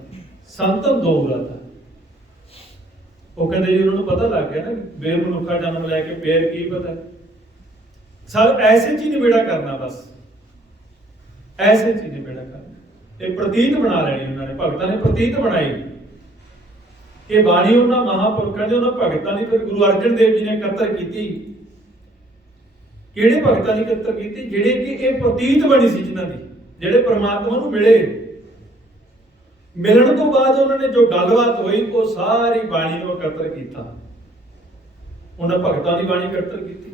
ਸੰਤਨ ਦੋ ਰਤਾ। ਉਹ ਕਹਿੰਦੇ ਜੀ ਉਹਨਾਂ ਨੂੰ ਪਤਾ ਲੱਗ ਗਿਆ ਨਾ ਬੇਰ ਮਨੁੱਖਾ ਜਨਮ ਲੈ ਕੇ ਫੇਰ ਕੀ ਪਤਾ। ਸਭ ਐਸੇ ਚ ਹੀ ਨਿਬੇੜਾ ਕਰਨਾ, ਬਸ ਐਸੇ ਚ ਹੀ ਨਿਬੇੜਾ ਕਰਨਾ। ਇਹ ਪ੍ਰਤੀਤ ਬਣਾ ਲੈਣੀ ਉਹਨਾਂ ਨੇ, ਭਗਤਾਂ ਨੇ ਪ੍ਰਤੀਤ ਬਣਾਈ। ਇਹ ਬਾਣੀ ਉਹਨਾਂ ਮਹਾਂਪੁਰਖਾਂ ਦੀ, ਉਹਨਾਂ ਭਗਤਾਂ ਦੀ ਫਿਰ ਗੁਰੂ ਅਰਜਨ ਦੇਵ ਜੀ ਨੇ ਇਕੱਤਰ ਕੀਤੀ। ਕਿਹੜੇ ਭਗਤਾਂ ਦੀ ਇਕੱਤਰ ਕੀਤੀ? ਜਿਹੜੇ ਕਿ ਇਹ ਪ੍ਰਤੀਤ ਬਣੀ ਸੀ, ਜਿਨ੍ਹਾਂ ਦੀ, ਜਿਹੜੇ ਪ੍ਰਮਾਤਮਾ ਨੂੰ ਮਿਲੇ। ਮਿਲਣ ਤੋਂ ਬਾਅਦ ਉਹਨਾਂ ਨੇ ਜੋ ਗੱਲਬਾਤ ਹੋਈ, ਉਹ ਸਾਰੀ ਬਾਣੀ ਨੂੰ ਇਕੱਤਰ ਕੀਤਾ। ਉਹਨਾਂ ਭਗਤਾਂ ਦੀ ਬਾਣੀ ਇਕੱਤਰ ਕੀਤੀ,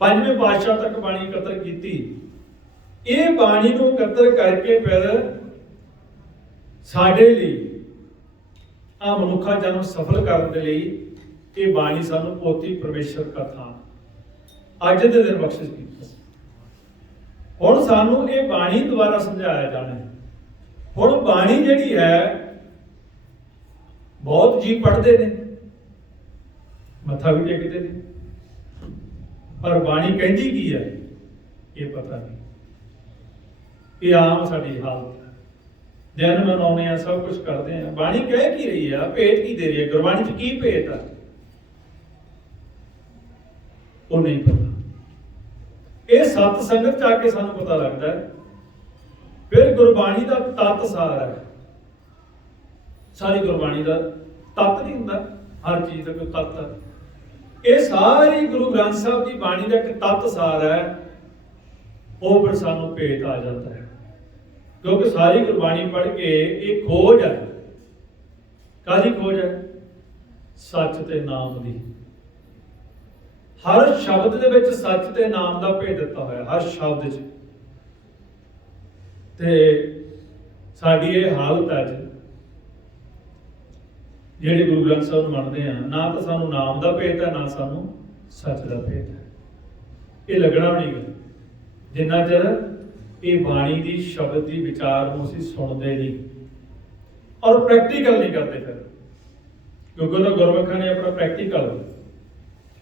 ਪੰਜਵੇਂ ਪਾਤਸ਼ਾਹ ਤੱਕ ਬਾਣੀ ਇਕੱਤਰ ਕੀਤੀ। ਇਹ ਬਾਣੀ ਨੂੰ ਇਕੱਤਰ ਕਰਕੇ ਫਿਰ ਸਾਡੇ ਲਈ ਆ ਮਨੁੱਖਾ ਜਨਮ ਸਫਲ ਕਰਨ ਦੇ ਲਈ ਇਹ ਬਾਣੀ ਸਾਨੂੰ ਪੋਥੀ ਪਰਮੇਸ਼ਰ ਕਥਾ ਅੱਜ ਦੇ ਦਿਨ ਬਖਸ਼ਿਸ਼ ਕੀਤੀ। ਹੁਣ ਸਾਨੂੰ ਇਹ ਬਾਣੀ ਦੁਆਰਾ ਸਮਝਾਇਆ ਜਾਣਾ ਹੈ। ਹੁਣ ਬਾਣੀ ਜਿਹੜੀ ਹੈ ਬਹੁਤ ਜੀ ਪੜ੍ਹਦੇ ਨੇ, ਮੱਥਾ ਵੀ ਟੇਕਦੇ ਨੇ, ਪਰ ਬਾਣੀ ਕਹਿੰਦੀ ਕੀ ਹੈ ਇਹ ਪਤਾ ਨਹੀਂ। ਇਹ ਆਮ ਸਾਡੀ ਹਾਲਤ ਹੈ। ਦਿਨ ਮਨਾਉਂਦੇ ਆ, ਸਭ ਕੁਝ ਕਰਦੇ ਆ, ਬਾਣੀ ਕਹਿ ਕੀ ਰਹੀ ਆ, ਭੇਤ ਕੀ ਦੇ ਰਹੀ ਹੈ, ਗੁਰਬਾਣੀ ਚ ਕੀ ਭੇਤ ਆ, ਉਹ ਨਹੀਂ ਪਤਾ। ਇਹ ਸਤ ਸੰਗਤ ਚ ਆ ਕੇ ਸਾਨੂੰ ਪਤਾ ਲੱਗਦਾ ਹੈ। ਫਿਰ ਗੁਰਬਾਣੀ ਦਾ ਤੱਤ ਸਾਰ ਹੈ। ਸਾਰੀ ਗੁਰਬਾਣੀ ਦਾ ਤੱਤ ਨਹੀਂ ਹੁੰਦਾ, ਹਰ ਚੀਜ਼ ਦਾ ਕੋਈ ਤੱਤ ਹੈ। ਇਹ ਸਾਰੀ ਗੁਰੂ ਗ੍ਰੰਥ ਸਾਹਿਬ ਦੀ ਬਾਣੀ ਦਾ ਇੱਕ ਤੱਤ ਸਾਰ ਹੈ। ਉਹ ਫਿਰ ਸਾਨੂੰ ਭੇਤ ਆ ਜਾਂਦਾ ਹੈ, ਕਿਉਂਕਿ ਸਾਰੀ ਗੁਰਬਾਣੀ ਪੜ੍ਹ ਕੇ ਇਹ ਖੋਜ ਹੈ। ਕਾਹਦੀ ਖੋਜ ਹੈ? ਸੱਚ ਤੇ ਨਾਮ ਦੀ। ਹਰ ਸ਼ਬਦ ਦੇ ਵਿੱਚ ਸੱਚ ਤੇ ਨਾਮ ਦਾ ਭੇਦ ਦਿੱਤਾ ਹੋਇਆ, ਹਰ ਸ਼ਬਦ 'ਚ। ਤੇ ਸਾਡੀ ਇਹ ਹਾਲਤ ਅੱਜ, ਜਿਹੜੇ ਗੁਰੂ ਗ੍ਰੰਥ ਸਾਹਿਬ ਨੂੰ ਮੰਨਦੇ ਆ, ਨਾ ਤਾਂ ਸਾਨੂੰ ਨਾਮ ਦਾ ਭੇਦ ਹੈ, ਨਾ ਸਾਨੂੰ ਸੱਚ ਦਾ ਭੇਦ ਹੈ। ਇਹ ਲੱਗਣਾ ਵੀ ਨਹੀਂ ਜਿੰਨਾ ਚਿਰ ਇਹ ਬਾਣੀ ਦੀ ਸ਼ਬਦ ਦੀ ਵਿਚਾਰ ਨੂੰ ਅਸੀਂ ਸੁਣਦੇ ਨਹੀਂ ਔਰ ਪ੍ਰੈਕਟੀਕਲ ਨਹੀਂ ਕਰਦੇ। ਫਿਰ ਕਿਉਂਕਿ ਉਹਦਾ ਗੁਰਮੁਖਾਂ ਨੇ ਆਪਣਾ ਪ੍ਰੈਕਟੀਕਲ,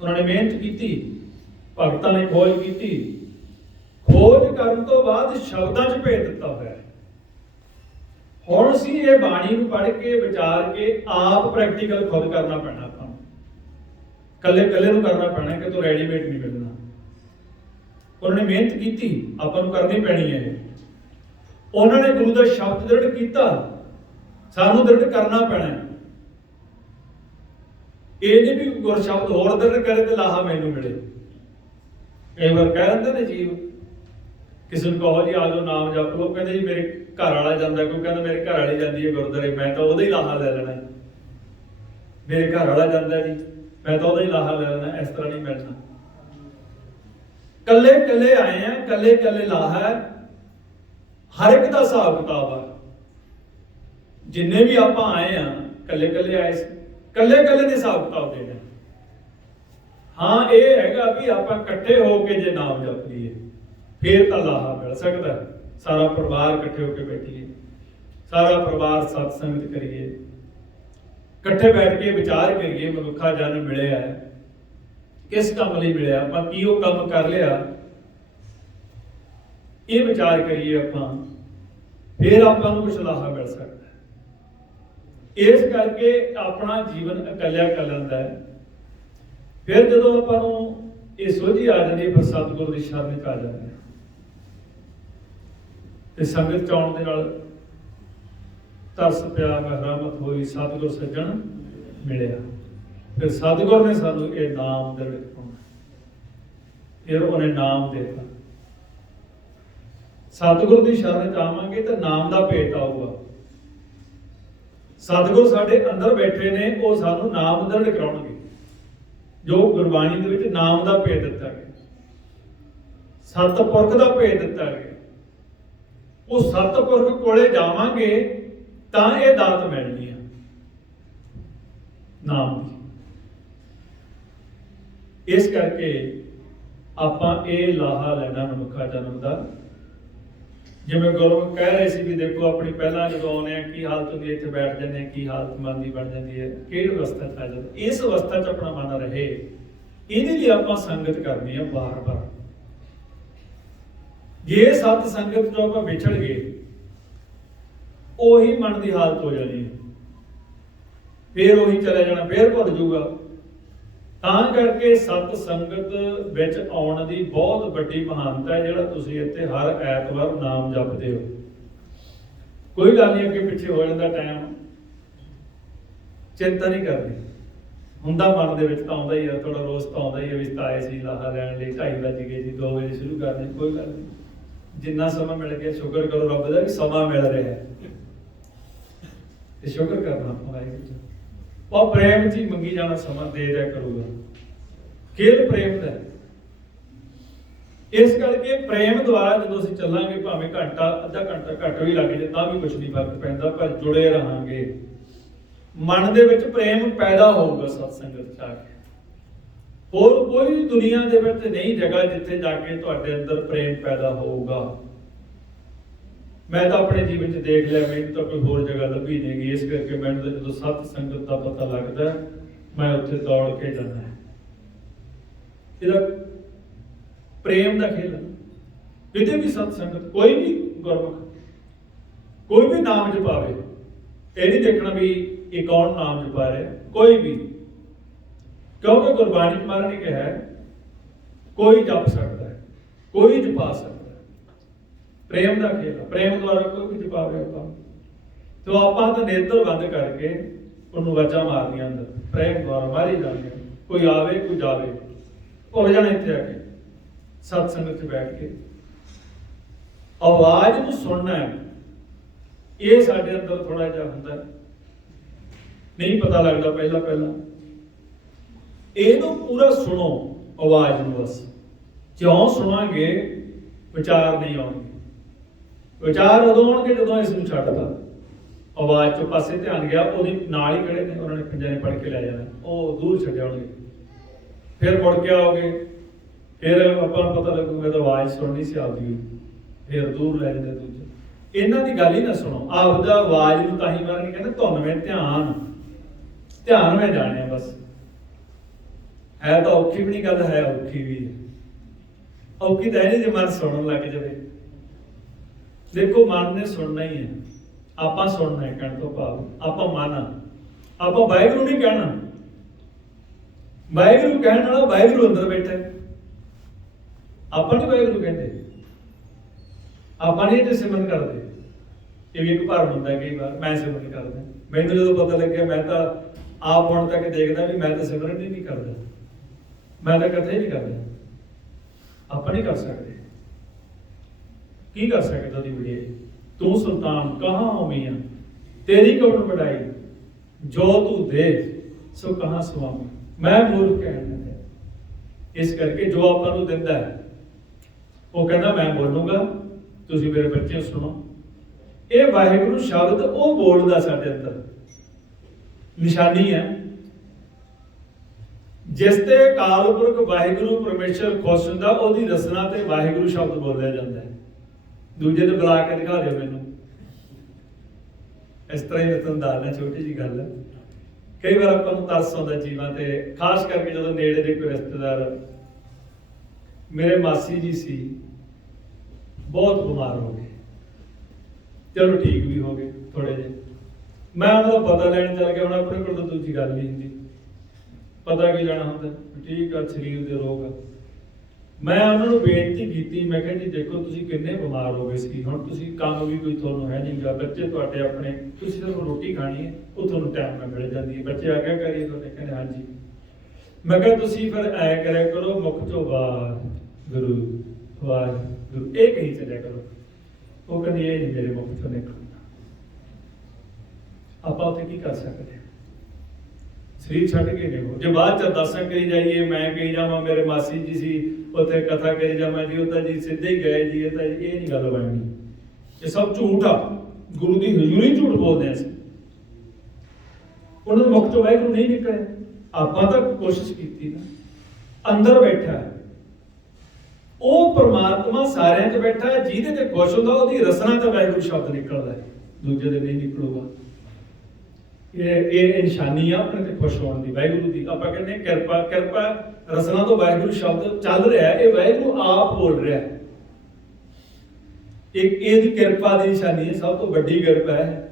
ਉਹਨਾਂ ਨੇ ਮਿਹਨਤ ਕੀਤੀ, ਭਗਤਾਂ ਨੇ ਖੋਜ ਕੀਤੀ। ਖੋਜ ਕਰਨ ਤੋਂ ਬਾਅਦ ਸ਼ਬਦਾਂ 'ਚ ਭੇਦ ਦਿੱਤਾ ਹੋਇਆ ਹੈ। ਹੁਣ ਅਸੀਂ ਇਹ ਬਾਣੀ ਨੂੰ ਪੜ੍ਹ ਕੇ ਵਿਚਾਰ ਕੇ ਆਪ ਪ੍ਰੈਕਟੀਕਲ ਖੁਦ ਕਰਨਾ ਪੈਣਾ। ਆਪਾਂ ਕੱਲੇ ਕੱਲੇ ਨੂੰ ਕਰਨਾ ਪੈਣਾ, ਕਿ ਤੂੰ ਰੈਡੀਮੇਡ ਨਹੀਂ ਮਿਲਣਾ। ਉਹਨਾਂ ਨੇ ਮਿਹਨਤ ਕੀਤੀ, ਆਪਾਂ ਨੂੰ ਕਰਨੀ ਪੈਣੀ ਹੈ। ਉਹਨਾਂ ਨੇ ਗੁਰੂ ਦਾ ਸ਼ਬਦ ਦ੍ਰਿੜ ਕੀਤਾ, ਸਾਨੂੰ ਦ੍ਰਿੜ ਕਰਨਾ ਪੈਣਾ ਹੈ। ਇਹ ਨਹੀਂ ਵੀ ਗੁਰ ਸ਼ਬਦ ਹੋਰ ਦ੍ਰਿੜ ਕਰੇ ਤੇ ਲਾਹਾ ਮੈਨੂੰ ਮਿਲੇ। ਕਈ ਵਾਰ ਕਹਿ ਦਿੰਦੇ ਨੇ ਜੀਵ, ਕਿਸੇ ਨੂੰ ਕਹੋ ਜੀ ਆ ਜਾਓ ਨਾਮ ਜਪ ਲਓ, ਕਹਿੰਦੇ ਜੀ ਮੇਰੇ ਘਰ ਵਾਲਾ ਜਾਂਦਾ, ਕੋਈ ਕਹਿੰਦਾ ਮੇਰੇ ਘਰ ਵਾਲੀ ਜਾਂਦੀ ਹੈ ਗੁਰਦੁਆਰੇ, ਮੈਂ ਤਾਂ ਉਹਦਾ ਹੀ ਲਾਹਾ ਲੈ ਲੈਣਾ। ਮੇਰੇ ਘਰ ਵਾਲਾ ਜਾਂਦਾ ਜੀ, ਮੈਂ ਤਾਂ ਉਹਦਾ ਹੀ ਲਾਹਾ ਲੈ ਲੈਣਾ। ਇਸ ਤਰ੍ਹਾਂ ਨਹੀਂ ਮਿਲਣਾ। ਕੱਲੇ ਕੱਲੇ ਆਏ ਆ, ਕੱਲੇ ਕੱਲੇ ਲਾਹਾ ਹੈ। ਹਰ ਇੱਕ ਦਾ ਹਿਸਾਬ ਕਿਤਾਬ ਆ। ਜਿੰਨੇ ਵੀ ਆਪਾਂ ਆਏ ਆ ਕੱਲੇ ਕੱਲੇ ਆਏ ਸੀ, ਕੱਲੇ ਕੱਲੇ ਦੇ ਹਿਸਾਬ ਕਿਤਾਬ ਦੇਣਾ। ਹਾਂ ਇਹ ਹੈਗਾ ਵੀ ਆਪਾਂ ਇਕੱਠੇ ਹੋ ਕੇ ਜੇ ਨਾਮ ਜਪ ਲਈਏ ਫੇਰ ਤਾਂ ਲਾਹਾ ਮਿਲ ਸਕਦਾ। ਸਾਰਾ ਪਰਿਵਾਰ ਇਕੱਠੇ ਹੋ ਕੇ ਬੈਠੀਏ, ਸਾਰਾ ਪਰਿਵਾਰ ਸਤਸੰਗਤ ਕਰੀਏ, ਇਕੱਠੇ ਬੈਠ ਕੇ ਵਿਚਾਰ ਕਰੀਏ ਮਨੁੱਖਾ ਜਨਮ ਮਿਲਿਆ ਹੈ, ਕਿਸ ਕੰਮ ਲਈ ਮਿਲਿਆ, ਆਪਾਂ ਕੀ ਉਹ ਕੰਮ ਕਰ ਲਿਆ, ਇਹ ਵਿਚਾਰ ਕਰੀਏ ਆਪਾਂ, ਫਿਰ ਆਪਾਂ ਨੂੰ ਕੁਛ ਲਾਹਾ ਮਿਲ ਸਕਦਾ। ਇਸ ਕਰਕੇ ਆਪਣਾ ਜੀਵਨ ਇਕੱਲਿਆ ਇਕੱਲਾ ਹੈ। ਫਿਰ ਜਦੋਂ ਆਪਾਂ ਨੂੰ ਇਹ ਸੋਝੀ ਆ ਜਾਂਦੀ ਹੈ, ਫਿਰ ਸਤਿਗੁਰੂ ਦੀ ਸ਼ਰਨ ਚ ਆ ਜਾਂਦੇ ਹਾਂ ਤੇ ਸੰਗਤ ਚ ਆਉਣ ਦੇ ਨਾਲ ਤਰਸ ਪਿਆ, ਮਹਿਰਾਮਤ ਹੋਈ, ਸਤਿਗੁਰ ਸੱਜਣ ਮਿਲਿਆ। ਫਿਰ ਸਤਿਗੁਰ ਨੇ ਸਾਨੂੰ ਇਹ ਨਾਮ ਦ੍ਰਿੜ ਪਾਉਣਾ, ਫਿਰ ਉਹਨੇ ਨਾਮ ਦਿੱਤਾ। ਸਤਿਗੁਰ ਦੀ ਸ਼ਰਨ ਚ ਆਵਾਂਗੇ ਤਾਂ ਨਾਮ ਦਾ ਭੇਤ ਆਊਗਾ। ਸਤਿਗੁਰ ਸਾਡੇ ਅੰਦਰ ਬੈਠੇ ਨੇ, ਉਹ ਸਾਨੂੰ ਨਾਮ ਦ੍ਰਿੜ ਕਰਾਉਣਗੇ। ਜੋ ਗੁਰਬਾਣੀ ਦੇ ਵਿੱਚ ਨਾਮ ਦਾ ਭੇਦ ਦਿੱਤਾ ਗਿਆ, ਸਤਿਪੁਰਖ ਦਾ ਭੇਦ ਦਿੱਤਾ ਗਿਆ। ਉਹ ਸਤਿਪੁਰਖ ਕੋਲੇ ਜਾਵਾਂਗੇ ਤਾਂ ਇਹ ਦਾਤ ਮਿਲਣੀ ਆ ਨਾਮ ਦੀ। ਇਸ ਕਰਕੇ ਆਪਾਂ ਇਹ ਲਾਹਾ ਲੈਣਾ ਮਨੁੱਖਾ ਜਨਮ ਦਾ। ਜਿਵੇਂ ਗੁਰੂ ਕਹਿ ਰਹੇ ਸੀ ਵੀ ਦੇਖੋ ਆਪਣੀ ਪਹਿਲਾਂ ਜਦੋਂ ਆਉਂਦੇ ਆ ਕੀ ਹਾਲਤ ਹੁੰਦੀ ਹੈ, ਇੱਥੇ ਬੈਠ ਜਾਂਦੇ ਆ ਕੀ ਹਾਲਤ ਮਨ ਦੀ ਬਣ ਜਾਂਦੀ ਹੈ, ਕਿਹੜੀ ਅਵਸਥਾ ਚ ਆ ਜਾਂਦਾ। ਇਸ ਅਵਸਥਾ ਚ ਆਪਣਾ ਮਨ ਰਹੇ, ਇਹਦੇ ਲਈ ਆਪਾਂ ਸੰਗਤ ਕਰਨੀ ਆ ਬਾਰ-ਬਾਰ। ਜੇ ਸਤ ਸੰਗਤ ਤੋਂ ਆਪਾਂ ਵਿਛੜ ਗਏ, ਉਹੀ ਮਨ ਦੀ ਹਾਲਤ ਹੋ ਜਾਣੀ ਹੈ, ਫਿਰ ਉਹੀ ਚਲੇ ਜਾਣਾ, ਫਿਰ ਭੁੱਲ ਜਾਊਗਾ। ਤਾਂ ਕਰਕੇ ਸਤ ਸੰਗਤ ਵਿੱਚ ਆਉਣ ਦੀ ਬਹੁਤ ਵੱਡੀ ਮਹਾਨਤਾ ਹੈ। ਜਿਹੜਾ ਤੁਸੀਂ ਇੱਥੇ ਹਰ ਐਤਵਾਰ ਨਾਮ ਜਪਦੇ ਹੋ, ਕੋਈ ਗੱਲ ਨਹੀਂ ਅੱਗੇ ਪਿੱਛੇ ਹੋ ਜਾਂਦਾ ਟਾਈਮ, ਚਿੰਤਾ ਨਹੀਂ ਕਰਨੀ। ਹੁੰਦਾ ਮਨ ਦੇ ਵਿੱਚ ਤਾਂ ਆਉਂਦਾ ਹੀ ਆ, ਥੋੜਾ ਰੋਸ ਤਾਂ ਆਉਂਦਾ ਹੀ ਹੈ ਵੀ ਆਏ ਸੀ ਲਾਹਾ ਲੈਣ ਲਈ, 2:30 ਵੱਜ ਗਏ ਜੀ, 2 ਵਜੇ ਸ਼ੁਰੂ ਕਰਦੇ, ਕੋਈ ਗੱਲ ਨਹੀਂ। ਜਿੰਨਾ ਸਮਾਂ ਮਿਲ ਗਿਆ ਸ਼ੁਕਰ ਕਰੋ ਰੱਬ ਦਾ ਵੀ ਸਮਾਂ ਮਿਲ ਰਿਹਾ ਹੈ, ਤੇ ਸ਼ੁਕਰ ਕਰਨਾ ਵਾਹਿਗੁਰੂ। ਉਹ ਪ੍ਰੇਮ ਚ ਹੀ ਮੰਗੀ ਜਾਣਾ, ਸਮਾਂ ਦੇ ਦਿਆ ਕਰੂਗਾ। ਖੇਲ ਪ੍ਰੇਮ ਦਾ। ਇਸ ਕਰਕੇ ਪ੍ਰੇਮ ਦੁਆਰਾ ਜਦੋਂ ਅਸੀਂ ਚੱਲਾਂਗੇ, ਭਾਵੇਂ ਘੰਟਾ ਅੱਧਾ ਘੰਟਾ ਘੱਟ ਵੀ ਲੱਗ ਜਾਏ ਤਾਂ ਵੀ ਕੁਛ ਨਹੀਂ ਫਰਕ ਪੈਂਦਾ, ਪਰ ਜੁੜੇ ਰਹਾਂਗੇ। ਮਨ ਦੇ ਵਿੱਚ ਪ੍ਰੇਮ ਪੈਦਾ ਹੋਊਗਾ ਸਤ ਸੰਗਤ ਚ ਆ ਕੇ। ਹੋਰ ਕੋਈ ਦੁਨੀਆ ਦੇ ਵਿੱਚ ਨਹੀਂ ਜਗ੍ਹਾ ਜਿੱਥੇ ਜਾ ਕੇ ਤੁਹਾਡੇ ਅੰਦਰ ਪ੍ਰੇਮ ਪੈਦਾ ਹੋਊਗਾ। ਮੈਂ ਤਾਂ ਆਪਣੇ ਜੀਵਨ 'ਚ ਦੇਖ ਲਿਆ, ਮੈਨੂੰ ਤਾਂ ਕੋਈ ਹੋਰ ਜਗ੍ਹਾ ਲੱਭੀ ਨਹੀਂ ਗਈ। ਇਸ ਕਰਕੇ ਮੈਨੂੰ ਤਾਂ ਜਦੋਂ ਸਤ ਸੰਗਤ ਦਾ ਪਤਾ ਲੱਗਦਾ, ਮੈਂ ਉੱਥੇ ਦੌੜ ਕੇ ਜਾਂਦਾ। ਇਹਦਾ ਪ੍ਰੇਮ ਦਾ ਖੇਲ। ਕਿਤੇ ਵੀ ਸਤ ਸੰਗਤ, ਕੋਈ ਵੀ ਗੁਰਮੁਖ ਕੋਈ ਵੀ ਨਾਮ ਜਪਾਵੇ, ਇਹ ਨਹੀਂ ਦੇਖਣਾ ਵੀ ਇਹ ਕੌਣ ਨਾਮ ਜਪਾ ਰਿਹਾ, ਕੋਈ ਵੀ। ਕਿਉਂਕਿ ਗੁਰਬਾਣੀ ਮਹਾਰਾਜ ਨੇ ਕਿਹਾ ਕੋਈ ਜਪ ਸਕਦਾ ਹੈ, ਕੋਈ ਜਪਾ ਸਕਦਾ। ਪ੍ਰੇਮ ਦਾ ਖੇਲ, ਪ੍ਰੇਮ ਦੁਆਰਾ ਕੋਈ ਵੀ ਜਪਾਵੇ ਆਪਾਂ। ਤੇ ਆਪਾਂ ਤਾਂ ਨੇਤਰ ਬੰਦ ਕਰਕੇ ਉਹਨੂੰ ਵਾਜਾਂ ਮਾਰਨੀਆਂ ਅੰਦਰ, ਪ੍ਰੇਮ ਦੁਆਰਾ ਮਾਰੀ ਜਾਂਦੀਆਂ। ਕੋਈ ਆਵੇ ਕੋਈ ਜਾਵੇ, ਹੋ ਜਾਣਾ ਇੱਥੇ ਆ ਕੇ ਸਤ ਸੰਗਤ 'ਚ ਬੈਠ ਕੇ ਆਵਾਜ਼ ਨੂੰ ਸੁਣਨਾ ਹੈ। ਇਹ ਸਾਡੇ ਅੰਦਰ ਥੋੜਾ ਜਿਹਾ ਹੁੰਦਾ, ਨਹੀਂ ਪਤਾ ਲੱਗਦਾ ਪਹਿਲਾਂ। ਇਹਨੂੰ ਪੂਰਾ ਸੁਣੋ ਆਵਾਜ਼ ਨੂੰ। ਬਸ ਜਿਉਂ ਸੁਣਾਂਗੇ ਵਿਚਾਰ ਨਹੀਂ ਆਉਣਗੇ। ਵਿਚਾਰ ਉਦੋਂ ਆਉਣਗੇ ਜਦੋਂ ਇਸ ਨੂੰ ਛੱਡਦਾ, ਆਵਾਜ਼ ਤੋਂ ਪਾਸੇ ਧਿਆਨ ਗਿਆ, ਉਹਦੇ ਨਾਲ ਹੀ ਖੜੇ ਨੇ, ਉਹਨਾਂ ਨੇ ਪੰਜਾਂ ਨੇ ਪੜ੍ਹ ਕੇ ਲੈ ਜਾਣਾ, ਉਹ ਦੂਰ ਛੱਡ ਆਉਣਗੇ। ਫਿਰ ਮੁੜ ਕੇ ਆਓਗੇ, ਫਿਰ ਆਪਾਂ ਨੂੰ ਪਤਾ ਲੱਗੂਗਾ ਤਾਂ ਆਵਾਜ਼ ਸੁਣਨੀ ਸੀ ਆਪਦੀ, ਫਿਰ ਦੂਰ ਲੈ ਜਾਂਦੇ ਦੂਜੇ। ਇਹਨਾਂ ਦੀ ਗੱਲ ਹੀ ਨਾ ਸੁਣੋ, ਆਪਦਾ ਆਵਾਜ਼ ਨੂੰ। ਤਾਂ ਹੀ ਮਹਾਰਾਜ ਨੇ ਕਹਿੰਦੇ ਧੁਨ ਮੈਂ ਧਿਆਨ ਮੈਂ ਜਾਣਿਆ। ਬਸ ਹੈ ਤਾਂ ਔਖੀ ਵੀ ਨਹੀਂ ਗੱਲ, ਹੈ ਔਖੀ ਵੀ ਹੈ। ਔਖੀ ਤਾਂ ਹੈ ਨਹੀਂ ਜੇ ਮਨ ਸੁਣਨ ਲੱਗ ਜਾਵੇ। ਦੇਖੋ ਮਨ ਨੇ ਸੁਣਨਾ ਹੀ ਹੈ, ਆਪਾਂ ਸੁਣਨਾ ਹੈ। ਕਹਿਣ ਤੋਂ ਭਾਵ ਆਪਾਂ ਮਨ ਆ, ਆਪਾਂ ਵਾਹਿਗੁਰੂ ਨਹੀਂ ਕਹਿਣਾ। ਵਾਹਿਗੁਰੂ ਕਹਿਣ ਵਾਲਾ ਵਾਹਿਗੁਰੂ ਅੰਦਰ ਬੈਠਾ। ਆਪਾਂ ਨਹੀਂ ਵਾਹਿਗੁਰੂ ਕਹਿੰਦੇ, ਆਪਾਂ ਨਹੀਂ ਤੇ ਸਿਮਰਨ ਕਰਦੇ। ਇਹ ਵੀ ਇੱਕ ਭਰਮ ਹੁੰਦਾ ਕਈ ਵਾਰ, ਮੈਂ ਸਿਮਰਨ ਕਰਦਾ। ਮੈਨੂੰ ਜਦੋਂ ਪਤਾ ਲੱਗਿਆ, ਮੈਂ ਤਾਂ ਆਪ ਹੁਣ ਤੱਕ ਦੇਖਦਾ ਵੀ ਮੈਂ ਤਾਂ ਸਿਮਰਨ ਹੀ ਨਹੀਂ ਕਰਦਾ, ਮੈਂ ਤਾਂ ਕਦੇ ਨਹੀਂ ਕਰਦਾ। ਆਪਾਂ ਨਹੀਂ ਕਰ ਸਕਦੇ। ਕੀ ਕਰ ਸਕਦਾ ਉਹਦੀ ਵਡਿਆਈ? ਤੂੰ ਸੁਲਤਾਨ ਕਹਾਂ ਹੋ ਮੀਆਂ, ਤੇਰੀ ਕੌਣ ਵਡਾਈ, ਜੋ ਤੂੰ ਦੇ ਸੋ ਕਹਾਂ ਸੁਆਮੀ। ਮੈਂ ਮੂਰਖ ਕਹਿਣਾ ਹੈ। ਇਸ ਕਰਕੇ ਜੋ ਆਪਾਂ ਨੂੰ ਦਿੰਦਾ ਹੈ, ਉਹ ਕਹਿੰਦਾ ਮੈਂ ਬੋਲੂੰਗਾ, ਤੁਸੀਂ ਮੇਰੇ ਬੱਚੇ ਸੁਣੋ। ਇਹ ਵਾਹਿਗੁਰੂ ਸ਼ਬਦ ਉਹ ਬੋਲਦਾ ਸਾਡੇ ਅੰਦਰ, ਨਿਸ਼ਾਨੀ ਹੈ। ਜਿਸ ਤੇ ਅਕਾਲ ਪੁਰਖ ਵਾਹਿਗੁਰੂ ਪਰਮੇਸ਼ਰ ਖੁਸ਼ ਹੁੰਦਾ, ਉਹਦੀ ਰਸਨਾ ਤੇ ਵਾਹਿਗੁਰੂ ਸ਼ਬਦ ਬੋਲਿਆ ਜਾਂਦਾ ਹੈ। ਦੂਜੇ ਨੂੰ ਬੁਲਾ ਕੇ ਦਿਖਾ ਦਿਓ ਮੈਨੂੰ। ਇਸ ਤਰ੍ਹਾਂ ਹੀ ਤੁਹਾਨੂੰ ਦੱਸਣਾ, ਛੋਟੀ ਜੀ ਗੱਲ ਹੈ। ਕਈ ਵਾਰ ਆਪਾਂ ਨੂੰ ਤਰਸ ਆਉਂਦਾ ਜੀਵਾਂ ਤੇ, ਖਾਸ ਕਰਕੇ ਜਦੋਂ ਨੇੜੇ ਦੇ ਕੋਈ ਰਿਸ਼ਤੇਦਾਰ, ਮੇਰੇ ਮਾਸੀ ਜੀ ਸੀ, ਬਹੁਤ ਬਿਮਾਰ ਹੋ ਗਏ, ਚਲੋ ਠੀਕ ਵੀ ਹੋ ਗਏ ਥੋੜੇ ਜਿਹੇ। ਮੈਂ ਉਹਨਾਂ ਦਾ ਪਤਾ ਲੈਣ ਚੱਲ ਗਿਆ। ਹੁਣ ਆਪਣੇ ਕੋਲ ਤਾਂ ਦੂਜੀ ਗੱਲ ਨਹੀਂ ਹੁੰਦੀ, ਪਤਾ ਕੀ ਲੈਣਾ ਹੁੰਦਾ, ਠੀਕ ਆ ਸਰੀਰ ਦੇ ਰੋਗ ਆ। ਮੈਂ ਉਹਨਾਂ ਨੂੰ ਬੇਨਤੀ ਕੀਤੀ, ਮੈਂ ਕਿਹਾ ਜੀ ਦੇਖੋ ਤੁਸੀਂ ਕਿੰਨੇ ਬਿਮਾਰ ਹੋ ਗਏ ਸੀ, ਹੁਣ ਤੁਸੀਂ ਕੰਮ ਵੀ ਕੋਈ ਤੁਹਾਨੂੰ ਹੈ ਨਹੀਂਗਾ, ਬੱਚੇ ਤੁਹਾਡੇ ਆਪਣੇ, ਤੁਸੀਂ ਸਿਰਫ ਰੋਟੀ ਖਾਣੀ ਹੈ, ਉਹ ਤੁਹਾਨੂੰ ਟਾਈਮ ਨਾਲ ਮਿਲ ਜਾਂਦੀ ਹੈ, ਬੱਚੇ ਆਗਿਆ ਕਰੀਏ ਤੁਹਾਡੇ, ਕਹਿੰਦੇ ਹਾਂਜੀ। ਮੈਂ ਕਿਹਾ ਤੁਸੀਂ ਫਿਰ ਐ ਕਰਿਆ ਕਰੋ, ਮੁਖ ਚੋਂ ਵਾਹਿਗੁਰੂ ਵਾਹਿਗੁਰੂ ਇਹ ਕਹੀ ਚੱਲਿਆ ਕਰੋ। ਉਹ ਕਹਿੰਦੀ ਇਹ ਨਹੀਂ ਮੇਰੇ ਮੁਖ ਚੋਂ ਨਿਕਲਦਾ। ਆਪਾਂ ਉੱਥੇ ਕੀ ਕਰ ਸਕਦੇ? ਸਰੀਰ ਛੱਡ ਕੇ ਦੇਖੋ। ਜੇ ਬਾਅਦ ਚ ਅਰਦਾਸਾਂ ਕਰੀ ਜਾਈਏ, ਮੈਂ ਕਹੀ ਜਾਵਾਂ ਮੇਰੇ ਮਾਸੀ ਜੀ ਸੀ ਉੱਥੇ ਕਥਾ ਕਰੀ ਜਾਵਾਂ ਜੀ, ਉਹ ਤਾਂ ਜੀ ਸਿੱਧੇ ਹੀ ਗਏ ਜੀ, ਇਹ ਤਾਂ ਇਹ ਨਹੀਂ ਗੱਲ ਬਣਨੀ। ਇਹ ਸਭ ਝੂਠ ਆ, ਗੁਰੂ ਦੀ ਹਜ਼ੂਰੀ ਝੂਠ ਬੋਲਦੇ ਆ ਅਸੀਂ। ਉਹਨਾਂ ਦੇ ਮੁਖ ਚੋਂ ਵਾਹਿਗੁਰੂ ਨਹੀਂ ਨਿਕਲਿਆ। ਆਪਾਂ ਤਾਂ ਕੋਸ਼ਿਸ਼ ਕੀਤੀ ਨਾ, ਅੰਦਰ ਬੈਠਾ ਹੈ ਉਹ ਪਰਮਾਤਮਾ, ਸਾਰਿਆਂ 'ਚ ਬੈਠਾ ਹੈ, ਜਿਹਦੇ ਤੇ ਖੁਸ਼ ਹੁੰਦਾ ਉਹਦੀ ਰਸਨਾ ਤੇ ਵਾਹਿਗੁਰੂ ਸ਼ਬਦ ਨਿਕਲਦਾ ਹੈ, ਦੂਜੇ ਦੇ ਨਹੀਂ ਨਿਕਲੂਗਾ। ਇਹ ਨਿਸ਼ਾਨੀ ਆ ਆਪਣੇ ਤੇ ਖੁਸ਼ ਹੋਣ ਦੀ, ਵਾਹਿਗੁਰੂ ਦੀ। ਆਪਾਂ ਕਹਿੰਦੇ ਕਿਰਪਾ, ਕਿਰਪਾ ਰਸਨਾ ਤੋਂ ਵਾਹਿਗੁਰੂ ਸ਼ਬਦ ਚੱਲ ਰਿਹਾ, ਇਹ ਵਾਹਿਗੁਰੂ ਆਪ ਬੋਲ ਰਿਹਾ। ਇਹਦੀ ਕਿਰਪਾ ਦੀ ਨਿਸ਼ਾਨੀ ਹੈ, ਸਭ ਤੋਂ ਵੱਡੀ ਕਿਰਪਾ ਹੈ।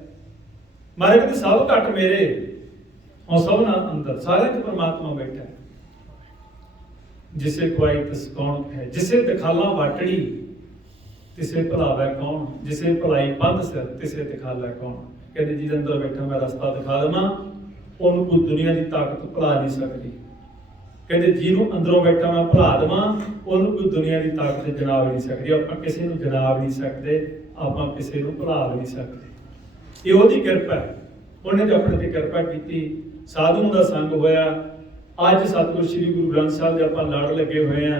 ਮਾਰੇ ਕਹਿੰਦੇ ਸਭ ਘੱਟ ਮੇਰੇ, ਉਹ ਸਭ ਨਾਲ ਅੰਦਰ, ਸਾਰਿਆਂ 'ਚ ਪਰਮਾਤਮਾ ਬੈਠਾ ਹੈ। ਜਿਸੇ ਖੁਆਈ ਤਿਸ ਕੌਣ ਹੈ, ਜਿਸੇ ਦਿਖਾਲਾ ਵਾਟੜੀ ਤਿਸੇ ਭੁਲਾਵੈ ਕੌਣ, ਜਿਸੇ ਭਲਾਈ ਪੰਧ ਸਿਰ ਤਿਸੇ ਦਿਖਾਲਾ ਕੌਣ। ਕਹਿੰਦੇ ਜਿਹਦੇ ਅੰਦਰ ਬੈਠਾ ਮੈਂ ਰਸਤਾ ਦਿਖਾ ਦੇਵਾਂ, ਉਹਨੂੰ ਕੋਈ ਦੁਨੀਆ ਦੀ ਤਾਕਤ ਭੁਲਾ ਨਹੀਂ ਸਕਦੀ। ਕਹਿੰਦੇ ਜਿਹਨੂੰ ਅੰਦਰੋਂ ਬੈਠਾ ਮੈਂ ਭੁਲਾ ਦੇਵਾਂ, ਉਹਨੂੰ ਕੋਈ ਦੁਨੀਆ ਦੀ ਤਾਕਤ ਜਨਾਬ ਨਹੀਂ ਸਕਦੀ। ਆਪਾਂ ਕਿਸੇ ਨੂੰ ਜਨਾਬ ਨਹੀਂ ਸਕਦੇ, ਆਪਾਂ ਕਿਸੇ ਨੂੰ ਭੁਲਾ ਨਹੀਂ ਸਕਦੇ। ਇਹ ਉਹਦੀ ਕਿਰਪਾ ਹੈ, ਉਹਨੇ ਤੇ ਆਪਣੇ ਤੇ ਕਿਰਪਾ ਕੀਤੀ। ਸਾਧੂਆਂ ਦਾ ਸੰਗ ਹੋਇਆ। ਅੱਜ ਸਤਿਗੁਰੂ ਸ੍ਰੀ ਗੁਰੂ ਗ੍ਰੰਥ ਸਾਹਿਬ ਦੇ ਆਪਾਂ ਲੜ ਲੱਗੇ ਹੋਏ ਆ,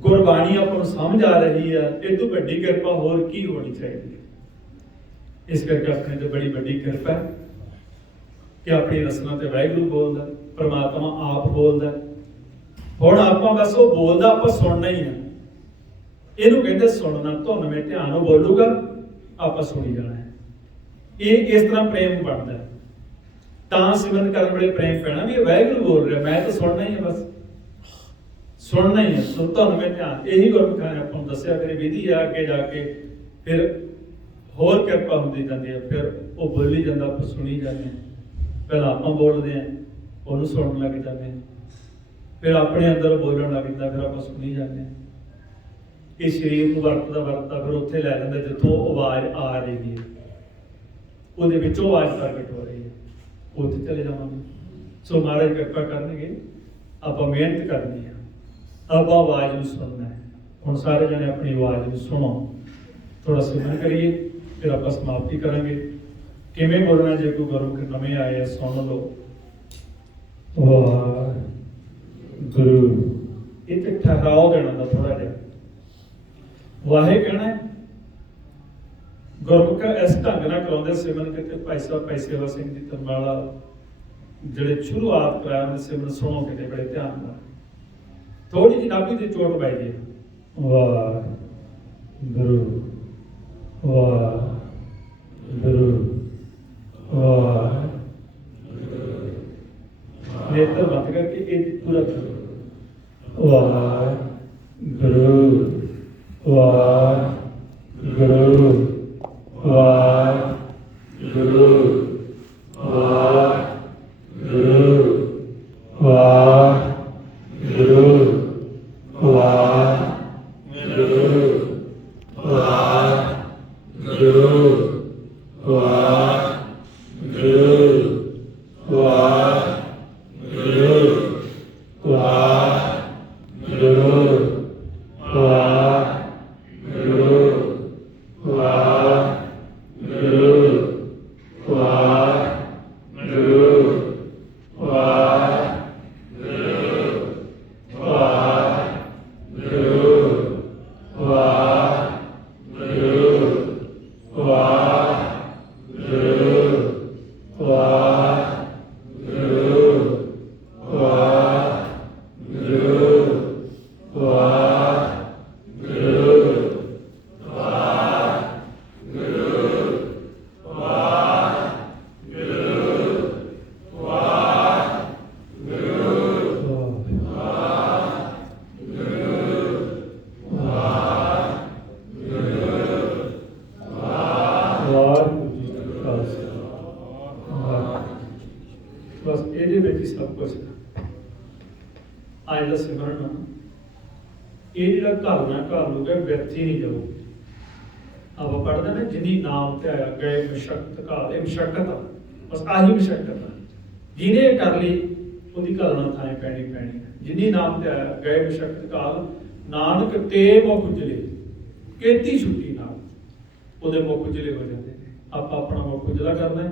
ਗੁਰਬਾਣੀ ਆਪਾਂ ਨੂੰ ਸਮਝ ਆ ਰਹੀ ਆ। ਇਹ ਤੋਂ ਵੱਡੀ ਕਿਰਪਾ ਹੋਰ ਕੀ ਹੋਣੀ ਚਾਹੀਦੀ ਹੈ? ਇਸ ਕਰਕੇ ਆਪਣੇ ਤੇ ਬੜੀ ਵੱਡੀ ਕਿਰਪਾ ਹੈ ਕਿ ਆਪਣੀ ਰਸਨਾ ਤੇ ਵਾਹਿਗੁਰੂ ਬੋਲਦਾ, ਪਰਮਾਤਮਾ ਆਪ ਬੋਲਦਾ। ਹੁਣ ਆਪਾਂ ਬਸ ਉਹ ਬੋਲਦਾ, ਆਪਾਂ ਸੁਣਨਾ ਹੀ ਆ। ਇਹਨੂੰ ਕਹਿੰਦੇ ਸੁਣਨਾ। ਧੁਨ ਵਿੱਚ ਧਿਆਨ ਉਹ ਬੋਲੂਗਾ, ਆਪਾਂ ਸੁਣੀ ਜਾਣਾ ਹੈ। ਇਹ ਇਸ ਤਰ੍ਹਾਂ ਪ੍ਰੇਮ ਬਣਦਾ ਹੈ। ਤਾਂ ਸਿਮਰਨ ਕਰਨ ਵੇਲੇ ਪ੍ਰੇਮ ਪੈਣਾ ਵੀ ਇਹ ਵਾਹਿਗੁਰੂ ਬੋਲ ਰਿਹਾ, ਮੈਂ ਤਾਂ ਸੁਣਨਾ ਹੀ ਹੈ, ਬਸ ਸੁਣਨਾ ਹੀ ਹੈ। ਧੁਨ ਵਿੱਚ ਧਿਆਨ, ਇਹੀ ਗੁਰਮੁਖਾਂ ਨੇ ਆਪਾਂ ਨੂੰ ਦੱਸਿਆ। ਫਿਰ ਵਿਧੀ ਆ ਅੱਗੇ ਜਾ ਕੇ ਫਿਰ ਹੋਰ ਕਿਰਪਾ ਹੁੰਦੀ ਜਾਂਦੀ ਹੈ, ਫਿਰ ਉਹ ਬੋਲੀ ਜਾਂਦਾ, ਆਪਾਂ ਸੁਣੀ ਜਾਂਦੇ ਹਾਂ। ਪਹਿਲਾਂ ਆਪਾਂ ਬੋਲਦੇ ਹਾਂ, ਉਹਨੂੰ ਸੁਣਨ ਲੱਗ ਜਾਂਦੇ ਹਾਂ, ਫਿਰ ਆਪਣੇ ਅੰਦਰ ਬੋਲਣ ਲੱਗ ਜਾਂਦਾ, ਫਿਰ ਆਪਾਂ ਸੁਣੀ ਜਾਂਦੇ ਹਾਂ। ਇਹ ਸਰੀਰ ਨੂੰ ਵਰਤਦਾ ਫਿਰ ਉੱਥੇ ਲੈ ਜਾਂਦਾ ਜਿੱਥੋਂ ਆਵਾਜ਼ ਆ ਰਹੀ ਹੈ, ਉਹਦੇ ਵਿੱਚੋਂ ਆਵਾਜ਼ ਪ੍ਰਗਟ ਹੋ ਰਹੀ ਹੈ, ਉੱਥੇ ਚਲੇ ਜਾਵਾਂਗੇ। ਸੋ ਮਹਾਰਾਜ ਕਿਰਪਾ ਕਰਨਗੇ। ਆਪਾਂ ਮਿਹਨਤ ਕਰਨੀ ਹੈ, ਆਪਾਂ ਆਵਾਜ਼ ਨੂੰ ਸੁਣਨਾ ਹੈ। ਹੁਣ ਸਾਰੇ ਜਣੇ ਆਪਣੀ ਆਵਾਜ਼ ਨੂੰ ਸੁਣੋ, ਥੋੜਾ ਸਿਮਰਨ ਕਰੀਏ, ਫਿਰ ਆਪਾਂ ਸਮਾਪਤੀ ਕਰਾਂਗੇ। ਕਿਵੇਂ ਬੋਲਣਾ? ਜੇ ਕੋਈ ਗੁਰਮੁਖ ਨਵੇਂ ਆਏ ਆ, ਸੁਣ ਲਓ। ਵਾਹਿਗੁਰੂ। ਇਹ ਤੇ ਠਹਿਰਾਓ ਦੇਣਾ ਦਾ ਥੋੜਾ ਜਿਹਾ। ਵਾਹਿ ਕਹਿਣਾ ਹੈ। ਗੁਰਮੁਖ ਇਸ ਢੰਗ ਨਾਲ ਕਰਾਉਂਦੇ ਸਿਮਰਨ ਕਿਤੇ ਭਾਈ ਸਾਹਿਬ ਭਾਈ ਸੇਵਾ ਸਿੰਘ ਜੀ ਤਰਮਾਲਾ ਜਿਹੜੇ ਸ਼ੁਰੂਆਤ ਕਰਾਇਆ ਉਹਨੇ ਸਿਮਰਨ ਸੁਣੋ ਕਿਤੇ ਬੜੇ ਧਿਆਨ ਨਾਲ। ਥੋੜੀ ਜਿਹੀ ਨਾਭੀ ਤੇ ਚੋਟ ਪੈ ਜੇ। ਵਾਹਿਗੁਰੂ ਵਾਹਿਗੁਰੂ ਵਾਹਿਗੁਰੂ। ਨੇਤਰ ਬੰਦ ਕਰਕੇ ਇਹ ਪੂਰਾ ਕਰੋ। ਵਾਹਿਗੁਰੂ ਵਾਹਿਗੁਰੂ ਵਾਹਿਗੁਰੂ ਵਾਹਿਗੁਰੂ ਵਾਹਿਗੁਰੂ ਵਾਹਿਗੁਰੂ बस ये सब कुछ आज का सिमरन ये जो घर ना घर लूगा व्यक्ति नहीं करो आप पढ़ते ना जिनी नाम ते आया गए मशक्कत काल मशक्कत बस आही मशक्कत जिन्हें कर ली उनकी घर ना थाए पैनी पैनी जिनी नाम ते आया गए मशक्कत काल नानक ते मुख उजले केती छुट्टी नाल ਉਹਦੇ ਮੁਖ ਉਜਲੇ ਹੋ ਜਾਂਦੇ ਨੇ ਆਪਾਂ ਆਪਣਾ ਮੁਖ ਉਜਲਾ ਕਰਨਾ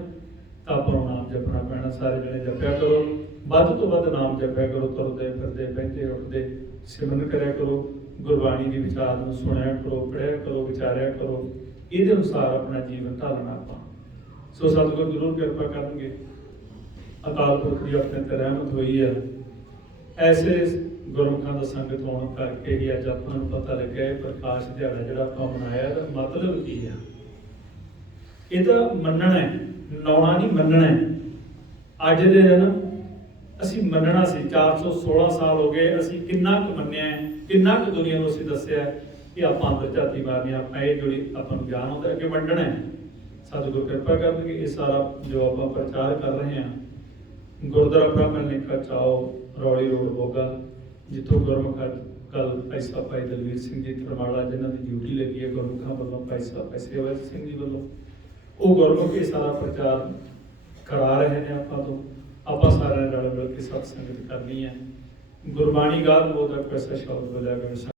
ਤਾਂ ਆਪਾਂ ਨੂੰ ਨਾਮ ਜਪਣਾ ਪੈਣਾ ਸਾਰੇ ਜਣੇ ਜਪਿਆ ਕਰੋ ਵੱਧ ਤੋਂ ਵੱਧ ਨਾਮ ਜਪਿਆ ਕਰੋ ਤੁਰਦੇ ਫਿਰਦੇ ਬੈਠੇ ਉੱਠਦੇ ਸਿਮਰਨ ਕਰਿਆ ਕਰੋ ਗੁਰਬਾਣੀ ਦੀ ਵਿਚਾਰ ਨੂੰ ਸੁਣਿਆ ਕਰੋ ਪੜ੍ਹਿਆ ਕਰੋ ਵਿਚਾਰਿਆ ਕਰੋ ਇਹਦੇ ਅਨੁਸਾਰ ਆਪਣਾ ਜੀਵਨ ਢਾਲਣਾ ਆਪਾਂ ਸੋ ਸਤਿਗੁਰੂ ਜ਼ਰੂਰ ਕਿਰਪਾ ਕਰਨਗੇ ਅਕਾਲ ਪੁਰਖ ਦੀ ਆਪਣੇ ਤੇ ਰਹਿਮਤ ਹੋਈ ਹੈ ਐਸੇ ਗੁਰਮੁਖਾਂ ਦਾ ਸੰਗਤ ਹੋਣ ਕਰਕੇ ਹੀ ਅੱਜ ਆਪਾਂ ਨੂੰ ਪਤਾ ਲੱਗਿਆ ਇਹ ਪ੍ਰਕਾਸ਼ ਦਿਹਾੜਾ ਜਿਹੜਾ ਆਪਾਂ ਮਨਾਇਆ ਇਹਦਾ ਮਤਲਬ ਕੀ ਹੈ ਇਹਦਾ ਮੰਨਣਾ ਹੈ ਨਾਉਣਾ ਨਹੀਂ ਮੰਨਣਾ ਹੈ ਅੱਜ ਦੇ ਦਿਨ ਅਸੀਂ ਮੰਨਣਾ ਸੀ 416 ਸਾਲ ਹੋ ਗਏ ਅਸੀਂ ਕਿੰਨਾ ਕੁ ਮੰਨਿਆ ਹੈ ਕਿੰਨਾ ਕੁ ਦੁਨੀਆ ਨੂੰ ਅਸੀਂ ਦੱਸਿਆ ਕਿ ਆਪਾਂ ਅੰਦਰ ਝਾਤੀ ਮਾਰਨੀ ਆਪਾਂ ਇਹ ਜਿਹੜੀ ਆਪਾਂ ਨੂੰ ਗਿਆਨ ਹੁੰਦਾ ਅੱਗੇ ਵੰਡਣਾ ਹੈ ਸਤਿਗੁਰੂ ਕਿਰਪਾ ਕਰਨਗੇ ਇਹ ਸਾਰਾ ਜੋ ਆਪਾਂ ਪ੍ਰਚਾਰ ਕਰ ਰਹੇ ਹਾਂ ਗੁਰਦੁਆਰਾ ਬ੍ਰਾਹਮਣ ਲਿਖਾ ਚਾਓ ਰੌਲੀ ਰੋਡ ਮੋਗਾ ਜਿੱਥੋਂ ਗੁਰਮੁਖ ਕੱਲ ਭਾਈ ਸਾਹਿਬ ਭਾਈ ਦਲਵੀਰ ਸਿੰਘ ਜੀ ਧਰਮਾਲਾ ਜਿਨ੍ਹਾਂ ਦੀ ਡਿਊਟੀ ਲੱਗੀ ਹੈ ਗੁਰਮੁਖਾਂ ਵੱਲੋਂ ਭਾਈ ਸਾਹਿਬ ਭਾਈ ਸੇਵਾ ਸਿੰਘ ਜੀ ਵੱਲੋਂ ਉਹ ਗੁਰਮੁਖ ਇਹ ਸਾਰਾ ਪ੍ਰਚਾਰ ਕਰਾ ਰਹੇ ਨੇ ਆਪਾਂ ਸਾਰਿਆਂ ਨਾਲ ਮਿਲ ਕੇ ਸਤ ਸੰਗਤ ਕਰਨੀ ਹੈ ਗੁਰਬਾਣੀ ਗਾਲ ਉਹਦਾ ਪੈਸਾ ਸ਼ਬਦ ਬੋਲਿਆ ਗਿਆ